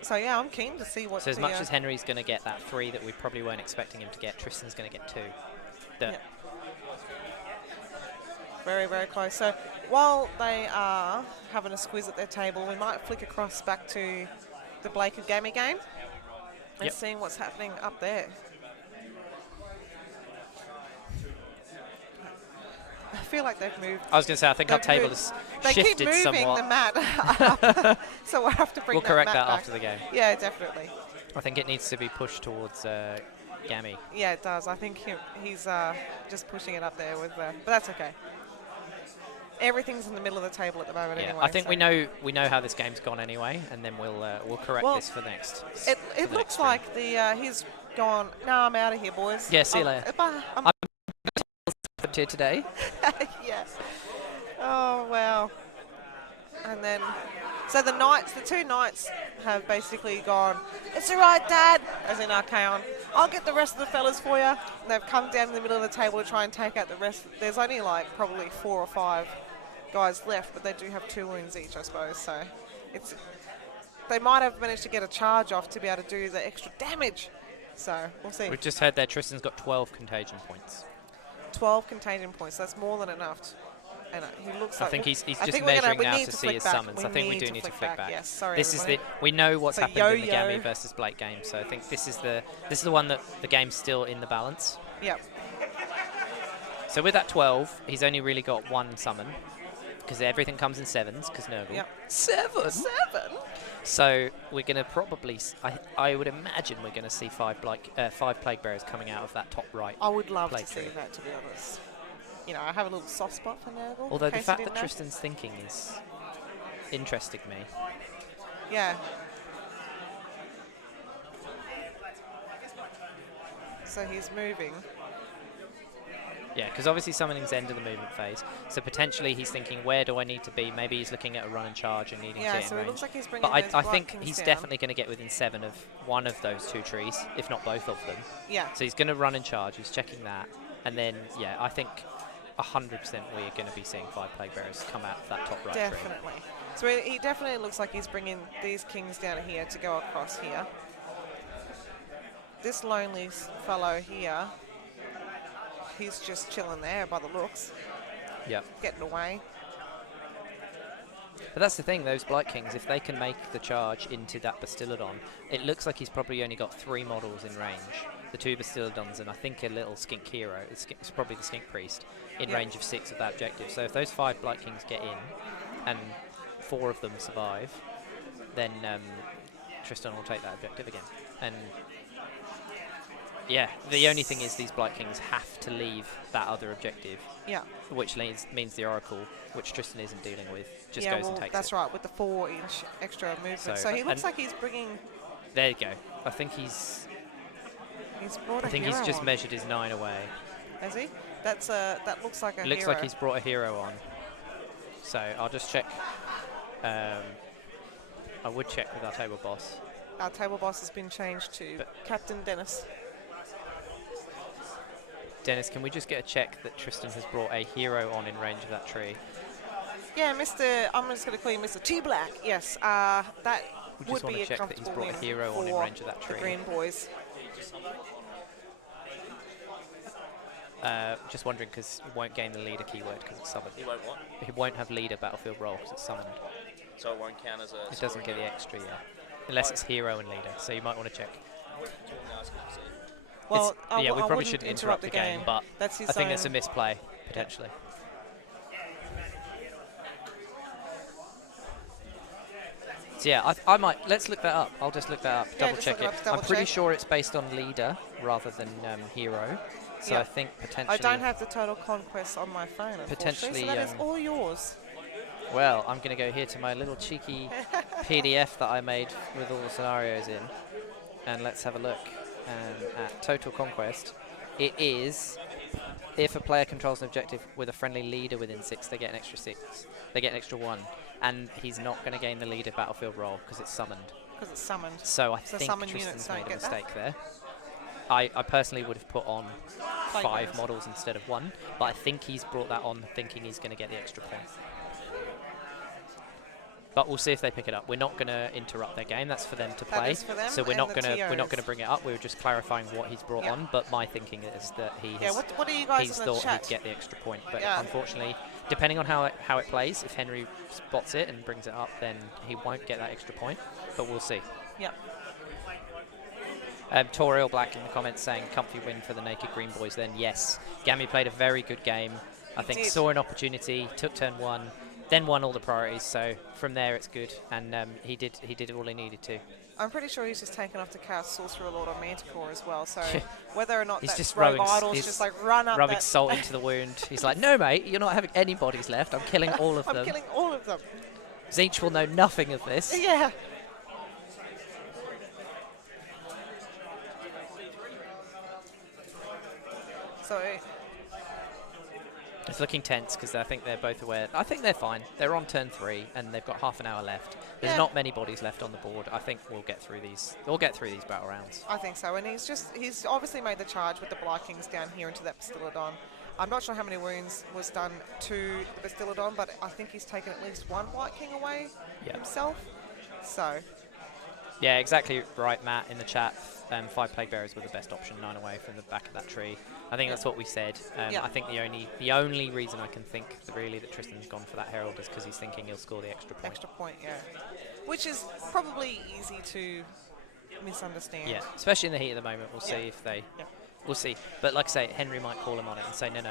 So, yeah, I'm keen to see what... So as much as Henry's going to get that 3 that we probably weren't expecting him to get, Tristan's going to get 2. Yep. Very, very close. So while they are having a squeeze at their table, we might flick across back to the Blake and Gamey game and seeing what's happening up there. I feel like they've moved. I was going to say, I think our table has shifted somewhat. They keep moving the mat up, so we'll have to bring We'll correct that back. after the game. Yeah, definitely. I think it needs to be pushed towards Gammy. Yeah, it does. I think he's just pushing it up there with, but that's okay. Everything's in the middle of the table at the moment anyway. I think we know how this game's gone anyway, and then we'll correct this for next. It looks like he's gone. No, I'm out of here, boys. Yeah, see you later. I'm here today. Yes. Oh wow. And then, so the knights, the 2 knights have basically gone, it's all right, Dad, as in Archaon. I'll get the rest of the fellas for you. And they've come down in the middle of the table to try and take out the rest. There's only like probably 4 or 5 guys left, but they do have 2 wounds each, I suppose. So they might have managed to get a charge off to be able to do the extra damage. So we'll see. We've just heard that Tristan's got 12 contagion points. 12 contagion points. That's more than enough. And he looks like... I think he's just measuring now to see his summons. I think we do need to flick back. Yes, sorry, this everybody. is we know what's So happened in the Gammy versus Blake game, so I think this is the one that the game's still in the balance. Yep. So with that 12, he's only really got 1 summon, because everything comes in 7s, because Nurgle. Yep. 7? 7? So we're going to probably, I would imagine we're going to see 5 Plague Bearers coming out of that top right. I would love to Plague see tree. that, to be honest. You know, I have a little soft spot for Nurgle. Although the fact that Tristan's thinking is interesting me. Yeah. So he's moving. Yeah, because obviously summoning's end of the movement phase. So potentially he's thinking, where do I need to be? Maybe he's looking at a run and charge and needing to get in so range. it looks like he's bringing But those I Blight think Kings he's down. definitely going to get within 7 of one of those 2 trees, if not both of them. Yeah. So he's going to run and charge. He's checking that. And then, yeah, I think 100% we're going to be seeing 5 Plague Bearers come out of that top right tree. Definitely. So he definitely looks like he's bringing these kings down here to go across here. This lonely fellow here, he's just chilling there by the looks. Yep. Getting away. But that's the thing, those Blight Kings, if they can make the charge into that Bastillodon, it looks like he's probably only got 3 models in range. The 2 Bastillodons and I think a little Skink Hero, it's probably the Skink Priest, in range of 6 of that objective. So if those 5 Blight Kings get in, and 4 of them survive, then Tristan will take that objective again. And yeah, the only thing is these Blight Kings have to leave that other objective. Yeah. Which means the Oracle, which Tristan isn't dealing with, just goes and takes that's it. right, with the 4-inch extra movement. So he looks like he's bringing... There you go. I think he's brought a hero he's just on. measured his 9 away. Has he? That looks like a hero. Looks like he's brought a hero on. So I'll just check. I would check with our table boss. Our table boss has been changed to Captain Dennis. Dennis, can we just get a check that Tristan has brought a hero on in range of that tree? Yeah, I'm just going to call you Mr. T-Black. Yes, that We would just want be to a check that he's comfortable brought a win hero on in range of that for tree. the Green Boys. Just wondering because he won't gain the leader keyword because it's summoned. He won't what? He won't have leader battlefield role because it's summoned. So it won't count as a... It doesn't get the extra, yeah. Unless it's hero and leader, so you might want to check. Well, yeah, we I probably wouldn't shouldn't interrupt the game, but that's his I think own. that's a misplay, potentially. So yeah, I might, let's look that up. I'll just look that up, Yeah, double just check look it. it up, double I'm pretty check. sure it's based on leader rather than hero. So Yeah. I think potentially... I don't have the total conquest on my phone, Potentially, so that is all yours. Well, I'm going to go here to my little cheeky PDF that I made with all the scenarios in. And let's have a look at Total Conquest. It is, if a player controls an objective with a friendly leader within 6, they get an extra 6. They get an extra 1. And he's not going to gain the leader battlefield role because it's summoned. Because it's summoned. So I think summoned Tristan's units made don't a get that. mistake there. I personally would have put on 5 models instead of 1, but I think he's brought that on thinking he's going to get the extra point. But we'll see if they pick it up. We're not going to interrupt their game. That's for them to play. That is for them So we're and not the going to TOs. bring it up. We're just clarifying what he's brought on. But my thinking is that he has what are you guys he's in the thought chat? he'd get the extra point. But Yeah. unfortunately, depending on how it plays, if Henry spots it and brings it up, then he won't get that extra point. But we'll see. Yep. Toriel Black in the comments saying comfy win for the Naked Green Boys. Then yes, Gammy played a very good game. I think did. saw an opportunity, took turn 1, then won all the priorities. So from there it's good, and he did all he needed to. I'm pretty sure he's just taken off to cast Sorcerer Lord on Manticore as well. So whether or not He's that just rogue rubbing, idol's he's just like run up rubbing that salt into the wound. He's like, no mate, you're not having any bodies left. I'm killing all of I'm them. killing all of them. Tzeentch will know nothing of this. Yeah. So It's looking tense because I think they're both aware. I think they're fine. They're on turn 3 and they've got half an hour left. There's Yeah. not many bodies left on the board. I think we'll get through these. We'll get through these battle rounds. I think so, and he's obviously made the charge with the Blight Kings down here into that Bastillodon. I'm not sure how many wounds was done to the Bastillodon, but I think he's taken at least 1 Blight King away himself. So Yeah, exactly right, Matt, in the chat. 5 Plague Bearers were the best option, 9 away from the back of that tree. I think that's what we said. I think the only reason I can think really that Tristan's gone for that Herald is because he's thinking he'll score the extra point. extra point, yeah. Which is probably easy to misunderstand. Yeah, especially in the heat at the moment. We'll see if they... Yeah. We'll see. But like I say, Henry might call him on it and say, no,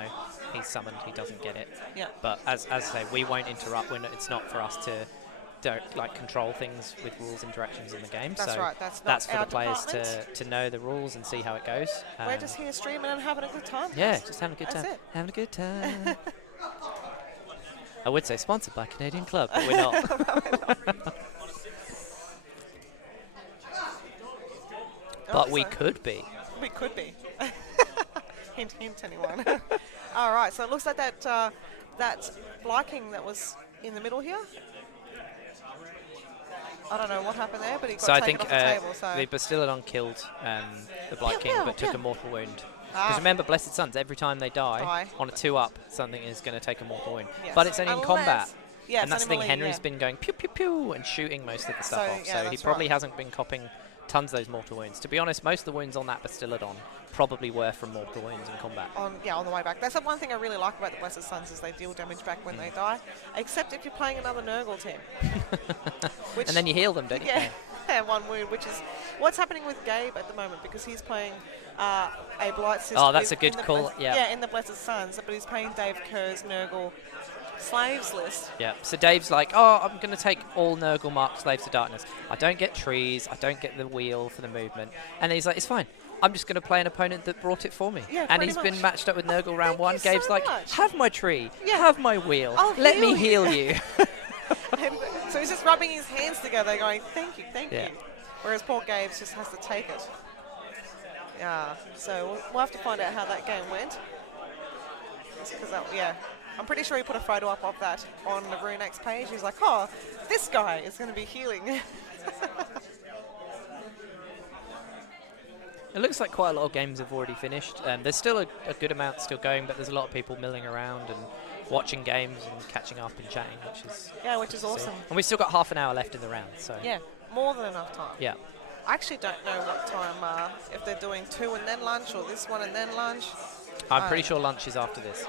he's summoned, he doesn't get it. Yeah. But as I say, we won't interrupt. It's not for us to control things with rules and directions in the game. That's so right. That's not that's for our the players department. to know the rules and see how it goes. We're just here streaming and having a good time. Yeah, just having a good That's time. it. Having a good time. I would say sponsored by Canadian Club, but we're not. But we could be. We could be. Hint, hint, anyone. All right, so it looks like that Blight King that was in the middle here. I don't know what happened there, but he got So I taken think off the table. So the Bastillodon killed the Blight King, but took a mortal wound. Because remember, Blessed Sons, every time they die Die. on a 2-up, something is going to take a mortal wound. Yes. But it's only in combat. Yeah, And that's the thing, melee, Henry's yeah. been going pew pew pew and shooting most of the stuff So, off. yeah, So he that's probably right. hasn't been copping tons of those mortal wounds. To be honest, most of the wounds on that Bastillodon probably were from mortal wounds in combat. On the way back. That's the one thing I really like about the Blessed Sons is they deal damage back when they die, except if you're playing another Nurgle team. Which And then you heal them, don't you? yeah, 1 wound, which is what's happening with Gabe at the moment because he's playing a Blight Sister. Oh, that's a good call, yeah. Yeah, in the Blessed Sons, but he's playing Dave Kerr's Nurgle Slaves list. Yeah. So Dave's like, oh, I'm going to take all Nurgle marked Slaves to Darkness. I don't get trees. I don't get the wheel for the movement. And he's like, it's fine. I'm just going to play an opponent that brought it for me. Yeah, and pretty he's much. been matched up with Nurgle round 1. you Gabe's so like, much. have my tree. Yeah. Have my wheel. I'll Let heal me you." heal you. And so he's just rubbing his hands together going, thank you. Yeah. Whereas poor Gabe just has to take it. Yeah, so we'll have to find out how that game went. Yeah, I'm pretty sure he put a photo up of that on the Runex page. He's like, oh, this guy is going to be healing. It looks like quite a lot of games have already finished. There's still a good amount still going, but there's a lot of people milling around and watching games and catching up and chatting, which is which is awesome. And we've still got half an hour left in the round, so Yeah, more than enough time. yeah. I actually don't know what time, if they're doing 2 and then lunch or this one and then lunch. I'm pretty sure lunch is after this.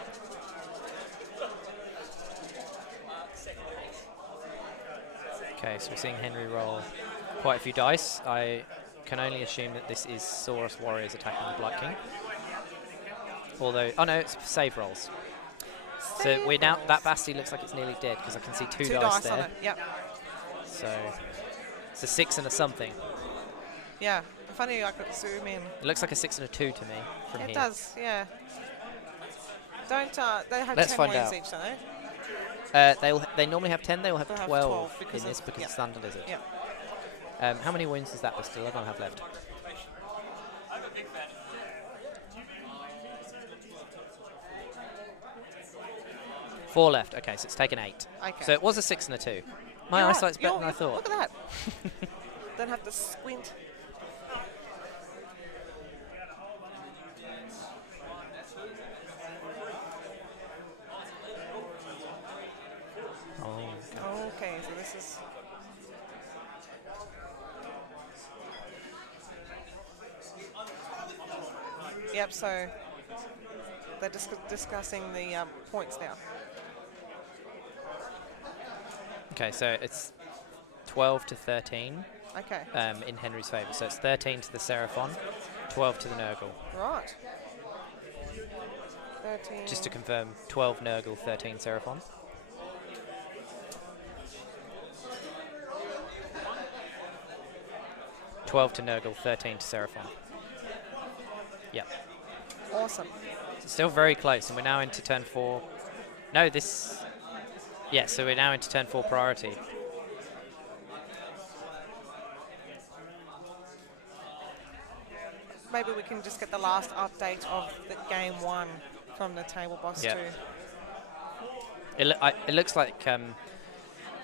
Okay, so we're seeing Henry roll quite a few dice. I can only assume that this is Saurus Warriors attacking the Blight King. Although, oh no, it's save rolls. So we're now, that Basti looks like it's nearly dead because I can see 2 dice on there. it, yep. So it's a 6 and a something. Yeah, funny I could zoom in. It looks like a 6 and a 2 to me from It here. does, yeah. Don't, they have Let's 10 find wounds out. each, don't they? They normally have 10, they'll have They'll have 12, 12 because in this of- because yeah. it's Thunder Lizard. Yeah. How many wounds does that Bastillodon have left? Four left. Okay, so it's taken 8. Okay. So it was a 6 and a 2. My You're right, eyesight's better than I you're- thought. Look at that. Don't have to squint. Oh, okay. Okay, so this is... Yep, so they're discussing the points now. Okay, so it's 12 to 13 Okay, in Henry's favour. So it's 13 to the Seraphon, 12 to the Nurgle. right. 13. Just to confirm, 12 Nurgle, 13 Seraphon. $12 to Nurgle, 13 to Seraphon. Yep. Awesome. It's still very close, and we're now into turn 4. No, this... Yeah, so we're now into turn 4 priority. Maybe we can just get the last update of the game 1 from the table boss Yeah. 2. It looks like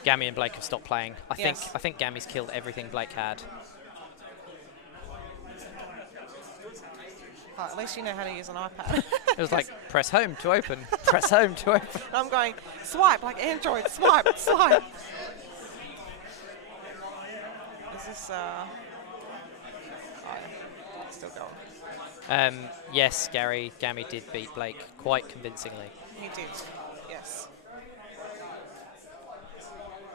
Gammy and Blake have stopped playing. I Yes. think Gammy's killed everything Blake had. Oh, at least you know how to use an iPad. It was like, press home to open, press home to open. I'm going, swipe like Android, swipe, swipe. Is this, oh, yeah. Still going. Yes, Gammy did beat Blake quite convincingly. He did, yes.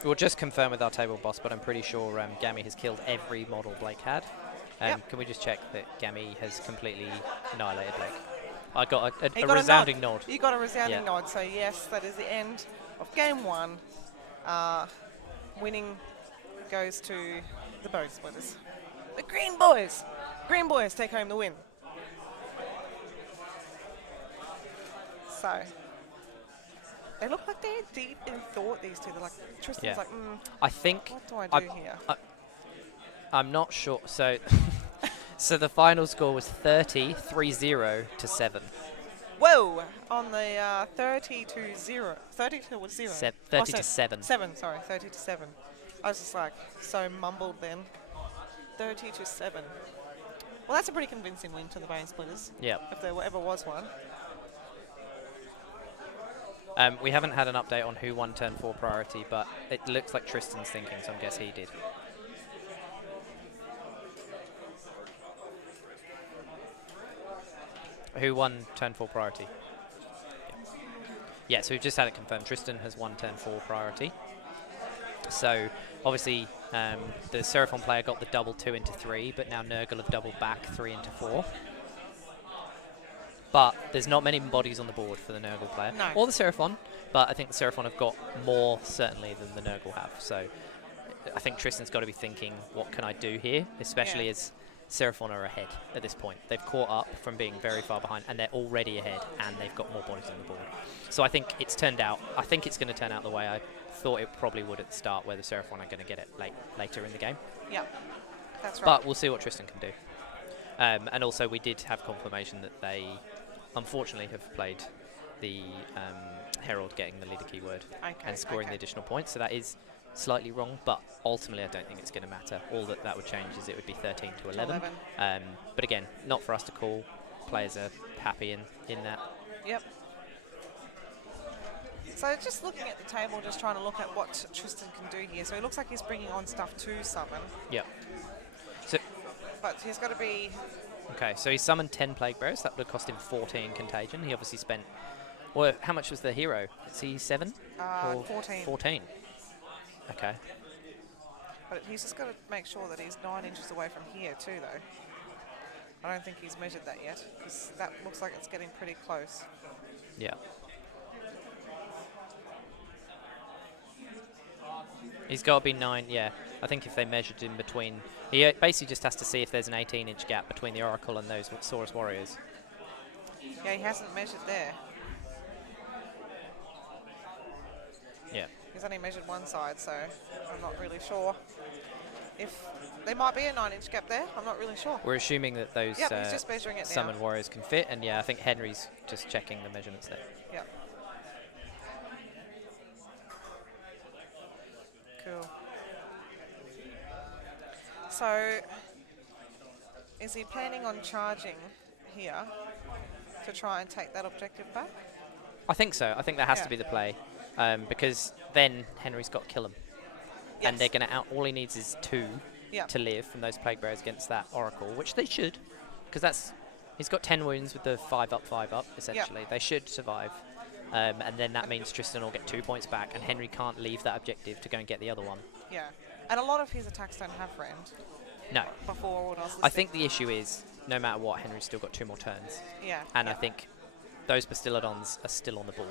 We'll just confirm with our table boss, but I'm pretty sure Gammy has killed every model Blake had. Yep. Can we just check that Gammy has completely annihilated Blake? I got He a got resounding nod. You got a resounding Yeah. nod, so yes, that is the end of game 1. Winning goes to the Bonesplitterz. The Green Boys! Green Boys take home the win. So, they look like they're deep in thought, these two. They're like, Tristan's Yeah. like, I think what do I do here? I'm not sure. So, so the final score was 30-3-0 to 7. Whoa! On the 30 to 0. 30 to what, 0? 30 to 7. 7, sorry, 30 to 7. I was just like, so mumbled then. 30 to 7. Well, that's a pretty convincing win to the Bonesplitterz, Yeah. if there ever was one. We haven't had an update on who won turn 4 priority, but it looks like Tristan's thinking, so I'm guessing he did. Who won turn 4 priority? Yeah, so we've just had it confirmed. Tristan has won turn 4 priority. So obviously the Seraphon player got the double 2 into 3, but now Nurgle have doubled back 3 into 4. But there's not many bodies on the board for the Nurgle player. No. Or the Seraphon, but I think the Seraphon have got more, certainly, than the Nurgle have. So I think Tristan's got to be thinking, what can I do here? Especially as Seraphon are ahead at this point. They've caught up from being very far behind, and they're already ahead, and they've got more bodies on the board. So I think it's turned out, I think it's going to turn out the way I thought it probably would at the start, where the Seraphon are going to get it later in the game. Yeah, that's right. But we'll see what Tristan can do. And also, we did have confirmation that they, unfortunately, have played the Herald getting the leader keyword and scoring the additional points. So that is slightly wrong, but ultimately I don't think it's going to matter. All that would change is it would be 13 to 11. But again, not for us to call. Players are happy in that. Yep. So just looking at the table, just trying to look at what Tristan can do here. So it looks like he's bringing on stuff to summon. Yep. So, but he's got to be... Okay, so he summoned 10 Plague Bearers. That would have cost him 14 Contagion. He obviously spent... Well, how much was the hero? Is he 7? 14. 14. Okay. But he's just got to make sure that he's 9 inches away from here too, though. I don't think he's measured that yet, because that looks like it's getting pretty close. Yeah. He's got to be 9, yeah. I think if they measured in between... He basically just has to see if there's an 18-inch gap between the Oracle and those Saurus Warriors. Yeah, he hasn't measured there. Yeah. He's only measured one side, so I'm not really sure. If there might be a 9-inch gap there, I'm not really sure. We're assuming that those he's just measuring it summoned warriors can fit, and yeah, I think Henry's just checking the measurements there. Yeah. Cool. So, is he planning on charging here to try and take that objective back? I think so. I think that has to be the play, because then Henry's got to kill him. Yes. And they're going to all he needs is 2 to live from those Plague Bearers against that Oracle, which they should, because he's got 10 wounds with the 5 up, essentially. They should survive. And then that means Tristan will get 2 points back, and Henry can't leave that objective to go and get the other one. Yeah. And a lot of his attacks don't have friend. No. Before what else? I think the issue is, no matter what, Henry's still got 2 more turns. Yeah. And I think those Bastillodons are still on the board.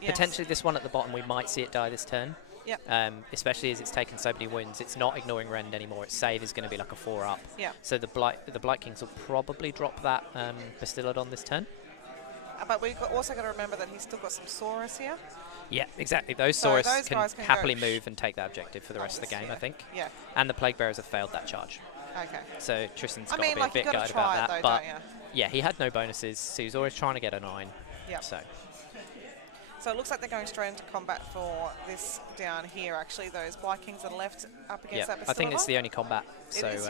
Yes. Potentially this one at the bottom, we might see it die this turn. Yeah. Especially as it's taken so many wounds. It's not ignoring Rend anymore. Its save is going to be like a 4-up. Yeah. So the Blight Kings will probably drop that Bastillodon this turn. But we've also got to remember that he's still got some Saurus here. Yeah, exactly. Those So Saurus those guys can can happily go move and take that objective for the rest of the game, I think. Yeah. And the Plague Bearers have failed that charge. Okay. So Tristan's got I mean, to be like, a bit you got guided to try about it that. though, But don't you? yeah, he had no bonuses, so he was always trying to get a 9. Yeah. So it looks like they're going straight into combat for this down here, actually. Those Blight Kings that are left up against that Bastillodon. I think it's the only combat. It is,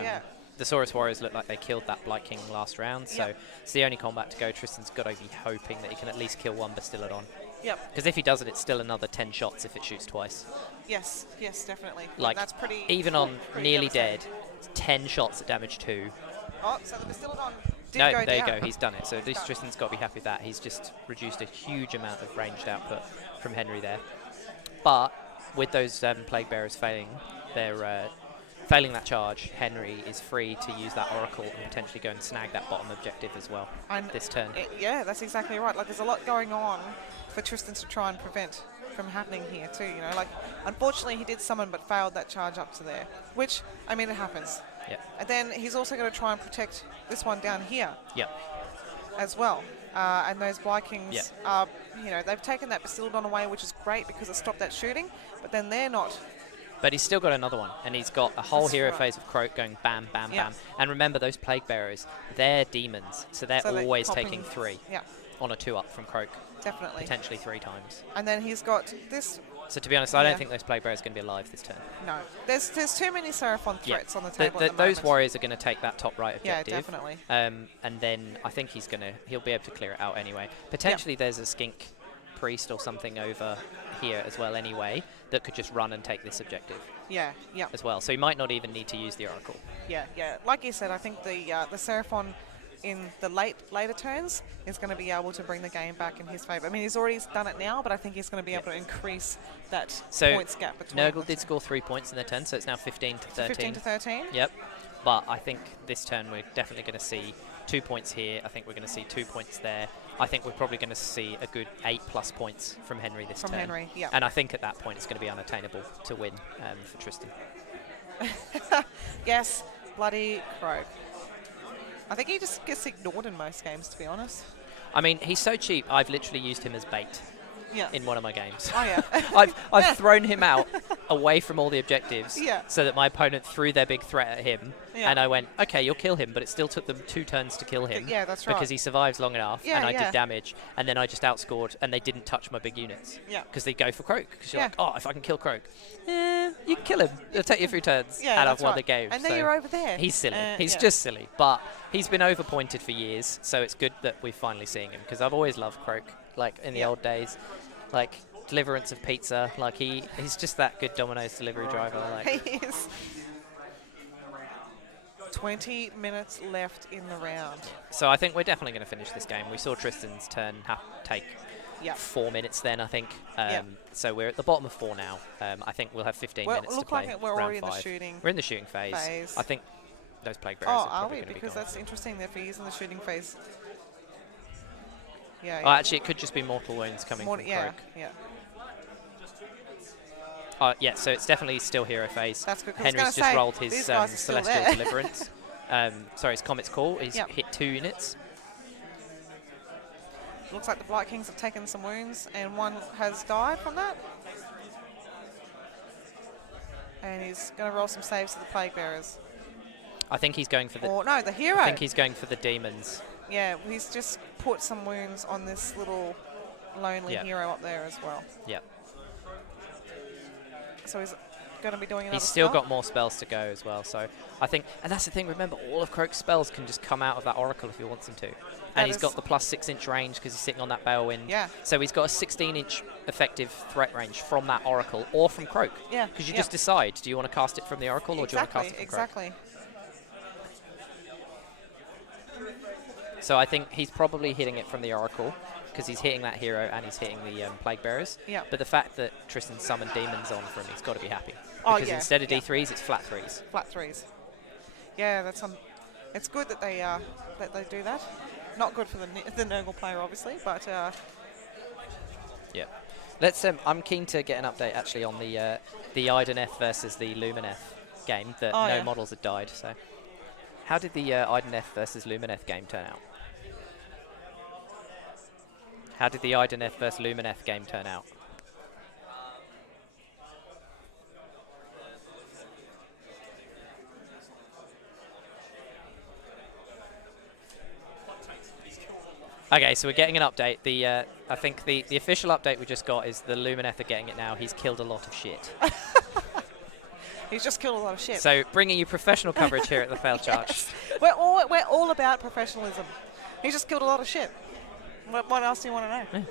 The Saurus Warriors look like they killed that Blight King last round, so it's the only combat to go. Tristan's got to be hoping that he can at least kill one Bastillodon. Yep. Because if he does it, it's still another 10 shots if it shoots twice. Yes, definitely. Like, that's pretty... even on pretty nearly dead, devastating. 10 shots at damage 2. Oh, so the Bastillodon did No, go there down. you go, he's done it. So He's done. Tristan's got to be happy with that. He's just reduced a huge amount of ranged output from Henry there. But with those Plague Bearers failing that charge, Henry is free to use that Oracle and potentially go and snag that bottom objective as well this turn. Yeah, that's exactly right. Like, there's a lot going on for Tristan to try and prevent from happening here too, you know. Like, unfortunately, he did summon but failed that charge up to there, which, I mean, it happens. Yeah. And then he's also going to try and protect this one down here Yeah. as well. And those Blight Kings, you know, they've taken that Bastillodon away, which is great because it stopped that shooting, but then they're not. But he's still got another one, and he's got a whole That's hero right. phase of Croak going bam, bam, bam. And remember, those Plague Bearers, they're demons, so they're always taking 3 Yeah, on a 2-up from Croak, definitely. potentially 3 times. And then he's got this So to be honest, I don't think those Plague Bearers are going to be alive this turn. No. There's too many Seraphon threats on the table at the Those moment. warriors are going to take that top right objective. Yeah, definitely. And then I think he'll be able to clear it out anyway. Potentially there's a skink priest or something over here as well anyway that could just run and take this objective. Yeah. As well. So he might not even need to use the Oracle. Yeah. Like you said, I think the Seraphon in the later turns is going to be able to bring the game back in his favour. I mean, he's already done it now, but I think he's going to be able to increase that points gap between. Nurgle did score 3 points in their turn, so it's now 15 to 13. 15 to 13? Yep. But I think this turn we're definitely going to see 2 points here. I think we're going to see 2 points there. I think we're probably going to see a good 8+ points from Henry this turn. From Henry, yeah. And I think at that point it's going to be unattainable to win for Tristan. Yes, bloody Croak. I think he just gets ignored in most games, to be honest. I mean, he's so cheap, I've literally used him as bait Yeah. in one of my games. Oh, yeah. I've thrown him out away from all the objectives Yeah. so that my opponent threw their big threat at him. Yeah. And I went, okay, you'll kill him, but it still took them 2 turns to kill him. Yeah, that's right. Because he survives long enough, Yeah, and I yeah. did damage, and then I just outscored, and they didn't touch my big units. Yeah. Because they go for Croak. Because you're Yeah. like, oh, if I can kill Croak, you can kill him. It'll take you 3 turns, Yeah, and I've that's won right. the game. And then so you're over there. He's silly. He's yeah. just silly. But he's been overpointed for years, so it's good that we're finally seeing him. Because I've always loved Croak, like in the old days. Like, deliverance of pizza. Like, he's just that good Domino's delivery driver. Like. He is. 20 minutes left in the round. So I think we're definitely going to finish this game. We saw Tristan's turn take 4 minutes then, I think. So we're at the bottom of 4 now. I think we'll have 15 minutes to play. We're round already in 5. the shooting. We're in the shooting phase. I think those Plague Bearers Oh, are are probably we? going to be Because gone. that's interesting that he's in the shooting phase. Yeah. Oh, actually, it could just be mortal wounds coming from Croak. Yeah. So it's definitely still hero phase. That's good. Henry's just rolled his these guys are still Celestial there. Deliverance. Sorry, it's Comet's Call. He's hit 2 units. Looks like the Blight Kings have taken some wounds, and one has died from that. And he's going to roll some saves to the Plague Bearers. I think he's going for the... Or, no, the hero. I think he's going for the demons. Yeah, he's just put some wounds on this little lonely hero up there as well. Yep. So he's going to be doing another He's still spell? got more spells to go as well, so I think... And that's the thing, remember, all of Croak's spells can just come out of that Oracle if he wants them to. And he's got the plus 6-inch range because he's sitting on that Balewind. Yeah. So he's got a 16-inch effective threat range from that Oracle or from Croak. Yeah. Because you just decide, do you want to cast it from the Oracle or do you want to cast it from Croak? Exactly. So I think he's probably hitting it from the Oracle because he's hitting that hero and he's hitting the Plague Bearers. Yeah. But the fact that Tristan summoned demons on for him, he's got to be happy. Oh, Because instead of D3s, it's flat 3s. Flat 3s. Yeah, that's it's good that they do that. Not good for the Nurgle player, obviously, but Yeah. Let's. I'm keen to get an update actually on the Ideneth versus the Lumineth game. That no models had died. So, how did the Ideneth versus Lumineth game turn out? How did the Ideneth versus Lumineth game turn out? Okay, so we're getting an update. I think the official update we just got is the Lumineth are getting it now. He's killed a lot of shit. he's just killed a lot of shit. So bringing you professional coverage here at the Failed Charge. Yes. We're all about professionalism. He's just killed a lot of shit. What else do you want to know?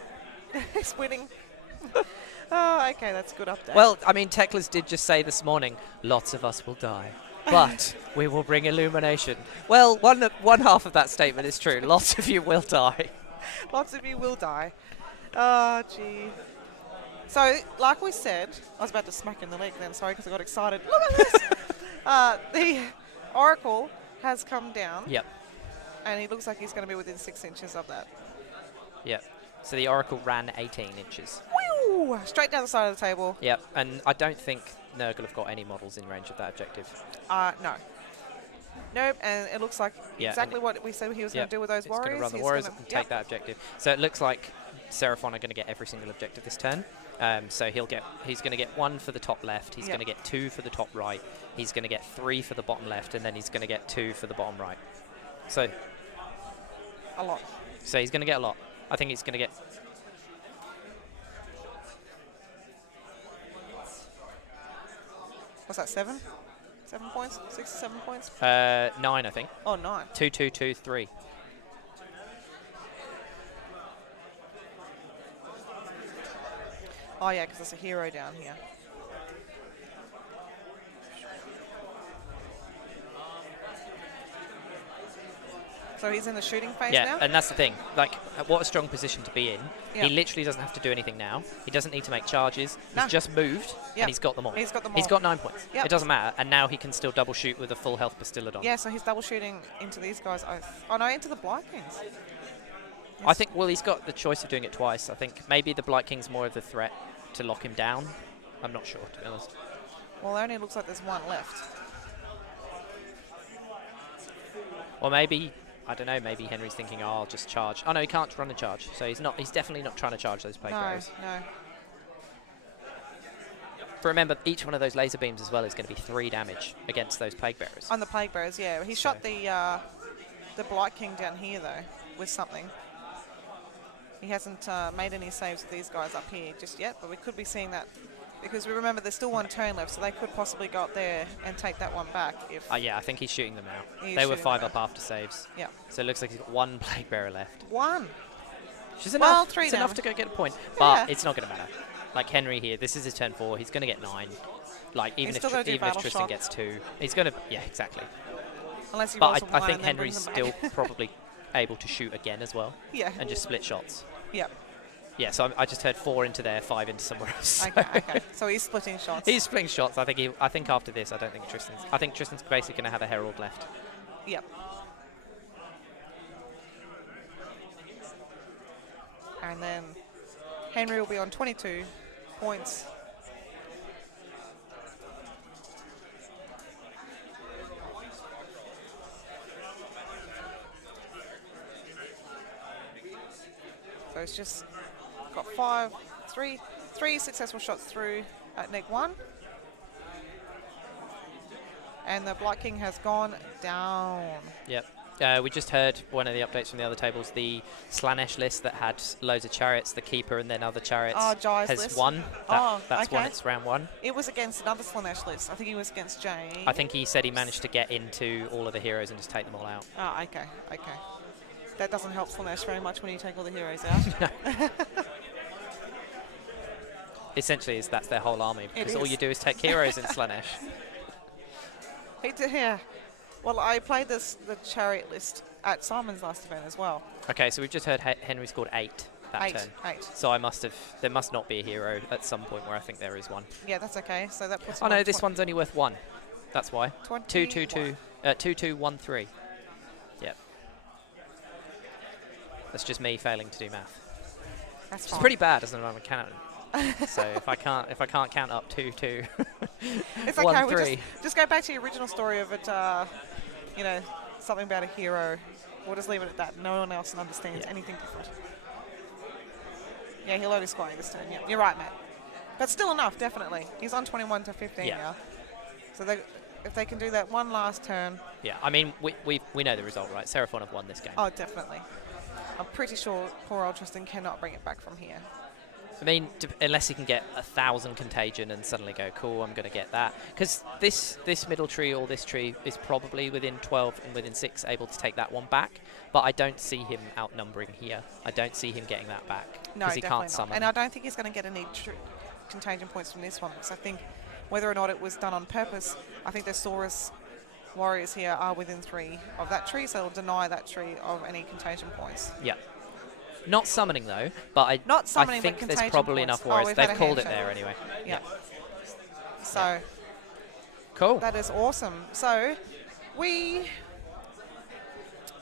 Yeah. He's winning. Oh, okay, that's a good update. Well, I mean, Teklas did just say this morning, lots of us will die, but we will bring illumination. Well, one half of that statement is true. Lots of you will die. Lots of you will die. Oh, gee. So, like we said, I was about to smack in the leg then, sorry, because I got excited. Look at this! The Oracle has come down. Yep. And he looks like he's going to be within 6 inches of that. Yep. So the Oracle ran 18 inches. Whew! Straight down the side of the table. Yep. And I don't think Nurgle have got any models in range of that objective. No. Nope, and it looks like exactly what we said he was going to do with those warriors. He's going to run the warriors and take that objective. So it looks like Seraphon are going to get every single objective this turn. So he's going to get 1 for the top left. He's going to get 2 for the top right. He's going to get 3 for the bottom left, and then he's going to get 2 for the bottom right. So a lot. So he's going to get a lot. I think he's going to get... What's that, 7? 7 points? 6 or 7 points? 9, I think. Oh, 9. 2, 2, 2, 3. Oh, yeah, because there's a hero down here. So he's in the shooting phase Yeah, now? and that's the thing. Like, what a strong position to be in. Yeah. He literally doesn't have to do anything now. He doesn't need to make charges. No. He's just moved, Yeah. and he's got them all. He's got them He's all. got 9 points. Yep. It doesn't matter, and now he can still double shoot with a full health Bastillodon. Yeah, so he's double shooting into these guys. Oh, no, into the Blight Kings. I think, well, he's got the choice of doing it twice. I think maybe the Blight King's more of the threat to lock him down. I'm not sure, to be honest. Well, it only looks like there's one left. Or maybe, I don't know, maybe Henry's thinking, oh, I'll just charge. Oh, no, he can't run a charge. So he's definitely not trying to charge those plague bearers. No. But remember, each one of those laser beams as well is going to be 3 damage against those plague bearers. On the Plague Bearers, yeah. He shot the Blight King down here, though, with something. He hasn't made any saves with these guys up here just yet, but we could be seeing that because we remember there's still one turn left, so they could possibly go up there and take that one back if... Yeah, I think he's shooting them out. He's They were shooting 5 them up after saves. Yeah. So it looks like he's got 1 plague bearer left. 1. Which is Well, enough. 3 it's down. enough to go get a point. But Yeah. it's not going to matter. Like Henry here, this is his turn 4. He's going to get 9. Like, even He's if still gotta do even if battle Tristan shock. gets 2, he's going to... Yeah, exactly. Unless he But rolls a I 1 think and then brings Henry's them still back. probably able to shoot again as well. Yeah. And just split shots. Yeah. Yeah, so I just heard 4 into there, 5 into somewhere else. Okay. So he's splitting shots. He's splitting shots. I think after this, I think Tristan's basically going to have a Herald left. Yep. And then Henry will be on 22 points. So it's just got three successful shots through at neg 1. And the Blight King has gone down. Yep. We just heard one of the updates from the other tables, the Slaanesh list that had loads of chariots, the Keeper and then other chariots Jai's has list. won. That's okay. won, it's round 1. It was against another Slaanesh list. I think he was against Jay. I think he said he managed to get into all of the heroes and just take them all out. Oh, okay. That doesn't help Slaanesh very much when you take all the heroes out. Essentially, that's their whole army, because all is. you do is take heroes in Slaanesh. Yeah. Well, I played the chariot list at Simon's last event as well. Okay, so we've just heard Henry scored 8 that turn. 8. So there must not be a hero at some point where I think there is one. Yeah, that's okay. So that puts Oh him no, on this one's only worth 1. That's why. 2, 2, 2, 2, 2, 1, 3. Yep. That's just me failing to do math. That's It's fine. pretty bad as an accountant. So if I can't count up 2, 2, It's 1, okay. 3. Just go back to your original story of it. Something about a hero. We'll just leave it at that. No one else understands anything different. Yeah, he'll only score this turn. Yeah, you're right, Matt. But still enough, definitely. He's on 21 to 15 now. So if they can do that one last turn. Yeah, I mean we know the result, right? Seraphon have won this game. Oh, definitely. I'm pretty sure poor old Tristan cannot bring it back from here. I mean, unless he can get 1,000 contagion and suddenly go, cool, I'm going to get that. Because this middle tree or this tree is probably within 12 and within 6 able to take that one back. But I don't see him outnumbering here. I don't see him getting that back. No, because he definitely can't summon. not. And I don't think he's going to get any contagion points from this one. Because I think whether or not it was done on purpose, I think the Saurus warriors here are within 3 of that tree. So it'll deny that tree of any contagion points. Yeah. Not summoning though, but I think but there's probably enough warriors. They've called it there anyway. Yeah. So cool. that is awesome. So we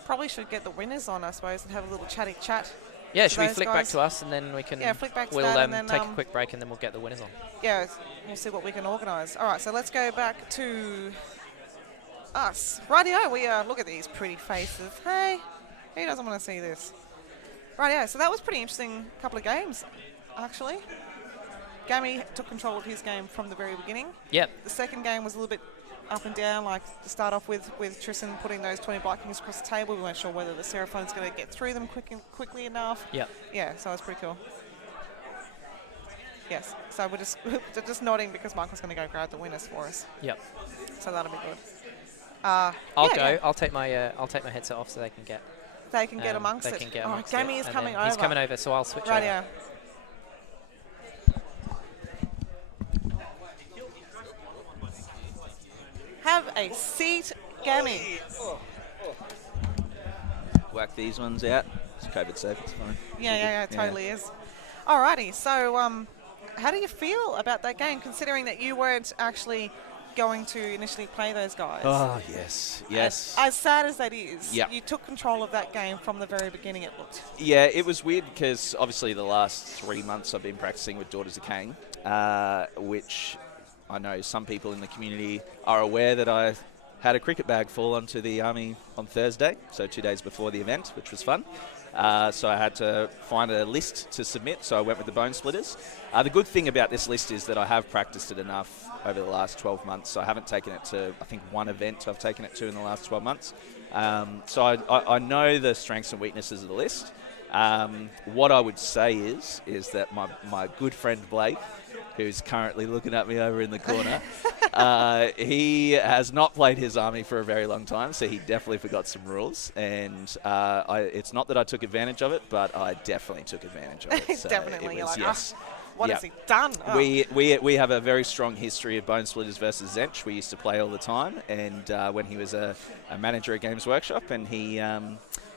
probably should get the winners on, I suppose, and have a little chatty chat. Yeah, should we those flick back guys. to us and then we can... Yeah, flick back to we'll that and then, take a quick break and then we'll get the winners on. Yeah, we'll see what we can organise. All right, so let's go back to us. Rightio, we look at these pretty faces. Hey, who doesn't want to see this? Rightio, so that was pretty interesting couple of games, actually. Gammy took control of his game from the very beginning. Yep. The second game was a little bit up and down, like to start off with Tristan putting those 20 Blight Kings across the table. We weren't sure whether the Seraphon's going to get through them quickly enough. Yep. Yeah, so it was pretty cool. Yes. So we're just we're just nodding because Michael's going to go grab the winners for us. Yep. So that'll be good. I'll yeah, go. yeah. I'll take my headset off so they can get. They can get amongst they it. Can get Oh, amongst Gammy it. is And coming then over. He's coming over, so I'll switch over. Radio. Have a seat, Gammy. Whack these ones out. It's COVID safe, it's fine. Yeah, it totally is. Alrighty, so how do you feel about that game, considering that you weren't actually going to initially play those guys? Oh, yes. As sad as that is, Yep. you took control of that game from the very beginning, it looked. Yeah, it was weird because obviously the last 3 months I've been practicing with Daughters of Cain, which I know some people in the community are aware that I had a cricket bag fall onto the army on Thursday, so 2 days before the event, which was fun. So I had to find a list to submit, so I went with the Bonesplitterz. The good thing about this list is that I have practiced it enough over the last 12 months, so I haven't taken it to, I think, one event I've taken it to in the last 12 months. So I know the strengths and weaknesses of the list. What I would say is that my good friend Blake, who's currently looking at me over in the corner, he has not played his army for a very long time, so he definitely forgot some rules. And it's not that I took advantage of it, but I definitely took advantage of it. So Definitely. it was, You're like, yes. what has he done? Oh. We have a very strong history of Bonesplitterz versus Tzeentch. We used to play all the time, and when he was a manager at Games Workshop, and he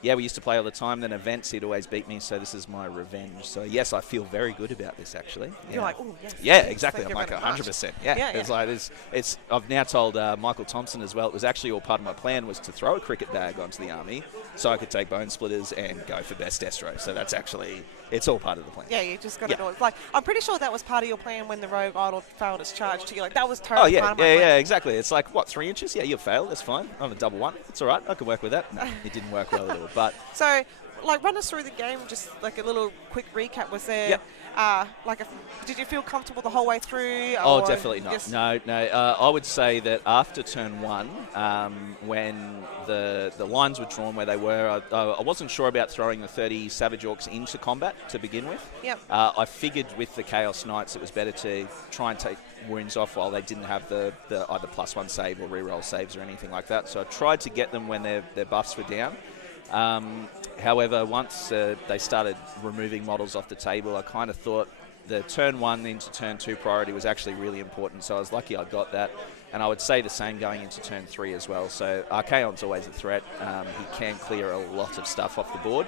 we used to play all the time. Then events, he'd always beat me, so this is my revenge. So yes, I feel very good about this actually. Yeah. You're like, oh yes. Yeah, exactly. Thank I'm like you very much. 100%. Yeah. Yeah, It's like it's. I've now told Michael Thompson as well. It was actually all part of my plan was to throw a cricket bag onto the army, so I could take Bonesplitterz and go for best Destro. So that's actually it's all part of the plan. Yeah, you just got to Yeah. do it. Like, I'm pretty sure that was part of your plan when the Rogue Idol failed its charge too. You're like, that was Oh totally yeah, part of my plan. yeah, exactly. It's like what 3 inches? Yeah, you failed. That's fine. On a double one, it's all right. I can work with that. No, it didn't work well at all. But So, like, run us through the game, just like a little quick recap. Was there, Yep. did you feel comfortable the whole way through? oh, or definitely not. just- No. I would say that after turn one, when the lines were drawn where they were, I wasn't sure about throwing the 30 Savage Orcs into combat to begin with. Yep. I figured with the Chaos Knights it was better to try and take wounds off while they didn't have the either +1 save or reroll saves or anything like that. So I tried to get them when their buffs were down. However, once they started removing models off the table, I kind of thought the turn 1 into turn 2 priority was actually really important, so I was lucky I got that. And I would say the same going into turn 3 as well. So Archaon's always a threat. He can clear a lot of stuff off the board,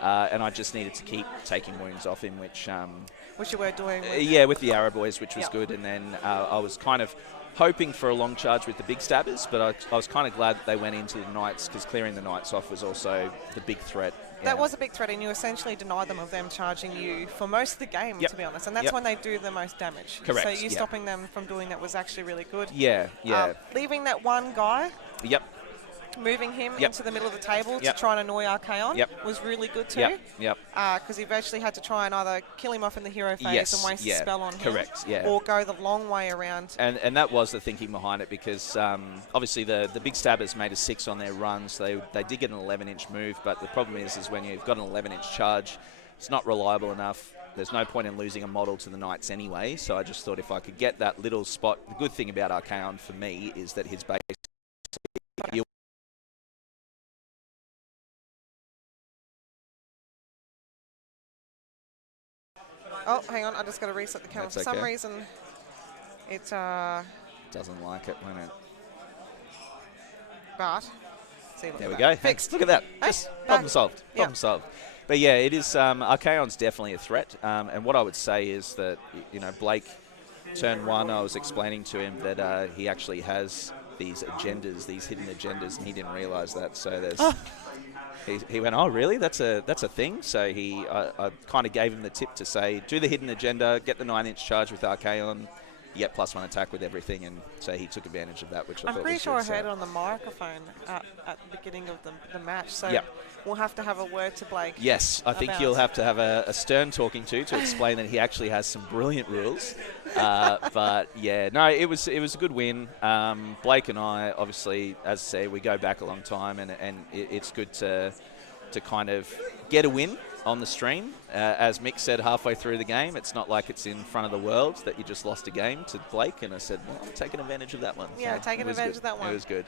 and I just needed to keep taking wounds off him, which you were doing. with the Arrow Boys, which was Yep. good. And then I was kind of hoping for a long charge with the big stabbers, but I was kind of glad that they went into the Knights, because clearing the Knights off was also the big threat. That was a big threat, and you essentially denied them of them charging you for most of the game, Yep. to be honest. And that's Yep. when they do the most damage. Correct, So you yeah. stopping them from doing that was actually really good. Yeah. Leaving that one guy, Yep. moving him Yep. into the middle of the table Yep. to try and annoy Archaon Yep. was really good too. Yep. Because you've actually had to try and either kill him off in the hero phase Yes, and waste yeah, a spell on him, correct, yeah. or go the long way around. And that was the thinking behind it, because obviously the big stabbers made a 6 on their run, so they did get an 11-inch move, but the problem is when you've got an 11-inch charge, it's not reliable enough. There's no point in losing a model to the Knights anyway, so I just thought if I could get that little spot. The good thing about Archaon for me is that his base... Oh, hang on, I just got to reset the camera. That's For some okay. reason, it's Doesn't like it when it... but see, look There at we that. go. Fixed. Look at that. Hey, Just back. problem solved. Yeah. Problem solved. But yeah, it is. Archaon's definitely a threat. And what I would say is that, Blake, turn 1, I was explaining to him that he actually has these agendas, these hidden agendas, and he didn't realise that. So there's... He went, oh, really? That's a thing? So I kind of gave him the tip to say, do the hidden agenda, get the 9-inch charge with Archaon, you get +1 attack with everything, and so he took advantage of that, which I I'm thought pretty was sure I good. heard it on the microphone at the beginning of the match, so Yep. we'll have to have a word to Blake. Yes, I think about- you'll have to have a stern talking to explain that he actually has some brilliant rules. But yeah, no, it was a good win. Blake and I, obviously, as I say, we go back a long time, and it's good to kind of get a win on the stream. As Mick said halfway through the game, it's not like it's in front of the world that you just lost a game to Blake, and I said, well, I'm taking advantage of that one. Yeah, So taking advantage of that one. It was good.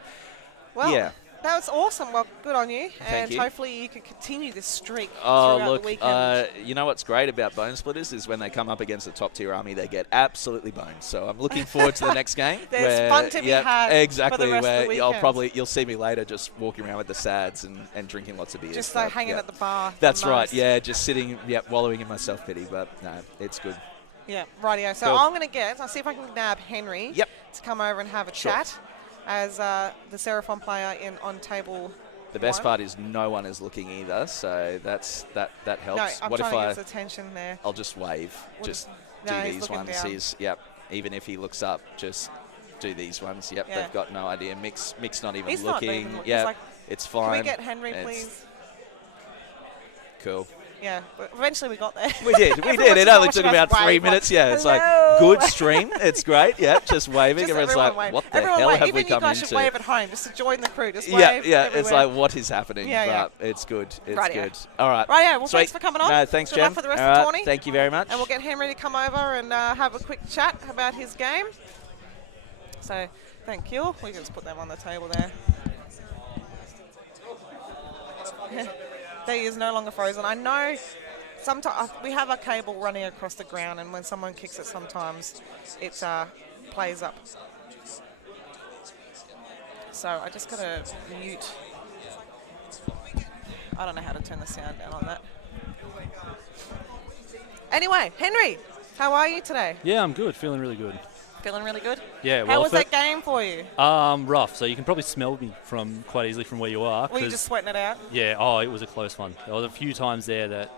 Well, yeah. that was awesome. Well, good on you. Thank and you. hopefully you can continue this streak Oh, throughout look, the weekend. you know what's great about Bonesplitterz is when they come up against a top-tier army, they get absolutely boned. So I'm looking forward to the next game. There's fun to be had exactly, for the rest of the where weekend. you'll see me later just walking around with the sads and drinking lots of beers. Just So, hanging yeah. at the bar. That's right, Nice. yeah, just sitting, wallowing in my self-pity, but no, it's good. Yeah, rightio. So Cool. I'm going to I'll see if I can nab Henry Yep. to come over and have a Sure. chat as the Seraphon player on table The best one. part is no one is looking either, so that helps. No, I'm what trying if to get his attention there. I'll just wave, just No, do he's these looking ones. down. Even if he looks up, just do these ones. Yep, Yeah. they've got no idea. Mick's not even He's not looking. even looking. Yeah, He's like, it's Can fine. we get Henry, It's please? Cool. Yeah, but eventually we got there. We did. Everyone's It just only watching took us about 3 wave, minutes. like, Yeah, it's like "Hello." good stream. It's great. Yeah, just waving. Just Everyone's everyone like, wave. what the Everyone hell wave. have Even we come you guys should into? wave at home just to join the crew. Just wave Yeah. It's everywhere. like what is happening? Yeah. But it's good. It's Rightio. good. All right. Rightio. Well, Sweet. thanks for coming on. No, thanks, Good Jem. luck for the rest All of the right, tourney. thank you very much. And we'll get Henry to come over and have a quick chat about his game. So, thank you. We can just put them on the table there. There he is, no longer frozen. I know sometimes we have a cable running across the ground, and when someone kicks it, sometimes it plays up. So I just gotta mute. I don't know how to turn the sound down on that. Anyway, Henry, how are you today? Yeah, I'm good. Feeling really good. Feeling really good? Yeah. How Well, was that game for you? rough. So you can probably smell me from quite easily from where you are. Were you 'cause- just sweating it out? Yeah. Oh, it was a close one. There was a few times there that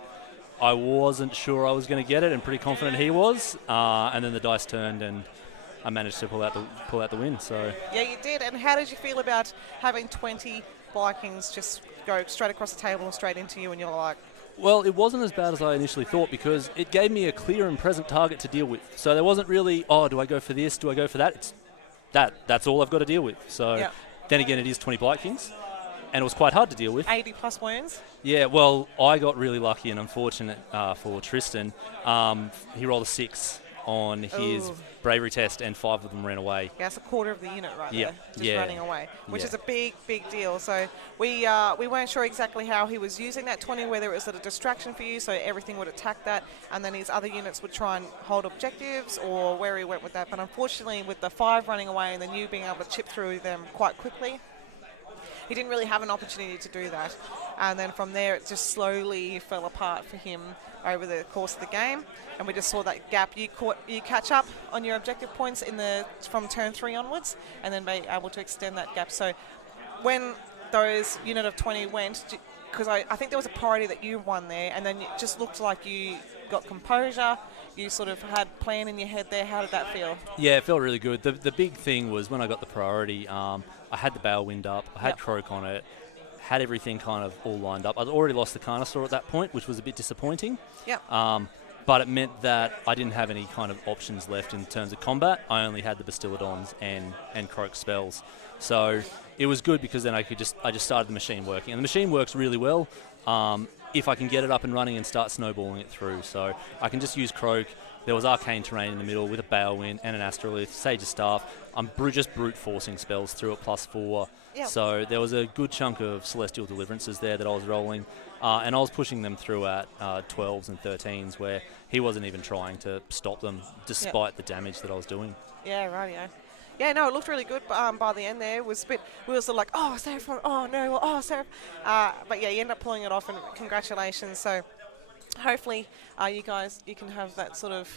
I wasn't sure I was going to get it, and pretty confident he was. And then the dice turned, and I managed to pull out the win. So Yeah, you did. And how did you feel about having 20 Vikings just go straight across the table and straight into you, and you're like, well, it wasn't as bad as I initially thought because it gave me a clear and present target to deal with. So there wasn't really, oh, do I go for this? Do I go for that? It's that's all I've got to deal with. So Yeah. then again, it is 20 Vikings, and it was quite hard to deal with. 80 plus wounds? Yeah, well, I got really lucky and unfortunate for Tristan. He rolled a 6 on his Ooh. bravery test, and 5 of them ran away. Yeah, that's a quarter of the unit right Yeah, there, just yeah, running away, which yeah. is a big, big deal. So we weren't sure exactly how he was using that 20, whether it was a distraction for you, so everything would attack that, and then his other units would try and hold objectives, or where he went with that. But unfortunately, with the 5 running away and then you being able to chip through them quite quickly, he didn't really have an opportunity to do that. And then from there, it just slowly fell apart for him over the course of the game. And we just saw that gap. You catch up on your objective points from turn 3 onwards, and then be able to extend that gap. So when those unit of 20 went, because I think there was a priority that you won there, and then it just looked like you got composure. You sort of had plan in your head there. How did that feel? Yeah, it felt really good. The big thing was when I got the priority, I had the Bale Wind up, I had Yep. Croak on it, had everything kind of all lined up. I'd already lost the Carnosaur at that point, which was a bit disappointing. Yep. But it meant that I didn't have any kind of options left in terms of combat. I only had the Bastillodons and Croak spells. So it was good because then I just started the machine working. And the machine works really well if I can get it up and running and start snowballing it through. So I can just use Croak. There was Arcane Terrain in the middle with a Balewind and an Astrolith, Sage's Staff. I'm just brute forcing spells through at +4. Yep. So there was a good chunk of Celestial Deliverances there that I was rolling. And I was pushing them through at 12s and 13s where he wasn't even trying to stop them despite the damage that I was doing. Yeah, right, yeah. Yeah, no, it looked really good by the end there. It was a bit, we were sort of like, oh, Seraphon, oh, no, oh, Seraphon. But yeah, you end up pulling it off, and congratulations. So hopefully you guys, you can have that sort of,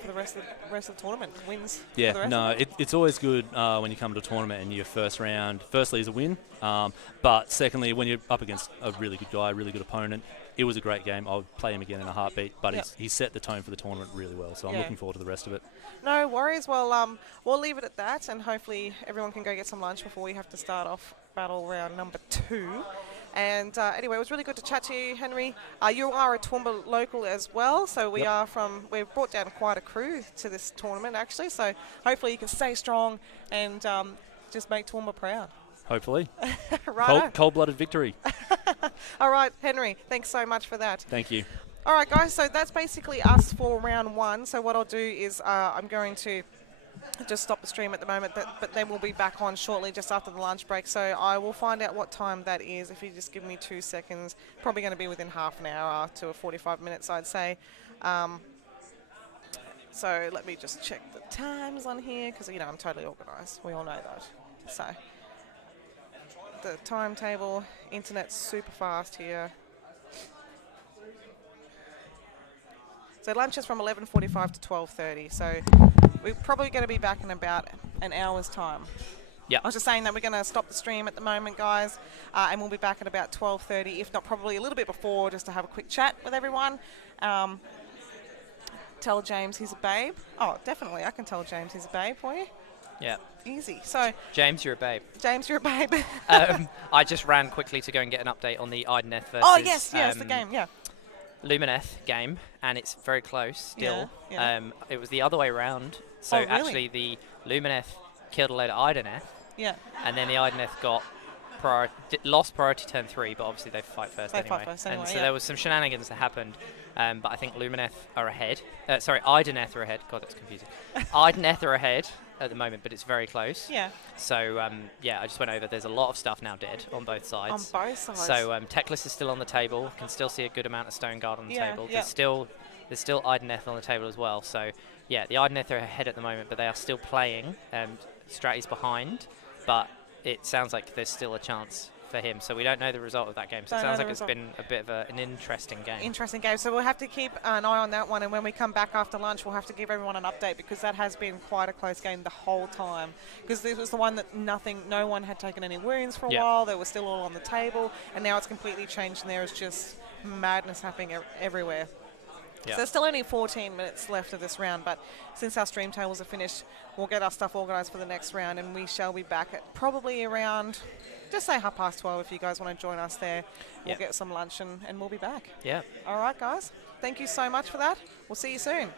for the rest of the tournament, wins. For the Yeah, rest no, of it. it's always good when you come to a tournament and your first round, firstly, is a win. But secondly, when you're up against a really good guy, a really good opponent, it was a great game. I would play him again in a heartbeat, but Yep. he set the tone for the tournament really well, so I'm Yeah. looking forward to the rest of it. No worries. Well, we'll leave it at that, and hopefully everyone can go get some lunch before we have to start off battle round number 2. And anyway, it was really good to chat to you, Henry. You are a Toowoomba local as well, so we've brought down quite a crew to this tournament actually. So hopefully you can stay strong and just make Toowoomba proud. hopefully. Right. Cold-blooded victory. All right, Henry, thanks so much for that. Thank you. All right, guys, so that's basically us for round 1. So what I'll do is I'm going to just stop the stream at the moment, but then we'll be back on shortly just after the lunch break. So I will find out what time that is. If you just give me 2 seconds, probably going to be within half an hour to 45 minutes, I'd say. So let me just check the times on here because, you know, I'm totally organised. We all know that. So the timetable, internet's super fast here. So lunch is from 11:45 to 12:30. So we're probably going to be back in about an hour's time. Yeah. I was just saying that we're going to stop the stream at the moment, guys, and we'll be back at about 12:30, if not probably a little bit before, just to have a quick chat with everyone. Tell James he's a babe. Oh, definitely, I can tell James he's a babe for you. Yeah. Easy. So, James, you're a babe. James, you're a babe. I just ran quickly to go and get an update on the Ideneth versus Oh, yes, the game, yeah. Lumineth game, and it's very close still. Yeah. It was the other way around. So Oh, really? actually the Lumineth killed a load of Ideneth, Yeah. and then the Ideneth got lost priority turn 3, but obviously they fight first They anyway. fight first and anyway, so yeah. there was some shenanigans that happened, but I think Lumineth are ahead. Sorry, Ideneth are ahead. God, that's confusing. Ideneth are ahead at the moment, but it's very close. Yeah. So, yeah, I just went over. There's a lot of stuff now dead on both sides. On both sides. So, Techless is still on the table. Can still see a good amount of Stone Guard on the Yeah, table. yeah. There's still Ideneth on the table as well. So, yeah, the Ideneth are ahead at the moment, but they are still playing. Stratty's behind, but it sounds like there's still a chance for him. So we don't know the result of that game. So Don't it know sounds the like it's result. been a bit of an interesting game. Interesting game. So we'll have to keep an eye on that one, and when we come back after lunch, we'll have to give everyone an update because that has been quite a close game the whole time. Because this was the one that no one had taken any wounds for a Yep. while. They were still all on the table, and now it's completely changed, and there is just madness happening everywhere. Yeah. So there's still only 14 minutes left of this round, but since our stream tables are finished, we'll get our stuff organised for the next round, and we shall be back at probably around, just say 12:30 if you guys want to join us there. We'll Yep. get some lunch and we'll be back. Yeah. All right, guys. Thank you so much for that. We'll see you soon.